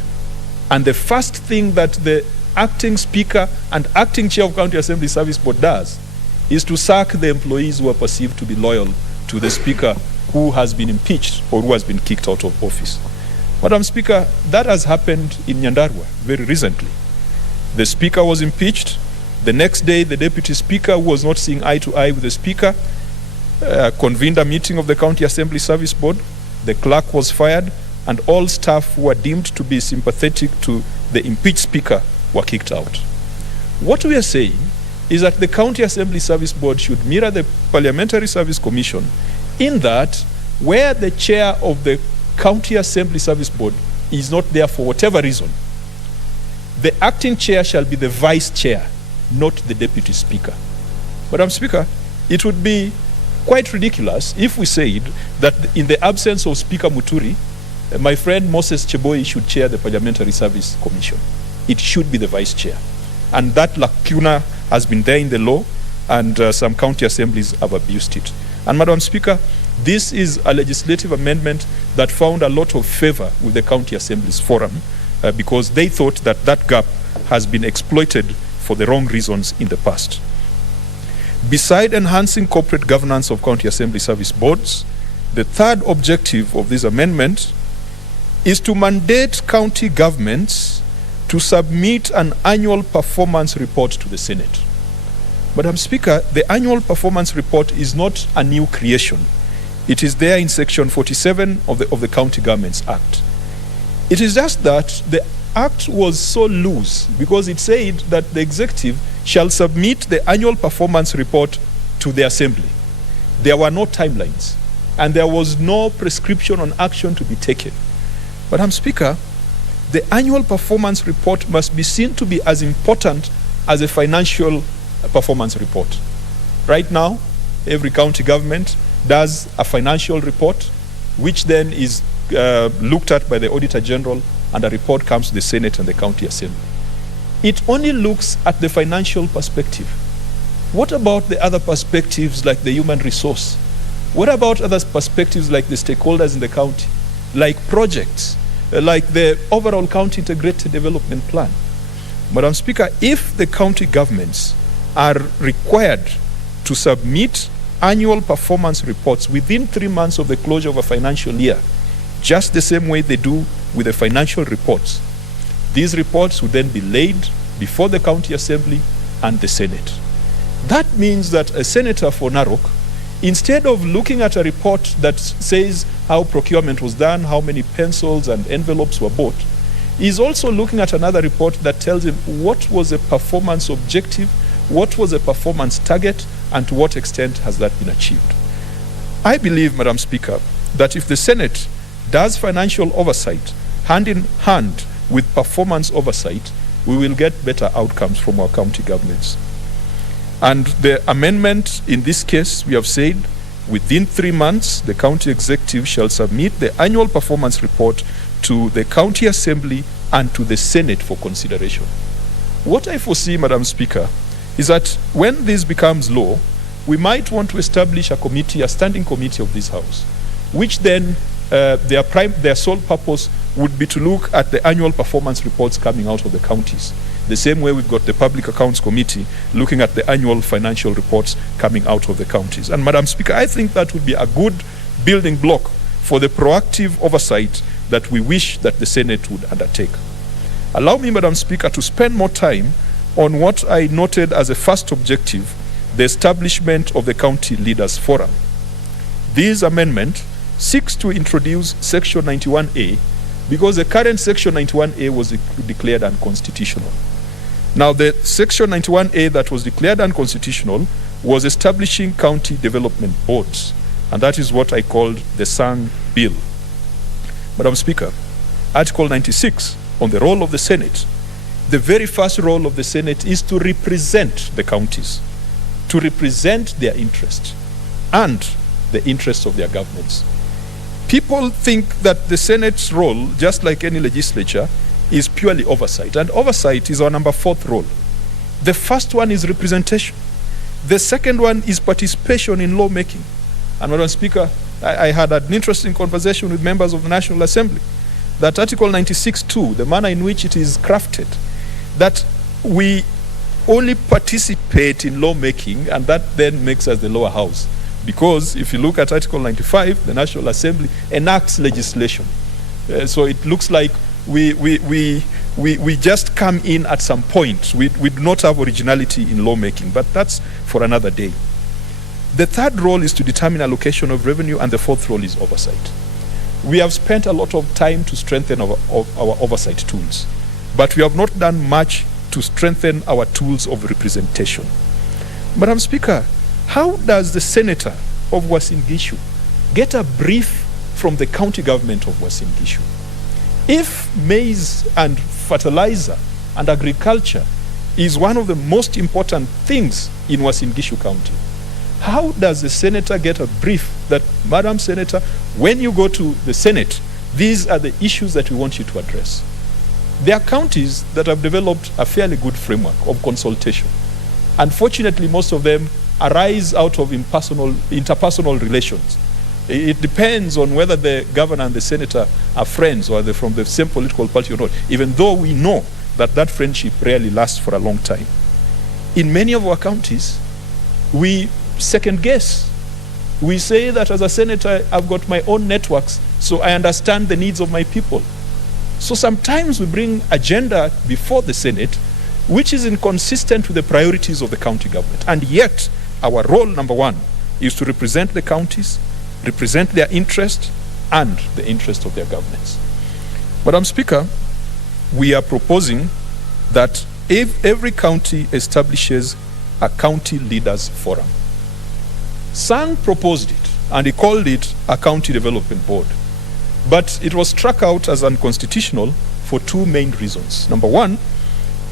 And the first thing that the acting Speaker and acting Chair of County Assembly Service Board does is to sack the employees who are perceived to be loyal to the Speaker who has been impeached or who has been kicked out of office. Madam Speaker, that has happened in Nyandarua very recently. The Speaker was impeached. The next day, the Deputy Speaker, who was not seeing eye to eye with the Speaker, convened a meeting of the County Assembly Service Board. The clerk was fired, and all staff who were deemed to be sympathetic to the impeached Speaker were kicked out. What we are saying is that the County Assembly Service Board should mirror the Parliamentary Service Commission in that where the chair of the County Assembly Service Board is not there for whatever reason, the acting chair shall be the vice chair, not the deputy speaker. Madam Speaker, it would be quite ridiculous if we said that in the absence of Speaker Muturi, my friend Moses Cheboi should chair the Parliamentary Service Commission. It should be the vice chair. And that lacuna has been there in the law, and some county assemblies have abused it. And Madam Speaker, this is a legislative amendment that found a lot of favor with the County Assemblies Forum because they thought that that gap has been exploited for the wrong reasons in the past. Beside enhancing corporate governance of County Assembly Service Boards, the third objective of this amendment is to mandate county governments to submit an annual performance report to the Senate. Madam Speaker, the annual performance report is not a new creation. It is there in section 47 of the County Governments Act. It is just that the Act was so loose because it said that the executive shall submit the annual performance report to the Assembly. There were no timelines, and there was no prescription on action to be taken. Madam Speaker, the annual performance report must be seen to be as important as a financial performance report. Right now, every county government does a financial report, which then is looked at by the Auditor General, and a report comes to the Senate and the County Assembly. It only looks at the financial perspective. What about the other perspectives like the human resource? What about other perspectives like the stakeholders in the county, like projects, like the overall county integrated development plan? Madam Speaker, if the county governments are required to submit annual performance reports within 3 months of the closure of a financial year, just the same way they do with the financial reports, these reports would then be laid before the County Assembly and the Senate. That means that a senator for Narok, instead of looking at a report that says how procurement was done, how many pencils and envelopes were bought, is also looking at another report that tells him what was a performance objective, what was a performance target, and to what extent has that been achieved. I believe, Madam Speaker, that if the Senate does financial oversight hand in hand with performance oversight, we will get better outcomes from our county governments. And the amendment in this case, we have said, within 3 months, the county executive shall submit the annual performance report to the County Assembly and to the Senate for consideration. What I foresee, Madam Speaker, is that when this becomes law, we might want to establish a committee, a standing committee of this House, which then their sole purpose would be to look at the annual performance reports coming out of the counties. The same way we've got the Public Accounts Committee looking at the annual financial reports coming out of the counties. And Madam Speaker, I think that would be a good building block for the proactive oversight that we wish that the Senate would undertake. Allow me, Madam Speaker, to spend more time on what I noted as a first objective, the establishment of the County Leaders Forum. This amendment seeks to introduce Section 91A because the current Section 91A was declared unconstitutional. Now, the Section 91A that was declared unconstitutional was establishing county development boards, and that is what I called the Sang Bill. Madam Speaker, Article 96 on the role of the Senate, the very first role of the Senate is to represent the counties, to represent their interests and the interests of their governments. People think that the Senate's role, just like any legislature, is purely oversight, and oversight is our number 4th role. The first one is representation. The second one is participation in lawmaking. And Madam Speaker, I had an interesting conversation with members of the National Assembly that Article 96(2), the manner in which it is crafted, that we only participate in lawmaking, and that then makes us the lower house. Because if you look at Article 95, the National Assembly enacts legislation. So it looks like we just come in at some point. We do not have originality in lawmaking, but that's for another day. The third role is to determine allocation of revenue, and the fourth role is oversight. We have spent a lot of time to strengthen our oversight tools, but we have not done much to strengthen our tools of representation. Madam Speaker, how does the senator of Uasin Gishu get a brief from the county government of Uasin Gishu? If maize and fertilizer and agriculture is one of the most important things in Uasin Gishu County, how does the senator get a brief that, Madam Senator, when you go to the Senate, these are the issues that we want you to address? There are counties that have developed a fairly good framework of consultation. Unfortunately, most of them arise out of interpersonal relations. It depends on whether the governor and the senator are friends or they're from the same political party or not, even though we know that that friendship rarely lasts for a long time. In many of our counties, we second guess. We say that as a senator, I've got my own networks, so I understand the needs of my people. So sometimes we bring agenda before the Senate, which is inconsistent with the priorities of the county government. And yet, our role, number one, is to represent the counties, represent their interest, and the interest of their governments. Madam Speaker, we are proposing that if every county establishes a county leaders forum. Sang proposed it, and he called it a county development board. But it was struck out as unconstitutional for two main reasons. Number one,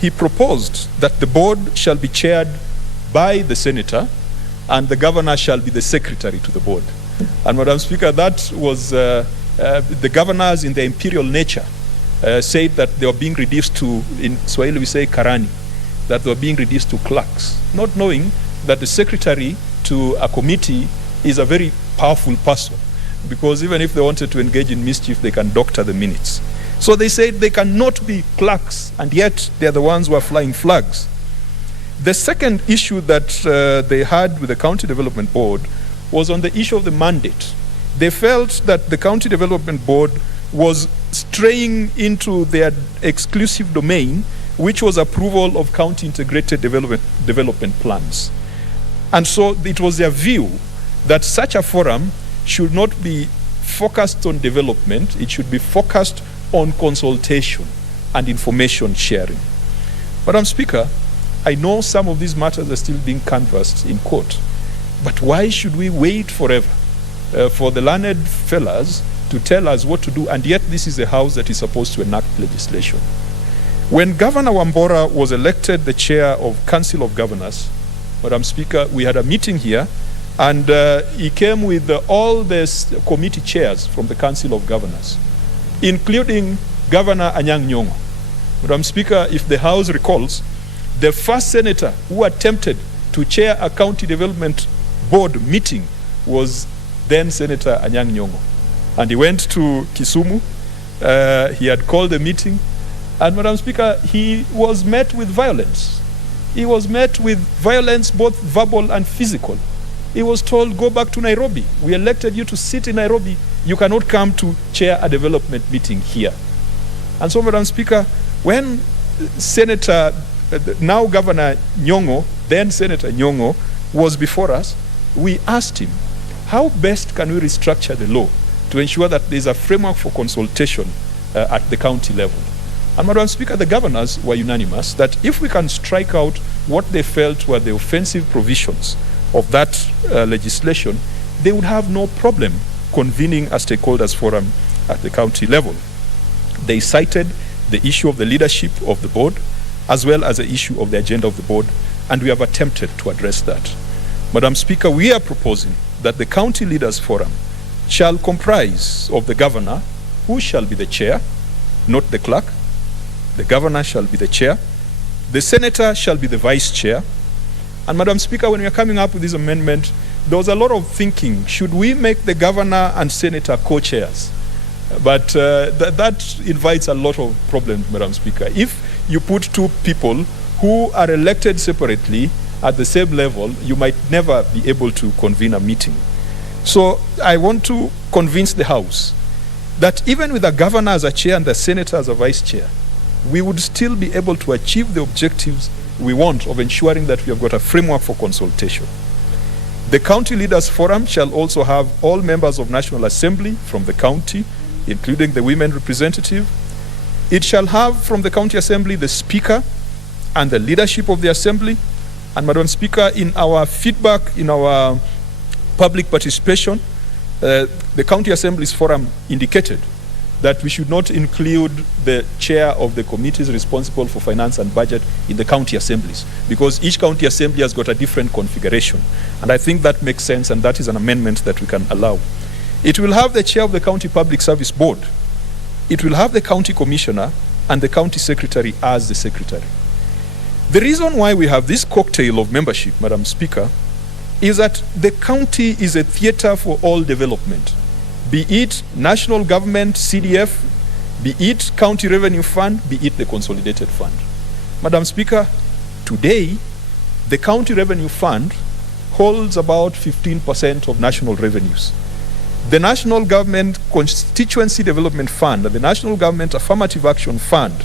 he proposed that the board shall be chaired by the senator and the governor shall be the secretary to the board. And Madam Speaker, that was the governors in their imperial nature said that they were being reduced to, in Swahili we say karani, that they were being reduced to clerks, not knowing that the secretary to a committee is a very powerful person, because even if they wanted to engage in mischief, they can doctor the minutes. So they said they cannot be clerks, and yet they're the ones who are flying flags. The second issue that they had with the County Development Board was on the issue of the mandate. They felt that the County Development Board was straying into their exclusive domain, which was approval of county integrated development plans. And so it was their view that such a forum should not be focused on development, it should be focused on consultation and information sharing. Madam Speaker, I know some of these matters are still being canvassed in court, but why should we wait forever for the learned fellas to tell us what to do, and yet this is a house that is supposed to enact legislation? When Governor Wambora was elected the chair of Council of Governors, Madam Speaker, we had a meeting here, and he came with all the committee chairs from the Council of Governors, including Governor Anyang' Nyong'o. Madam Speaker, if the House recalls, the first senator who attempted to chair a county development board meeting was then Senator Anyang' Nyong'o. And he went to Kisumu, he had called a meeting, and Madam Speaker, he was met with violence. He was met with violence, both verbal and physical. He was told, go back to Nairobi. We elected you to sit in Nairobi. You cannot come to chair a development meeting here. And so, Madam Speaker, when Senator, now Governor Nyong'o, then Senator Nyong'o, was before us, we asked him, how best can we restructure the law to ensure that there is a framework for consultation at the county level? And Madam Speaker, the governors were unanimous that if we can strike out what they felt were the offensive provisions of that legislation, they would have no problem convening a stakeholders forum at the county level. They cited the issue of the leadership of the board as well as the issue of the agenda of the board, and we have attempted to address that. Madam Speaker, we are proposing that the County Leaders Forum shall comprise of the governor, who shall be the chair, not the clerk. The governor shall be the chair. The senator shall be the vice chair. And Madam Speaker, when we are coming up with this amendment, there was a lot of thinking, should we make the governor and senator co-chairs? But that invites a lot of problems, Madam Speaker. If you put two people who are elected separately at the same level, you might never be able to convene a meeting. So I want to convince the House that even with the governor as a chair and the senator as a vice chair, we would still be able to achieve the objectives we want of ensuring that we have got a framework for consultation. The County Leaders Forum shall also have all members of National Assembly from the county, including the women representative. It shall have from the County Assembly the Speaker and the leadership of the Assembly. And Madam Speaker, in our feedback, in our public participation, the County Assembly's Forum indicated that we should not include the chair of the committees responsible for finance and budget in the county assemblies, because each county assembly has got a different configuration. And I think that makes sense, and that is an amendment that we can allow. It will have the chair of the County Public Service Board. It will have the county commissioner and the county secretary as the secretary. The reason why we have this cocktail of membership, Madam Speaker, is that the county is a theater for all development, be it national government, CDF, be it county revenue fund, be it the consolidated fund. Madam Speaker, today, the county revenue fund holds about 15% of national revenues. The national government constituency development fund and the national government affirmative action fund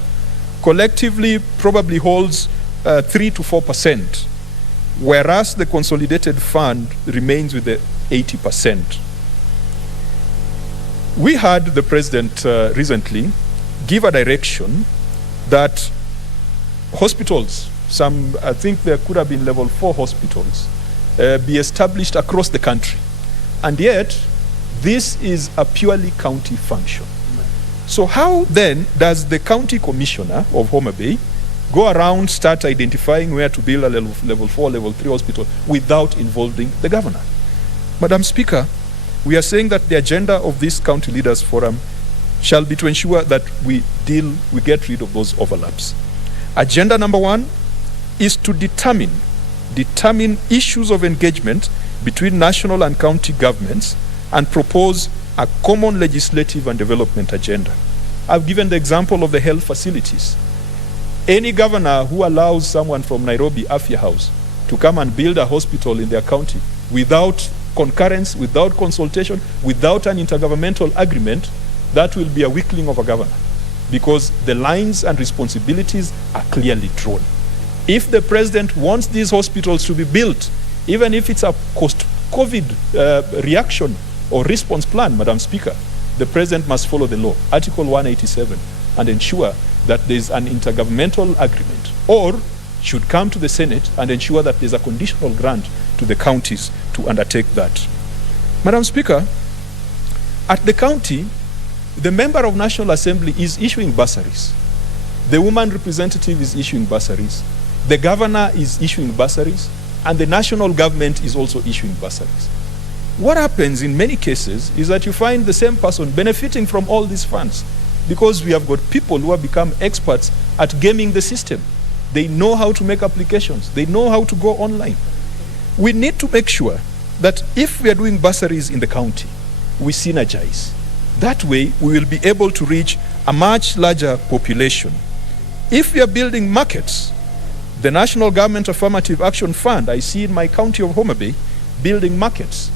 collectively probably holds 3 to 4%, whereas the consolidated fund remains with the 80%. We had the president recently give a direction that hospitals, I think there could have been level 4 hospitals, be established across the country. And yet, this is a purely county function. So how then does the county commissioner of Homa Bay go around, start identifying where to build a level 4, level 3 hospital without involving the governor? Madam Speaker, we are saying that the agenda of this County Leaders Forum shall be to ensure that we get rid of those overlaps. Agenda number 1 is to determine issues of engagement between national and county governments and propose a common legislative and development agenda. I've given the example of the health facilities. Any governor who allows someone from Nairobi Afya House to come and build a hospital in their county without concurrence, without consultation, without an intergovernmental agreement, that will be a weakling of a governor, because the lines and responsibilities are clearly drawn. If the president wants these hospitals to be built, even if it's a post-COVID reaction or response plan, Madam Speaker, the president must follow the law, Article 187, and ensure that there's an intergovernmental agreement, or should come to the Senate and ensure that there's a conditional grant to the counties to undertake that. Madam Speaker, at the county, the member of National Assembly is issuing bursaries. The woman representative is issuing bursaries. The governor is issuing bursaries, and the national government is also issuing bursaries. What happens in many cases is that you find the same person benefiting from all these funds, because we have got people who have become experts at gaming the system. They know how to make applications. They know how to go online. We need to make sure that if we are doing bursaries in the county, we synergize. That way, we will be able to reach a much larger population. If we are building markets, the National Government Affirmative Action Fund, I see in my county of Homa Bay, building markets.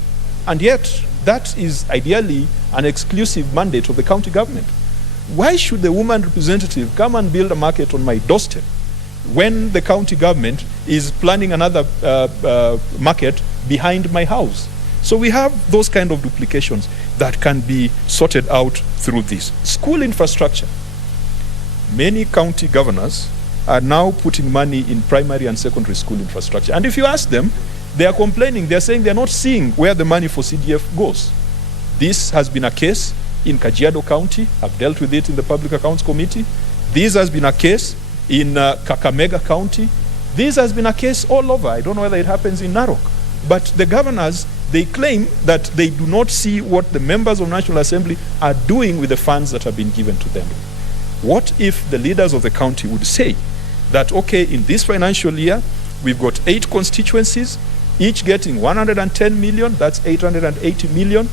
And yet, that is ideally an exclusive mandate of the county government. Why should the woman representative come and build a market on my doorstep when the county government is planning another market behind my house? So we have those kind of duplications that can be sorted out through this. School infrastructure. Many county governors are now putting money in primary and secondary school infrastructure. And if you ask them, they are complaining. They are saying they are not seeing where the money for CDF goes. This has been a case in Kajiado County. I've dealt with it in the Public Accounts Committee. This has been a case in Kakamega County. This has been a case all over. I don't know whether it happens in Narok. But the governors, they claim that they do not see what the members of National Assembly are doing with the funds that have been given to them. What if the leaders of the county would say that, okay, in this financial year, we've got 8 constituencies, each getting 110 million, that's 880 million.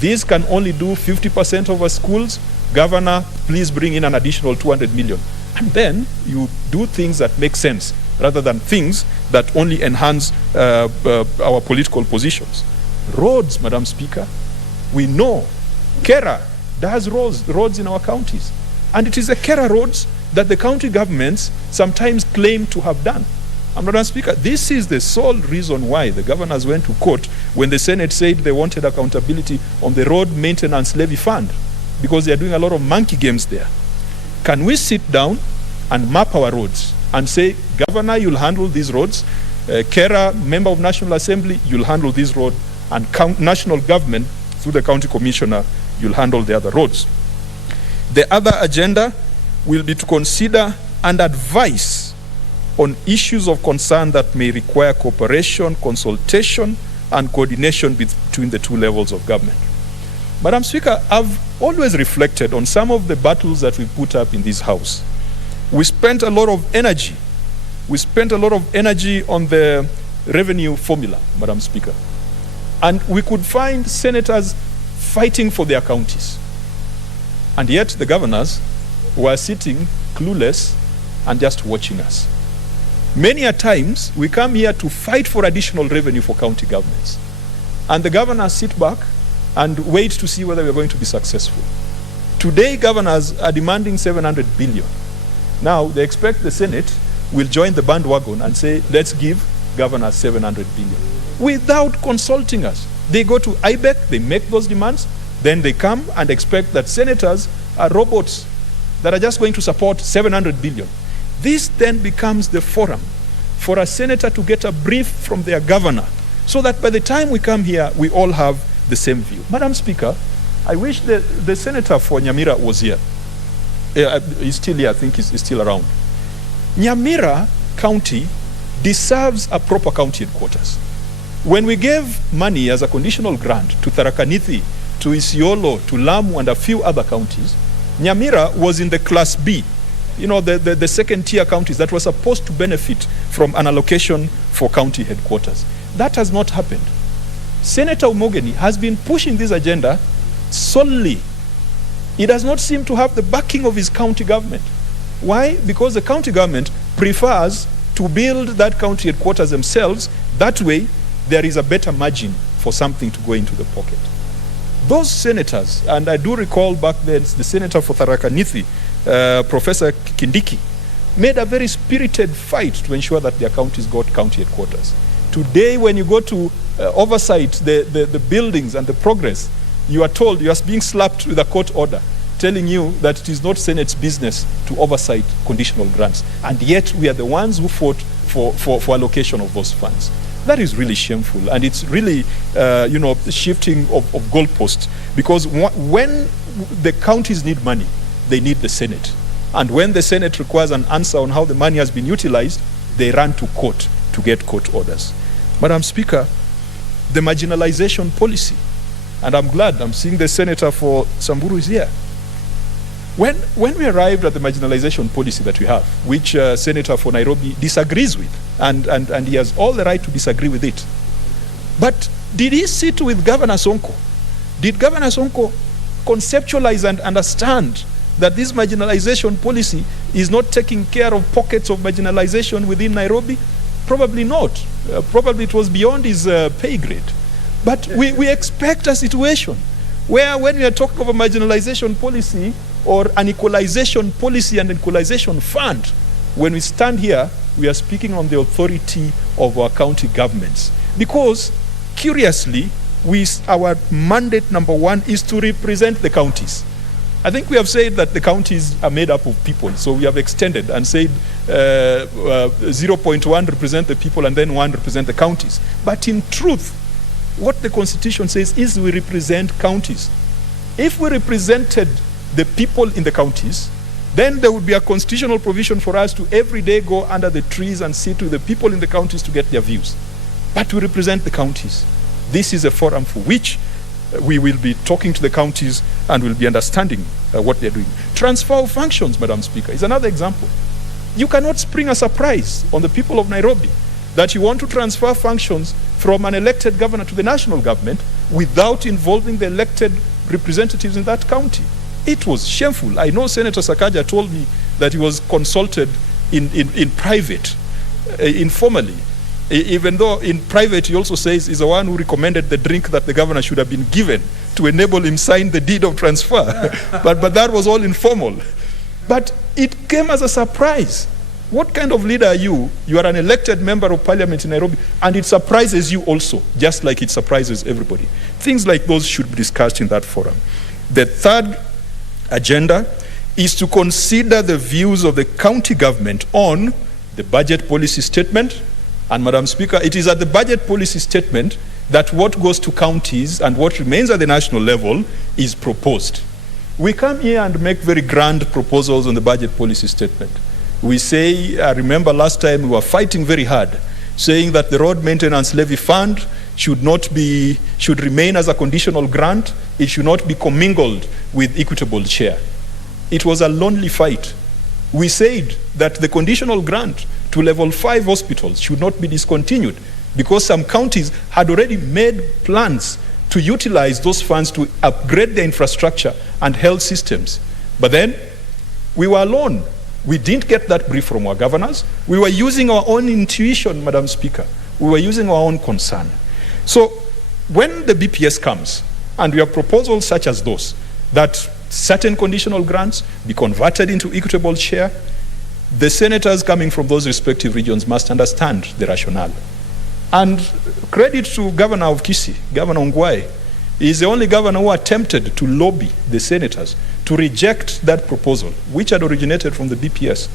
These can only do 50% of our schools. Governor, please bring in an additional 200 million. And then you do things that make sense rather than things that only enhance our political positions. Roads, Madam Speaker. We know Kera does roads in our counties. And it is the Kera roads that the county governments sometimes claim to have done. Madam Speaker, this is the sole reason why the governors went to court when the Senate said they wanted accountability on the road maintenance levy fund, because they are doing a lot of monkey games there. Can we sit down and map our roads and say, Governor, you'll handle these roads, Kera, member of National Assembly, you'll handle this road, and national government, through the county commissioner, you'll handle the other roads. The other agenda will be to consider and advise on issues of concern that may require cooperation, consultation, and coordination between the 2 levels of government. Madam Speaker, I've always reflected on some of the battles that we put up in this House. We spent a lot of energy. We spent a lot of energy on the revenue formula, Madam Speaker. And we could find senators fighting for their counties. And yet the governors were sitting clueless and just watching us. Many a times, we come here to fight for additional revenue for county governments. And the governors sit back and wait to see whether we're going to be successful. Today, governors are demanding 700 billion. Now, they expect the Senate will join the bandwagon and say, let's give governor 700 billion. Without consulting us. They go to IBEC, they make those demands, then they come and expect that senators are robots that are just going to support 700 billion. This then becomes the forum for a senator to get a brief from their governor, so that by the time we come here, we all have the same view. Madam Speaker, I wish the senator for Nyamira was here. He's still here, I think he's still around. Nyamira County deserves a proper county headquarters. When we gave money as a conditional grant to Tharaka Nithi, to Isiolo, to Lamu, and a few other counties, Nyamira was in the Class B, the second tier counties that were supposed to benefit from an allocation for county headquarters. That has not happened. Senator Umogeni has been pushing this agenda solely. He does not seem to have the backing of his county government. Why? Because the county government prefers to build that county headquarters themselves. That way, there is a better margin for something to go into the pocket. Those senators, and I do recall back then, the senator for Tharaka Nithi, Professor Kindiki, made a very spirited fight to ensure that their counties got county headquarters. Today, when you go to oversight the buildings and the progress, you are told you are being slapped with a court order telling you that it is not Senate's business to oversight conditional grants. And yet, we are the ones who fought for allocation of those funds. That is really shameful, and it's really, shifting of goalposts, because when the counties need money, they need the Senate. And when the Senate requires an answer on how the money has been utilized, they run to court to get court orders. Madam Speaker, the marginalization policy, and I'm glad I'm seeing the senator for Samburu is here. When we arrived at the marginalization policy that we have, which Senator for Nairobi disagrees with, and he has all the right to disagree with it. But did he sit with Governor Sonko? Did Governor Sonko conceptualize and understand that this marginalization policy is not taking care of pockets of marginalization within Nairobi? Probably not. Probably it was beyond his pay grade. But we expect a situation where, when we are talking of a marginalization policy or an equalization policy and equalization fund, when we stand here, we are speaking on the authority of our county governments. Because, curiously, our mandate number one is to represent the counties. I think we have said that the counties are made up of people, so we have extended and said 0.1 represent the people and then 1 represent the counties. But in truth, what the Constitution says is we represent counties. If we represented the people in the counties, then there would be a constitutional provision for us to every day go under the trees and sit with the people in the counties to get their views. But we represent the counties. This is a forum for which we will be talking to the counties and will be understanding what they're doing. Transfer of functions, Madam Speaker, is another example. You cannot spring a surprise on the people of Nairobi that you want to transfer functions from an elected governor to the national government without involving the elected representatives in that county. It was shameful. I know Senator Sakaja told me that he was consulted in private, informally. Even though in private he also says he's the one who recommended the drink that the governor should have been given to enable him sign the deed of transfer. but that was all informal. But it came as a surprise. What kind of leader are you? You are an elected member of parliament in Nairobi, and it surprises you also, just like it surprises everybody. Things like those should be discussed in that forum. The third agenda is to consider the views of the county government on the budget policy statement. And Madam Speaker, it is at the budget policy statement that what goes to counties and what remains at the national level is proposed. We come here and make very grand proposals on the budget policy statement. We say, I remember last time we were fighting very hard, saying that the road maintenance levy fund should remain as a conditional grant. It should not be commingled with equitable share. It was a lonely fight. We said that the conditional grant to level 5 hospitals should not be discontinued because some counties had already made plans to utilize those funds to upgrade their infrastructure and health systems. But then we were alone. We didn't get that brief from our governors. We were using our own intuition, Madam Speaker. We were using our own concern. So when the BPS comes, and we have proposals such as those, that certain conditional grants be converted into equitable share, the senators coming from those respective regions must understand the rationale. And credit to Governor of Kisii, Governor Ongwae. He is the only governor who attempted to lobby the senators to reject that proposal, which had originated from the BPS,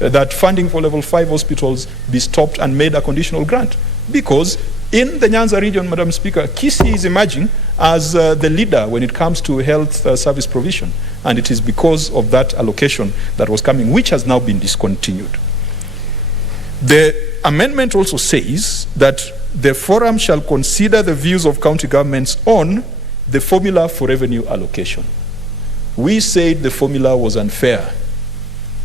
that funding for level 5 hospitals be stopped and made a conditional grant. Because in the Nyanza region, Madam Speaker, Kisii is emerging as the leader when it comes to health service provision. And it is because of that allocation that was coming, which has now been discontinued. The amendment also says that the forum shall consider the views of county governments on the formula for revenue allocation. We said the formula was unfair,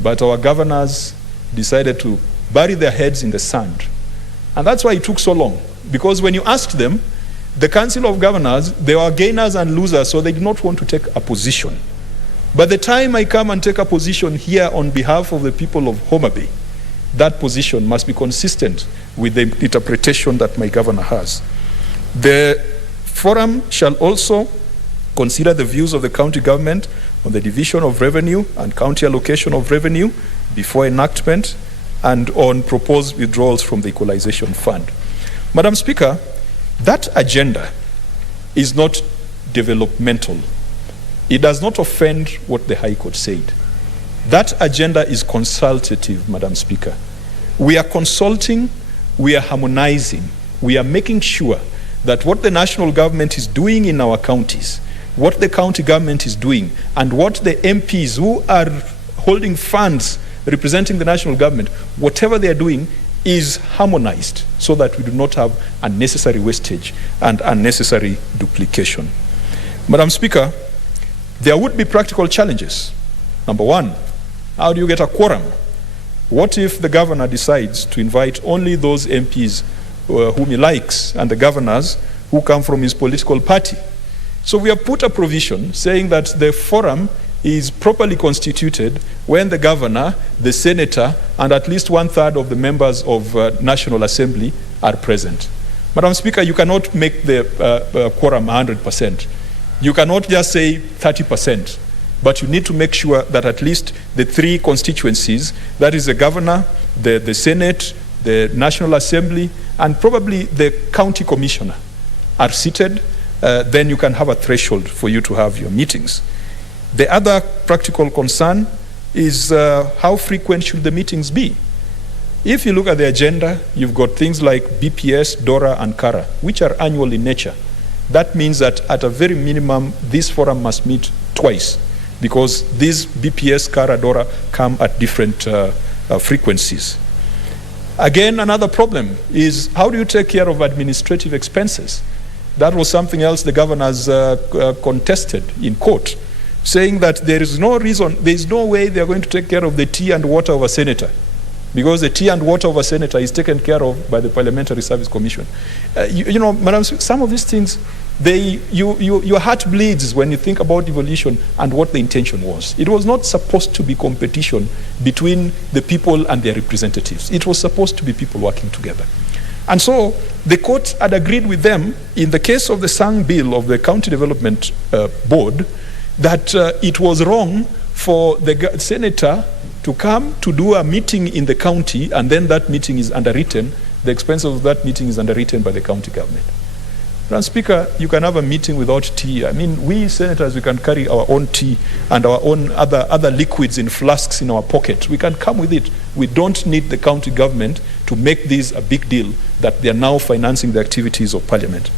but our governors decided to bury their heads in the sand. And that's why it took so long, because when you asked them, the Council of Governors, they were gainers and losers, so they did not want to take a position. By the time I come and take a position here on behalf of the people of Homa Bay, that position must be consistent with the interpretation that my governor has. The forum shall also consider the views of the county government on the division of revenue and county allocation of revenue before enactment and on proposed withdrawals from the equalization fund. Madam Speaker, that agenda is not developmental. It does not offend what the High Court said. That agenda is consultative, Madam Speaker. We are consulting, we are harmonizing, we are making sure that what the national government is doing in our counties, what the county government is doing, and what the MPs who are holding funds representing the national government, whatever they are doing is harmonized so that we do not have unnecessary wastage and unnecessary duplication. Madam Speaker, there would be practical challenges. Number one, how do you get a quorum? What if the governor decides to invite only those MPs whom he likes and the governors who come from his political party? So we have put a provision saying that the forum is properly constituted when the governor, the senator, and at least 1/3 of the members of National Assembly are present. Madam Speaker, you cannot make the quorum 100%. You cannot just say 30%. But you need to make sure that at least the 3 constituencies, that is the governor, the Senate, the National Assembly, and probably the county commissioner are seated. Then you can have a threshold for you to have your meetings. The other practical concern is how frequent should the meetings be? If you look at the agenda, you've got things like BPS, DORA, and CARA, which are annual in nature. That means that at a very minimum, this forum must meet twice, because these BPS, CARA, DORA come at different frequencies. Again, another problem is how do you take care of administrative expenses? That was something else the governors contested in court, saying that there is no reason, there is no way they are going to take care of the tea and water of a senator, because the tea and water of a senator is taken care of by the Parliamentary Service Commission. You know, Madam, some of these things, your heart bleeds when you think about devolution and what the intention was. It was not supposed to be competition between the people and their representatives. It was supposed to be people working together. And so the court had agreed with them in the case of the Sang Bill of the County Development Board that it was wrong for the senator to come to do a meeting in the county and then that meeting is underwritten, the expense of that meeting is underwritten by the county government. Madam Speaker, you can have a meeting without tea. I mean, we senators, we can carry our own tea and our own other liquids in flasks in our pocket. We can come with it. We don't need the county government to make this a big deal that they are now financing the activities of Parliament.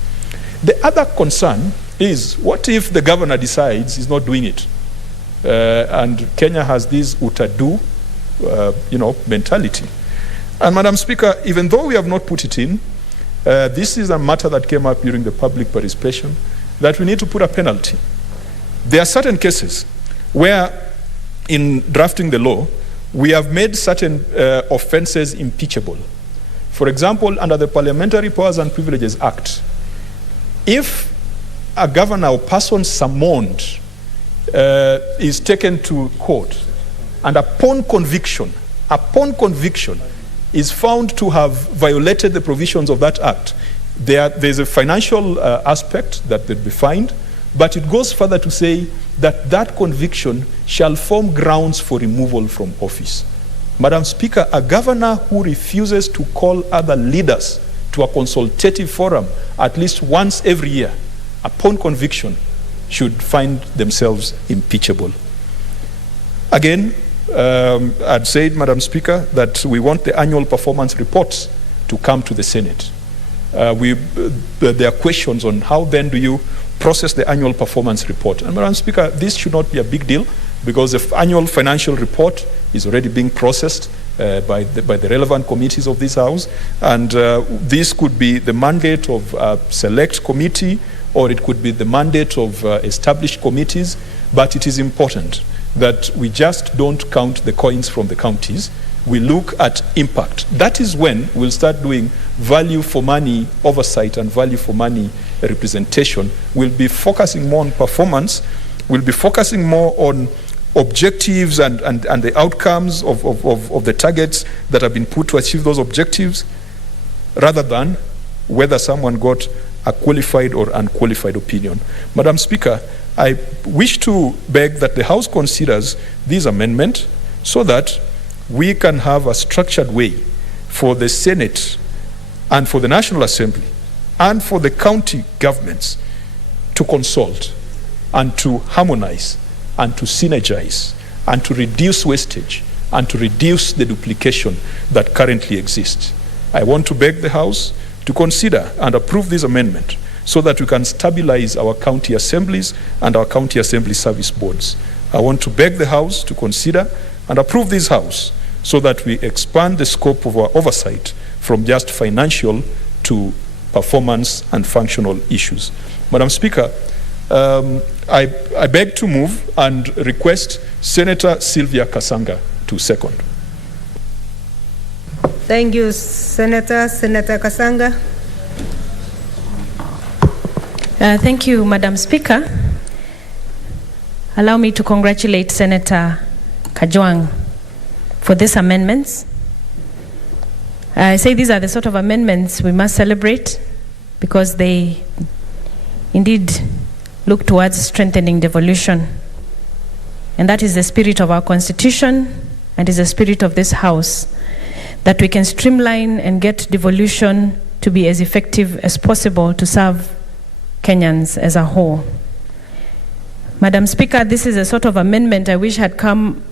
The other concern is, what if the governor decides he's not doing it? And Kenya has this utadu, mentality. And Madam Speaker, even though we have not put it in, this is a matter that came up during the public participation, that we need to put a penalty. There are certain cases where, in drafting the law, we have made certain offenses impeachable. For example, under the Parliamentary Powers and Privileges Act, if a governor or person summoned is taken to court and upon conviction is found to have violated the provisions of that act, there's a financial aspect that would be fined, but it goes further to say that that conviction shall form grounds for removal from office. Madam Speaker, a governor who refuses to call other leaders to a consultative forum at least once every year, upon conviction, should find themselves impeachable. Again, I'd said, Madam Speaker, that we want the annual performance reports to come to the Senate. There are questions on how then do you process the annual performance report. And Madam Speaker, this should not be a big deal because the annual financial report is already being processed by the relevant committees of this House. And this could be the mandate of a select committee, or it could be the mandate of established committees. But it is important that we just don't count the coins from the counties. We look at impact. That is when we'll start doing value for money oversight and value for money representation. We'll be focusing more on performance. We'll be focusing more on objectives and the outcomes of the targets that have been put to achieve those objectives, rather than whether someone got a qualified or unqualified opinion. Madam Speaker, I wish to beg that the House considers this amendment so that we can have a structured way for the Senate and for the National Assembly and for the county governments to consult and to harmonize and to synergize and to reduce wastage and to reduce the duplication that currently exists. I want to beg the House to consider and approve this amendment so that we can stabilize our county assemblies and our county assembly service boards. I want to beg the House to consider and approve this House so that we expand the scope of our oversight from just financial to performance and functional issues. Madam Speaker, I beg to move and request Senator Sylvia Kasanga to second. Thank you, Senator. Senator Kasanga. Thank you, Madam Speaker. Allow me to congratulate Senator Kajwang for these amendments. I say these are the sort of amendments we must celebrate because they indeed look towards strengthening devolution. And that is the spirit of our Constitution and is the spirit of this House, that we can streamline and get devolution to be as effective as possible to serve Kenyans as a whole. Madam Speaker, this is a sort of amendment I wish had come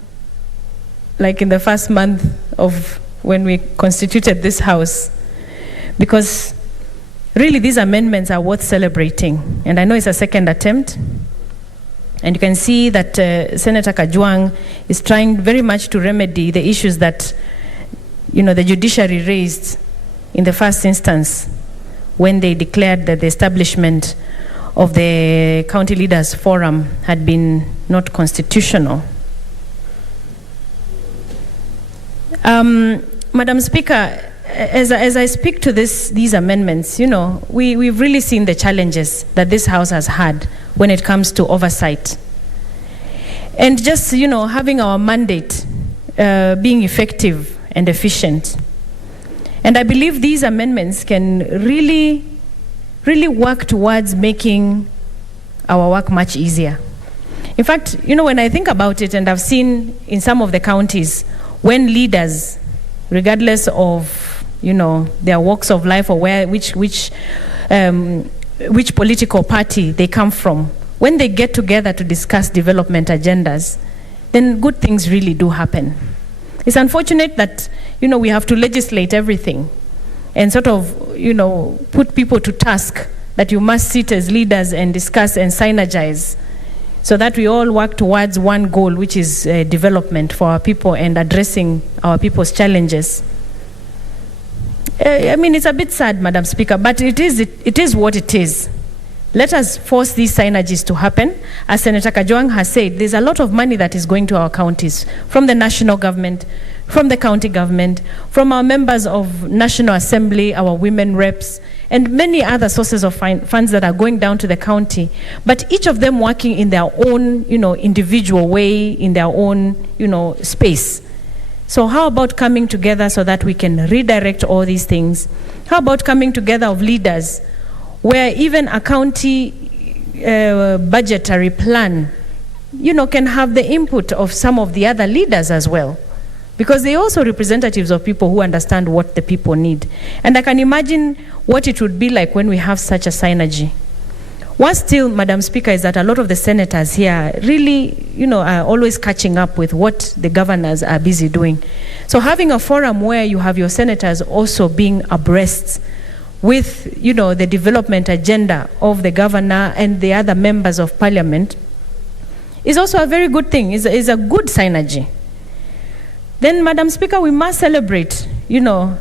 like in the first month of when we constituted this House, because really these amendments are worth celebrating. And I know it's a second attempt. And you can see that Senator Kajwang is trying very much to remedy the issues that, the judiciary raised in the first instance when they declared that the establishment of the County Leaders Forum had been not constitutional. Madam Speaker, as I speak to these amendments, we've really seen the challenges that this House has had when it comes to oversight. And just, having our mandate being effective and efficient. And I believe these amendments can really work towards making our work much easier. In fact, when I think about it, and I've seen in some of the counties, when leaders, regardless of, their walks of life or which political party they come from, when they get together to discuss development agendas, then good things really do happen. It's unfortunate that, we have to legislate everything and sort of, put people to task that you must sit as leaders and discuss and synergize so that we all work towards one goal, which is development for our people and addressing our people's challenges. It's a bit sad, Madam Speaker, but it is what it is. Let us force these synergies to happen. As Senator Kajwang has said, there's a lot of money that is going to our counties from the national government, from the county government, from our members of National Assembly, our women reps, and many other sources of funds that are going down to the county. But each of them working in their own, individual way, in their own, space. So how about coming together so that we can redirect all these things? How about coming together of leaders where even a county budgetary plan, can have the input of some of the other leaders as well, because they're also representatives of people who understand what the people need. And I can imagine what it would be like when we have such a synergy. What's still, Madam Speaker, is that a lot of the senators here really, are always catching up with what the governors are busy doing. So having a forum where you have your senators also being abreast with, the development agenda of the governor and the other members of parliament is also a very good thing, is a good synergy. Then, Madam Speaker, we must celebrate, the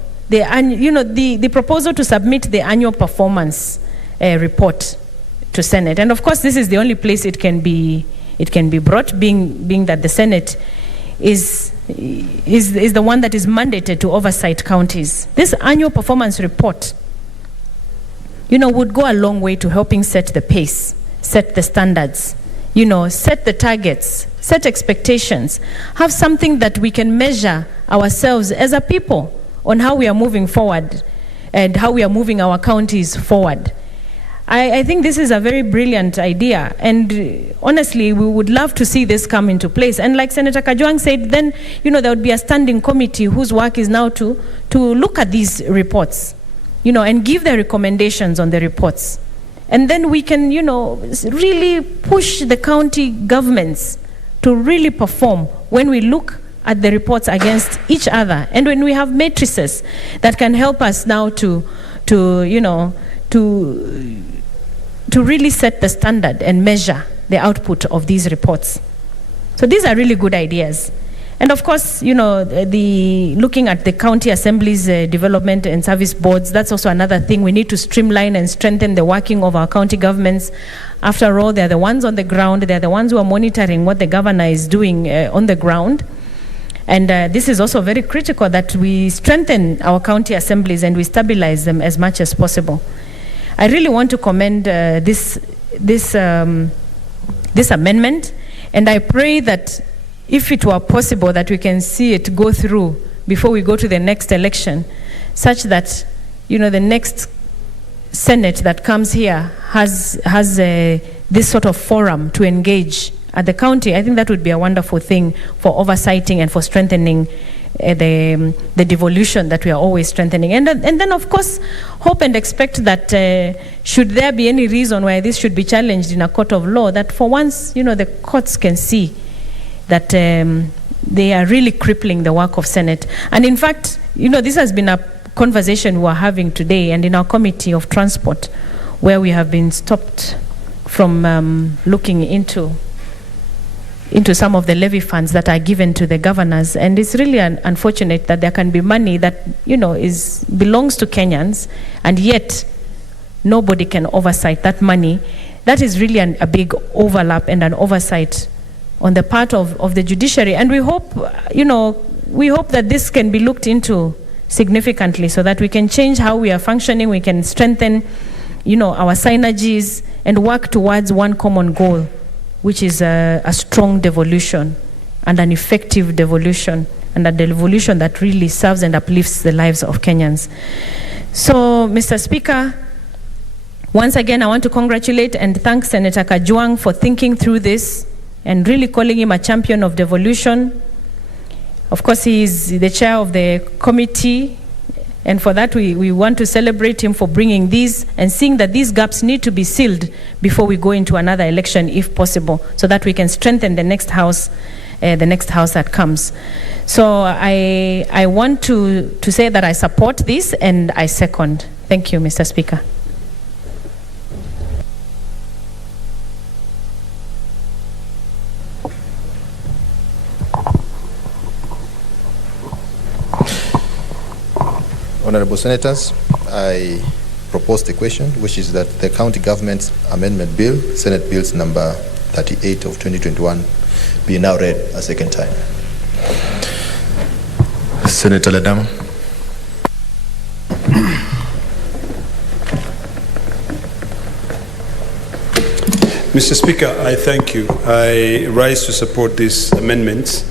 proposal to submit the annual performance report to Senate. And of course, this is the only place it can be brought, being that the Senate is the one that is mandated to oversight counties. This annual performance report, would go a long way to helping set the pace, set the standards, set the targets, set expectations, have something that we can measure ourselves as a people on how we are moving forward and how we are moving our counties forward. I think this is a very brilliant idea, and honestly, we would love to see this come into place. And like Senator Kajwang said, then, there would be a standing committee whose work is now to look at these reports, and give their recommendations on the reports. And then we can, really push the county governments to really perform when we look at the reports against each other, and when we have matrices that can help us now to really set the standard and measure the output of these reports. So these are really good ideas. And of course, the looking at the county assemblies, development and service boards, that's also another thing. We need to streamline and strengthen the working of our county governments. After all, they're the ones on the ground. They're the ones who are monitoring what the governor is doing on the ground. And this is also very critical that we strengthen our county assemblies and we stabilize them as much as possible. I really want to commend this amendment, and I pray that if it were possible that we can see it go through before we go to the next election, such that the next Senate that comes here has this sort of forum to engage at the county. I think that would be a wonderful thing for oversighting and for strengthening the devolution that we are always strengthening. And then, of course, hope and expect that should there be any reason why this should be challenged in a court of law, that for once, the courts can see that they are really crippling the work of Senate. And in fact, this has been a conversation we are having today, and in our Committee of Transport, where we have been stopped from looking into some of the levy funds that are given to the governors. And it's really unfortunate that there can be money that, belongs to Kenyans, and yet nobody can oversight that money. That is really a big overlap and an oversight on the part of the judiciary. And we hope that this can be looked into significantly so that we can change how we are functioning, we can strengthen, our synergies and work towards one common goal, which is a strong devolution and an effective devolution, and a devolution that really serves and uplifts the lives of Kenyans. So, Mr. Speaker, once again, I want to congratulate and thank Senator Kajwang for thinking through this and really calling him a champion of devolution. Of course, he is the chair of the committee, and for that we want to celebrate him for bringing these and seeing that these gaps need to be sealed before we go into another election, if possible, so that we can strengthen the next house that comes. So I want to say that I support this and I second. Thank you, Mr. Speaker. Honorable Senators, I propose the question, which is that the County Government Amendment Bill, Senate Bills number 38 of 2021, be now read a second time. Senator Ledama. Mr. Speaker, I thank you. I rise to support these amendments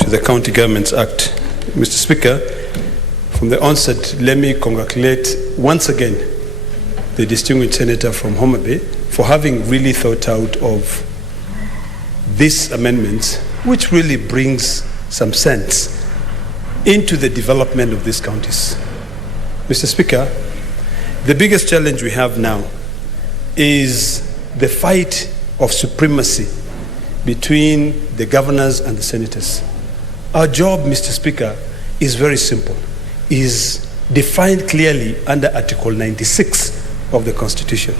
to the County Governments Act. Mr. Speaker, from the onset, let me congratulate once again the distinguished senator from Homa Bay for having really thought out of these amendments, which really brings some sense into the development of these counties. Mr. Speaker, the biggest challenge we have now is the fight of supremacy between the governors and the senators. Our job, Mr. Speaker, is very simple, is defined clearly under Article 96 of the Constitution,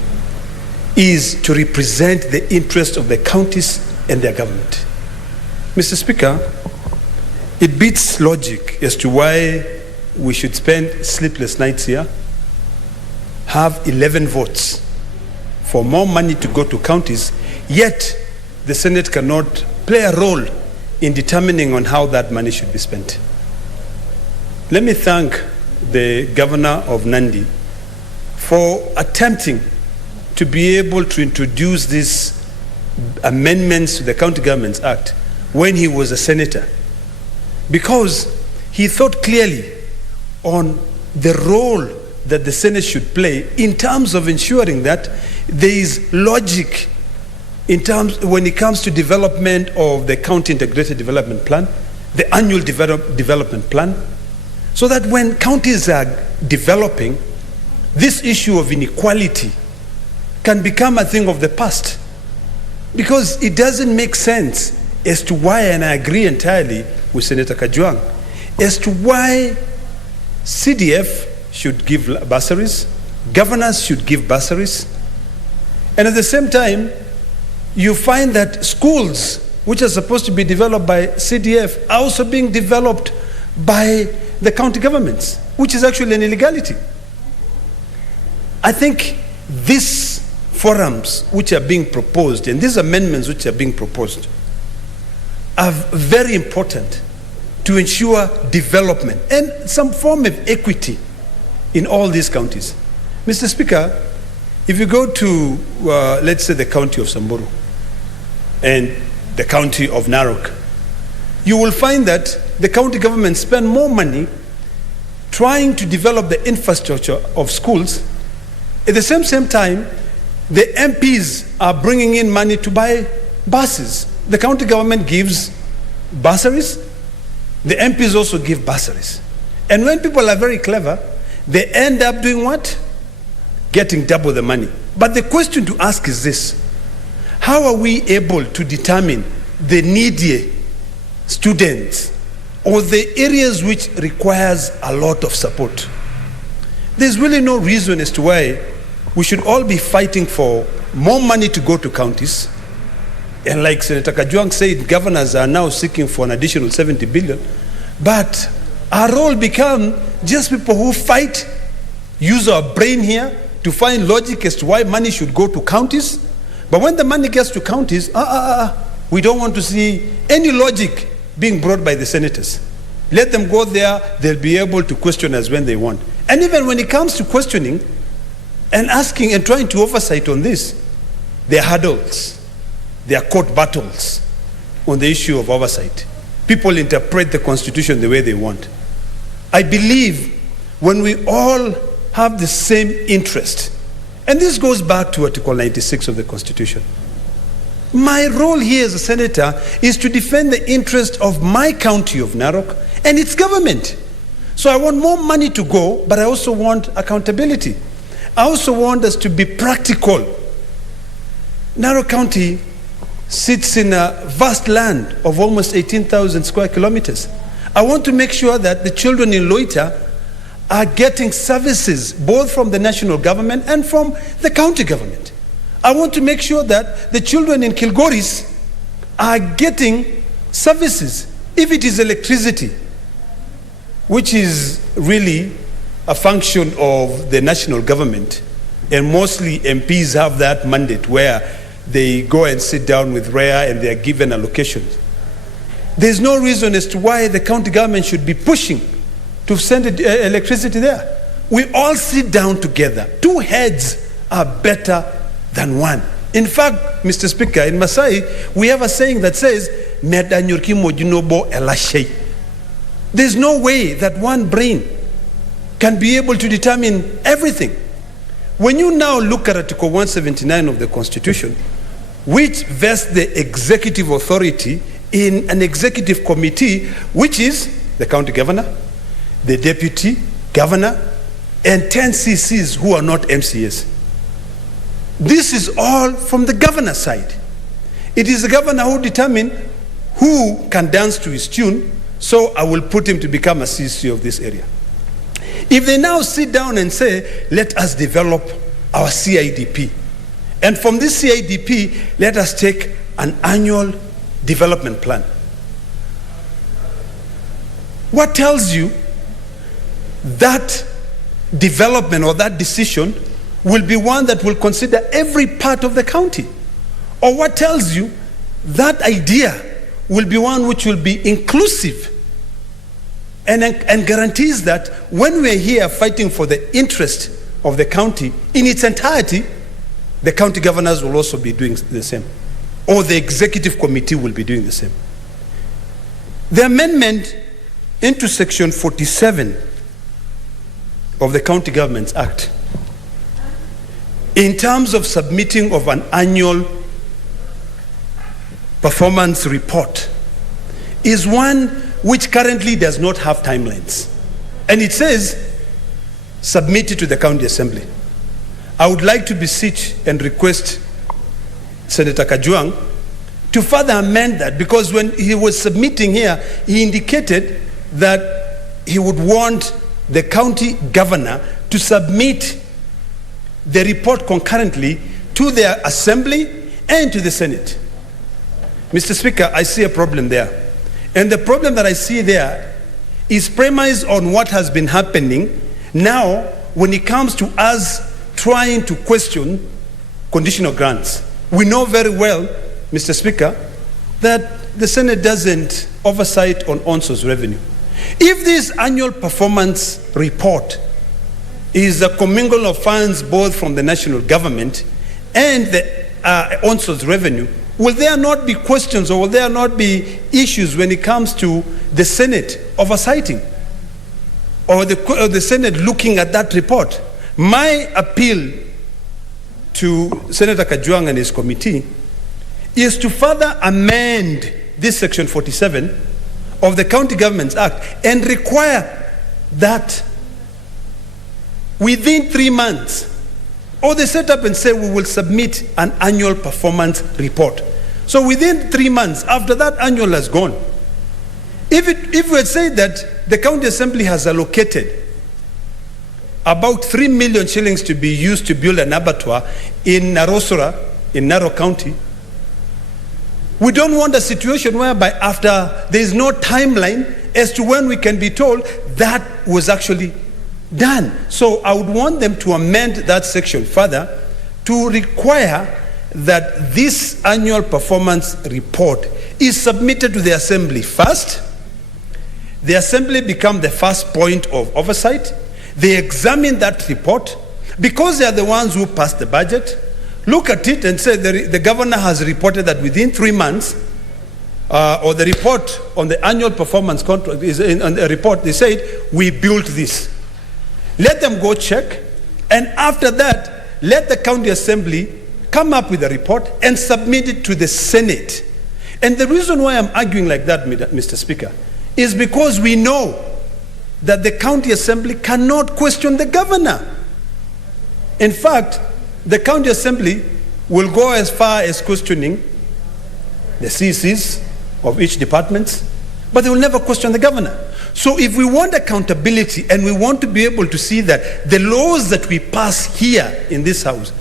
is to represent the interest of the counties and their government. Mr. Speaker, it beats logic as to why we should spend sleepless nights here, have 11 votes for more money to go to counties, yet the Senate cannot play a role in determining on how that money should be spent. Let me thank the governor of Nandi for attempting to be able to introduce these amendments to the County Governments Act when he was a senator, because he thought clearly on the role that the Senate should play in terms of ensuring that there is logic in terms when it comes to development of the County Integrated Development Plan, the annual development plan, so that when counties are developing, this issue of inequality can become a thing of the past. Because it doesn't make sense as to why, and I agree entirely with Senator Kajwang, as to why CDF should give bursaries, governors should give bursaries, and at the same time, you find that schools, which are supposed to be developed by CDF, are also being developed by the county governments, which is actually an illegality. I think these forums which are being proposed and these amendments which are being proposed are very important to ensure development and some form of equity in all these counties. Mr. Speaker, if you go to, let's say, the county of Samburu and the county of Narok, you will find that the county government spend more money trying to develop the infrastructure of schools. At the same time, the MPs are bringing in money to buy buses. The county government gives bursaries. The MPs also give bursaries. And when people are very clever, they end up doing what? Getting double the money. But the question to ask is this: how are we able to determine the needy students or the areas which requires a lot of support? There's really no reason as to why we should all be fighting for more money to go to counties. And like Senator Kajwang said, governors are now seeking for an additional 70 billion. But our role become just people who fight, use our brain here to find logic as to why money should go to counties. But when the money gets to counties, we don't want to see any logic being brought by the senators. Let them go there, they'll be able to question us when they want. And even when it comes to questioning and asking and trying to oversight on this, there are hurdles, there are court battles on the issue of oversight. People interpret the Constitution the way they want. I believe when we all have the same interest, and this goes back to Article 96 of the Constitution. My role here as a senator is to defend the interest of my county of Narok and its government. So I want more money to go, but I also want accountability. I also want us to be practical. Narok County sits in a vast land of almost 18,000 square kilometers. I want to make sure that the children in Loita are getting services both from the national government and from the county government. I want to make sure that the children in Kilgoris are getting services. If it is electricity, which is really a function of the national government, and mostly MPs have that mandate where they go and sit down with REA and they are given allocations. There's no reason as to why the county government should be pushing to send electricity there. We all sit down together. Two heads are better than one. In fact, Mr. Speaker, in Masai, we have a saying that says, there's no way that one brain can be able to determine everything. When you now look at Article 179 of the Constitution, which vests the executive authority in an executive committee, which is the county governor, the deputy governor, and 10 CCs who are not MCAs. This is all from the governor's side. It is the governor who determines who can dance to his tune, so I will put him to become a CC of this area. If they now sit down and say, let us develop our CIDP, and from this CIDP, let us take an annual development plan. What tells you that development or that decision will be one that will consider every part of the county? Or what tells you that idea will be one which will be inclusive and guarantees that when we're here fighting for the interest of the county in its entirety, the county governors will also be doing the same, or the executive committee will be doing the same. The amendment into section 47 of the County Governments Act, in terms of submitting of an annual performance report, is one which currently does not have timelines. And it says, submit it to the county assembly. I would like to beseech and request Senator Kajwang to further amend that, because when he was submitting here, he indicated that he would want the county governor to submit the report concurrently to their assembly and to the Senate. Mr. Speaker, I see a problem there. And the problem that I see there is premised on what has been happening now when it comes to us trying to question conditional grants. We know very well, Mr. Speaker, that the Senate doesn't oversight on ONSO's revenue. If this annual performance report is a commingle of funds both from the national government and the ONSO's revenue, will there not be questions or will there not be issues when it comes to the Senate oversighting or the Senate looking at that report? My appeal to Senator Kajwang and his committee is to further amend this section 47 of the County Governments Act and require that within 3 months, or they set up and say we will submit an annual performance report. So within 3 months, after that annual has gone, if we had said that the county assembly has allocated about 3 million shillings to be used to build an abattoir in Narosora, in Narok County, we don't want a situation whereby after there is no timeline as to when we can be told that was actually done. So I would want them to amend that section further to require that this annual performance report is submitted to the assembly first. The assembly become the first point of oversight. They examine that report because they are the ones who passed the budget. Look at it and say the governor has reported that within 3 months, or the report on the annual performance contract is in a report, they said, we built this. Let them go check, and after that, let the county assembly come up with a report and submit it to the Senate. And the reason why I'm arguing like that, Mr. Speaker, is because we know that the county assembly cannot question the governor. In fact, the county assembly will go as far as questioning the CCs of each department, but they will never question the governor. So if we want accountability and we want to be able to see that the laws that we pass here in this house,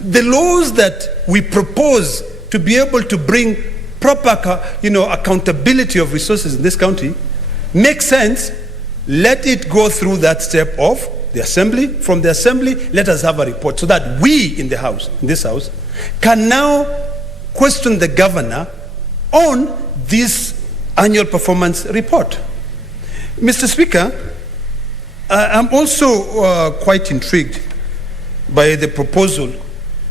the laws that we propose to be able to bring proper accountability of resources in this country make sense, let it go through that step of the assembly. From the assembly, let us have a report so that we in this house, can now question the governor on this annual performance report. Mr. Speaker, I'm also quite intrigued by the proposal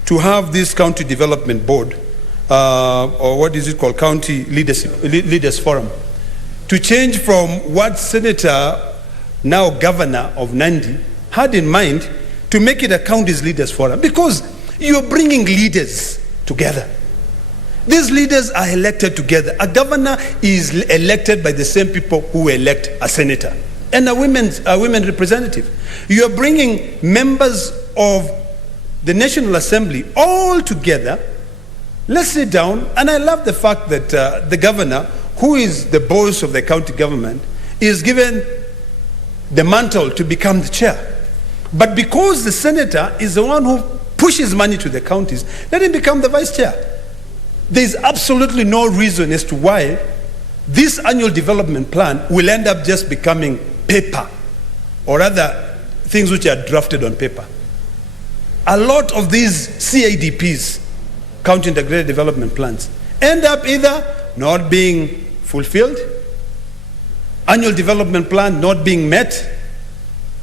to have this county development board, or what is it called, county leaders forum, to change from what Senator, now Governor of Nandi, had in mind to make it a county's leaders forum, because you're bringing leaders together. These leaders are elected together. A governor is elected by the same people who elect a senator and a women representative. You are bringing members of the National Assembly all together. Let's sit down. And I love the fact that the governor, who is the boss of the county government, is given the mantle to become the chair. But because the senator is the one who pushes money to the counties, let him become the vice chair. There is absolutely no reason as to why this annual development plan will end up just becoming paper or other things which are drafted on paper. A lot of these CIDPs, county integrated development plans, end up either not being fulfilled, annual development plan not being met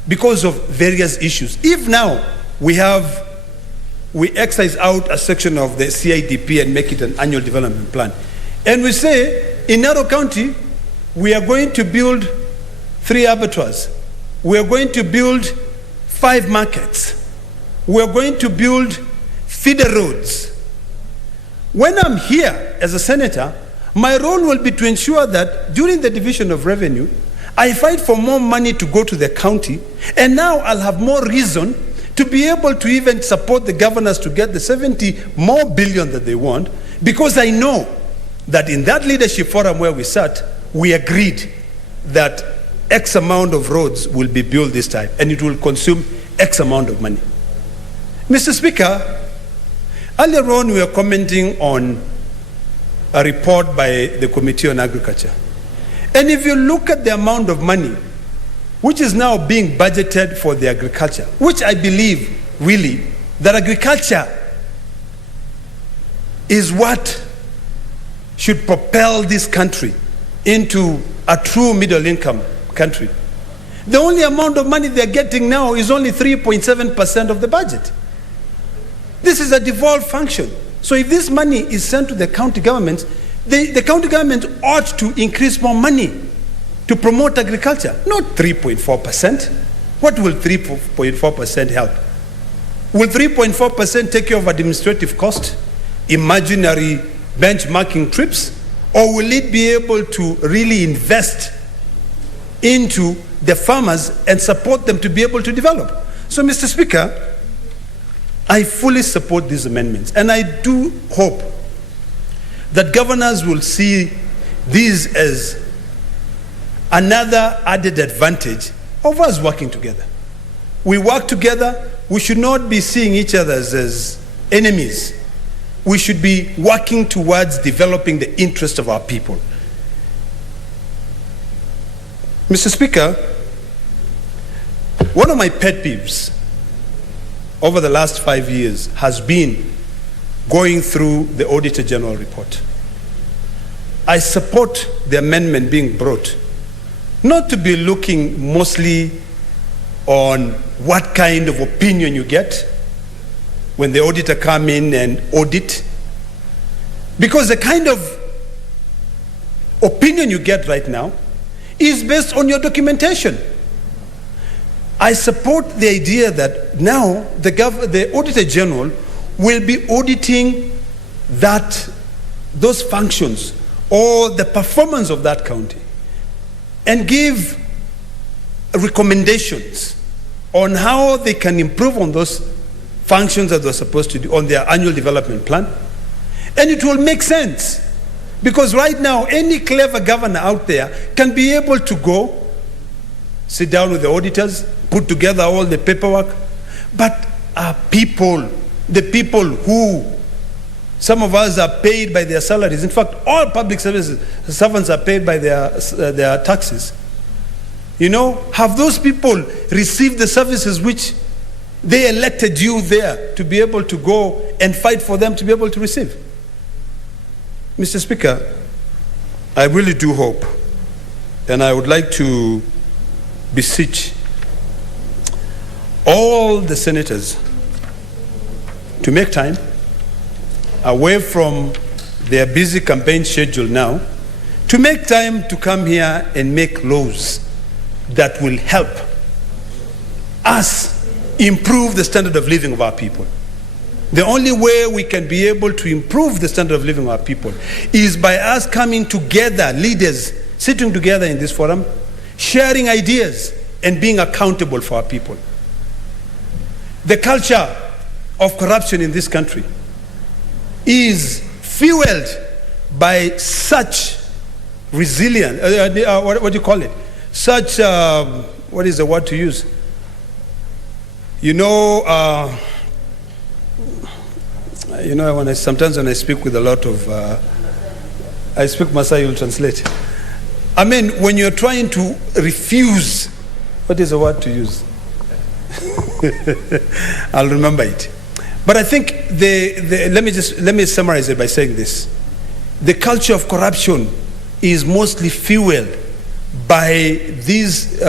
because of various issues. If now we excise out a section of the CIDP and make it an annual development plan, and we say in Narok County we are going to build 3 abattoirs, we are going to build 5 markets, we are going to build feeder roads. When I'm here as a senator, my role will be to ensure that during the division of revenue, I fight for more money to go to the county, and now I'll have more reason to be able to even support the governors to get the 70 more billion that they want, because I know that in that leadership forum where we sat, we agreed that X amount of roads will be built this time, and it will consume X amount of money. Mr. Speaker, earlier on we were commenting on a report by the Committee on Agriculture. And if you look at the amount of money which is now being budgeted for the agriculture, which I believe really that agriculture is what should propel this country into a true middle income country. The only amount of money they're getting now is only 3.7% of the budget. This is a devolved function. So if this money is sent to the county governments, the county government ought to increase more money to promote agriculture, not 3.4%. What will 3.4% help? Will 3.4% take care of administrative cost, imaginary benchmarking trips, or will it be able to really invest into the farmers and support them to be able to develop? So, Mr. Speaker, I fully support these amendments, and I do hope that governors will see these as another added advantage of us working together. We work together. We should not be seeing each other as enemies. We should be working towards developing the interest of our people. Mr. Speaker, one of my pet peeves over the last 5 years has been going through the Auditor General report. I support the amendment being brought, not to be looking mostly on what kind of opinion you get when the auditor come in and audit, because the kind of opinion you get right now is based on your documentation. I support the idea that now the Auditor General will be auditing those functions or the performance of that county and give recommendations on how they can improve on those functions that they're supposed to do on their annual development plan. And it will make sense, because right now any clever governor out there can be able to go sit down with the auditors, put together all the paperwork, but our people, the people who some of us are paid by their salaries. In fact, all public servants are paid by their taxes. You know, have those people received the services which they elected you there to be able to go and fight for them to be able to receive? Mr. Speaker, I really do hope, and I would like to beseech all the senators to make time away from their busy campaign schedule now, to make time to come here and make laws that will help us improve the standard of living of our people. The only way we can be able to improve the standard of living of our people is by us coming together, leaders sitting together in this forum, sharing ideas and being accountable for our people. The culture of corruption in this country is fueled by such resilient, what do you call it? Such, what is the word to use? Sometimes when I speak with a lot of, I speak Masai, you'll translate. I mean, when you're trying to refuse, what is the word to use? I'll remember it. But I think let me summarize it by saying this. The culture of corruption is mostly fueled by this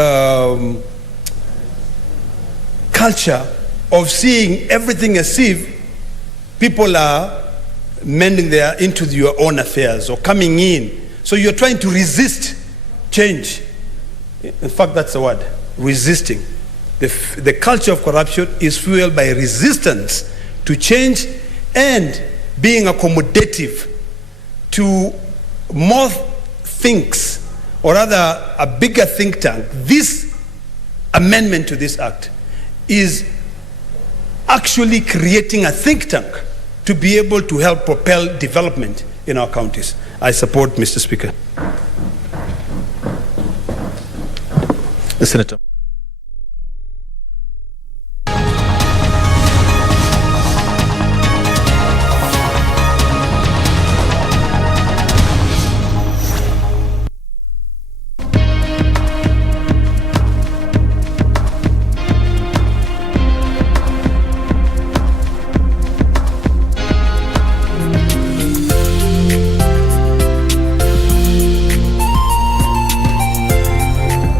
culture of seeing everything as if people are mending into your own affairs or coming in. So you're trying to resist change. In fact, that's the word, resisting. The culture of corruption is fueled by resistance to change and being accommodative to more thinks, or rather a bigger think tank. This amendment to this act is actually creating a think tank to be able to help propel development in our counties. I support, Mr. Speaker. Senator.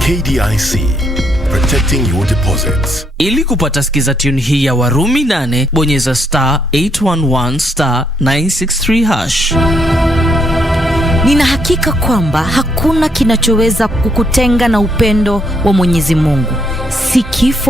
KDIC, protecting your deposits. Ili kupata skiza tune hii ya Warumi 8, bonyeza *811*963#. Nina hakika kwamba hakuna kinachoweza kukutenga na upendo wa Mwenyezi Mungu. Si kifo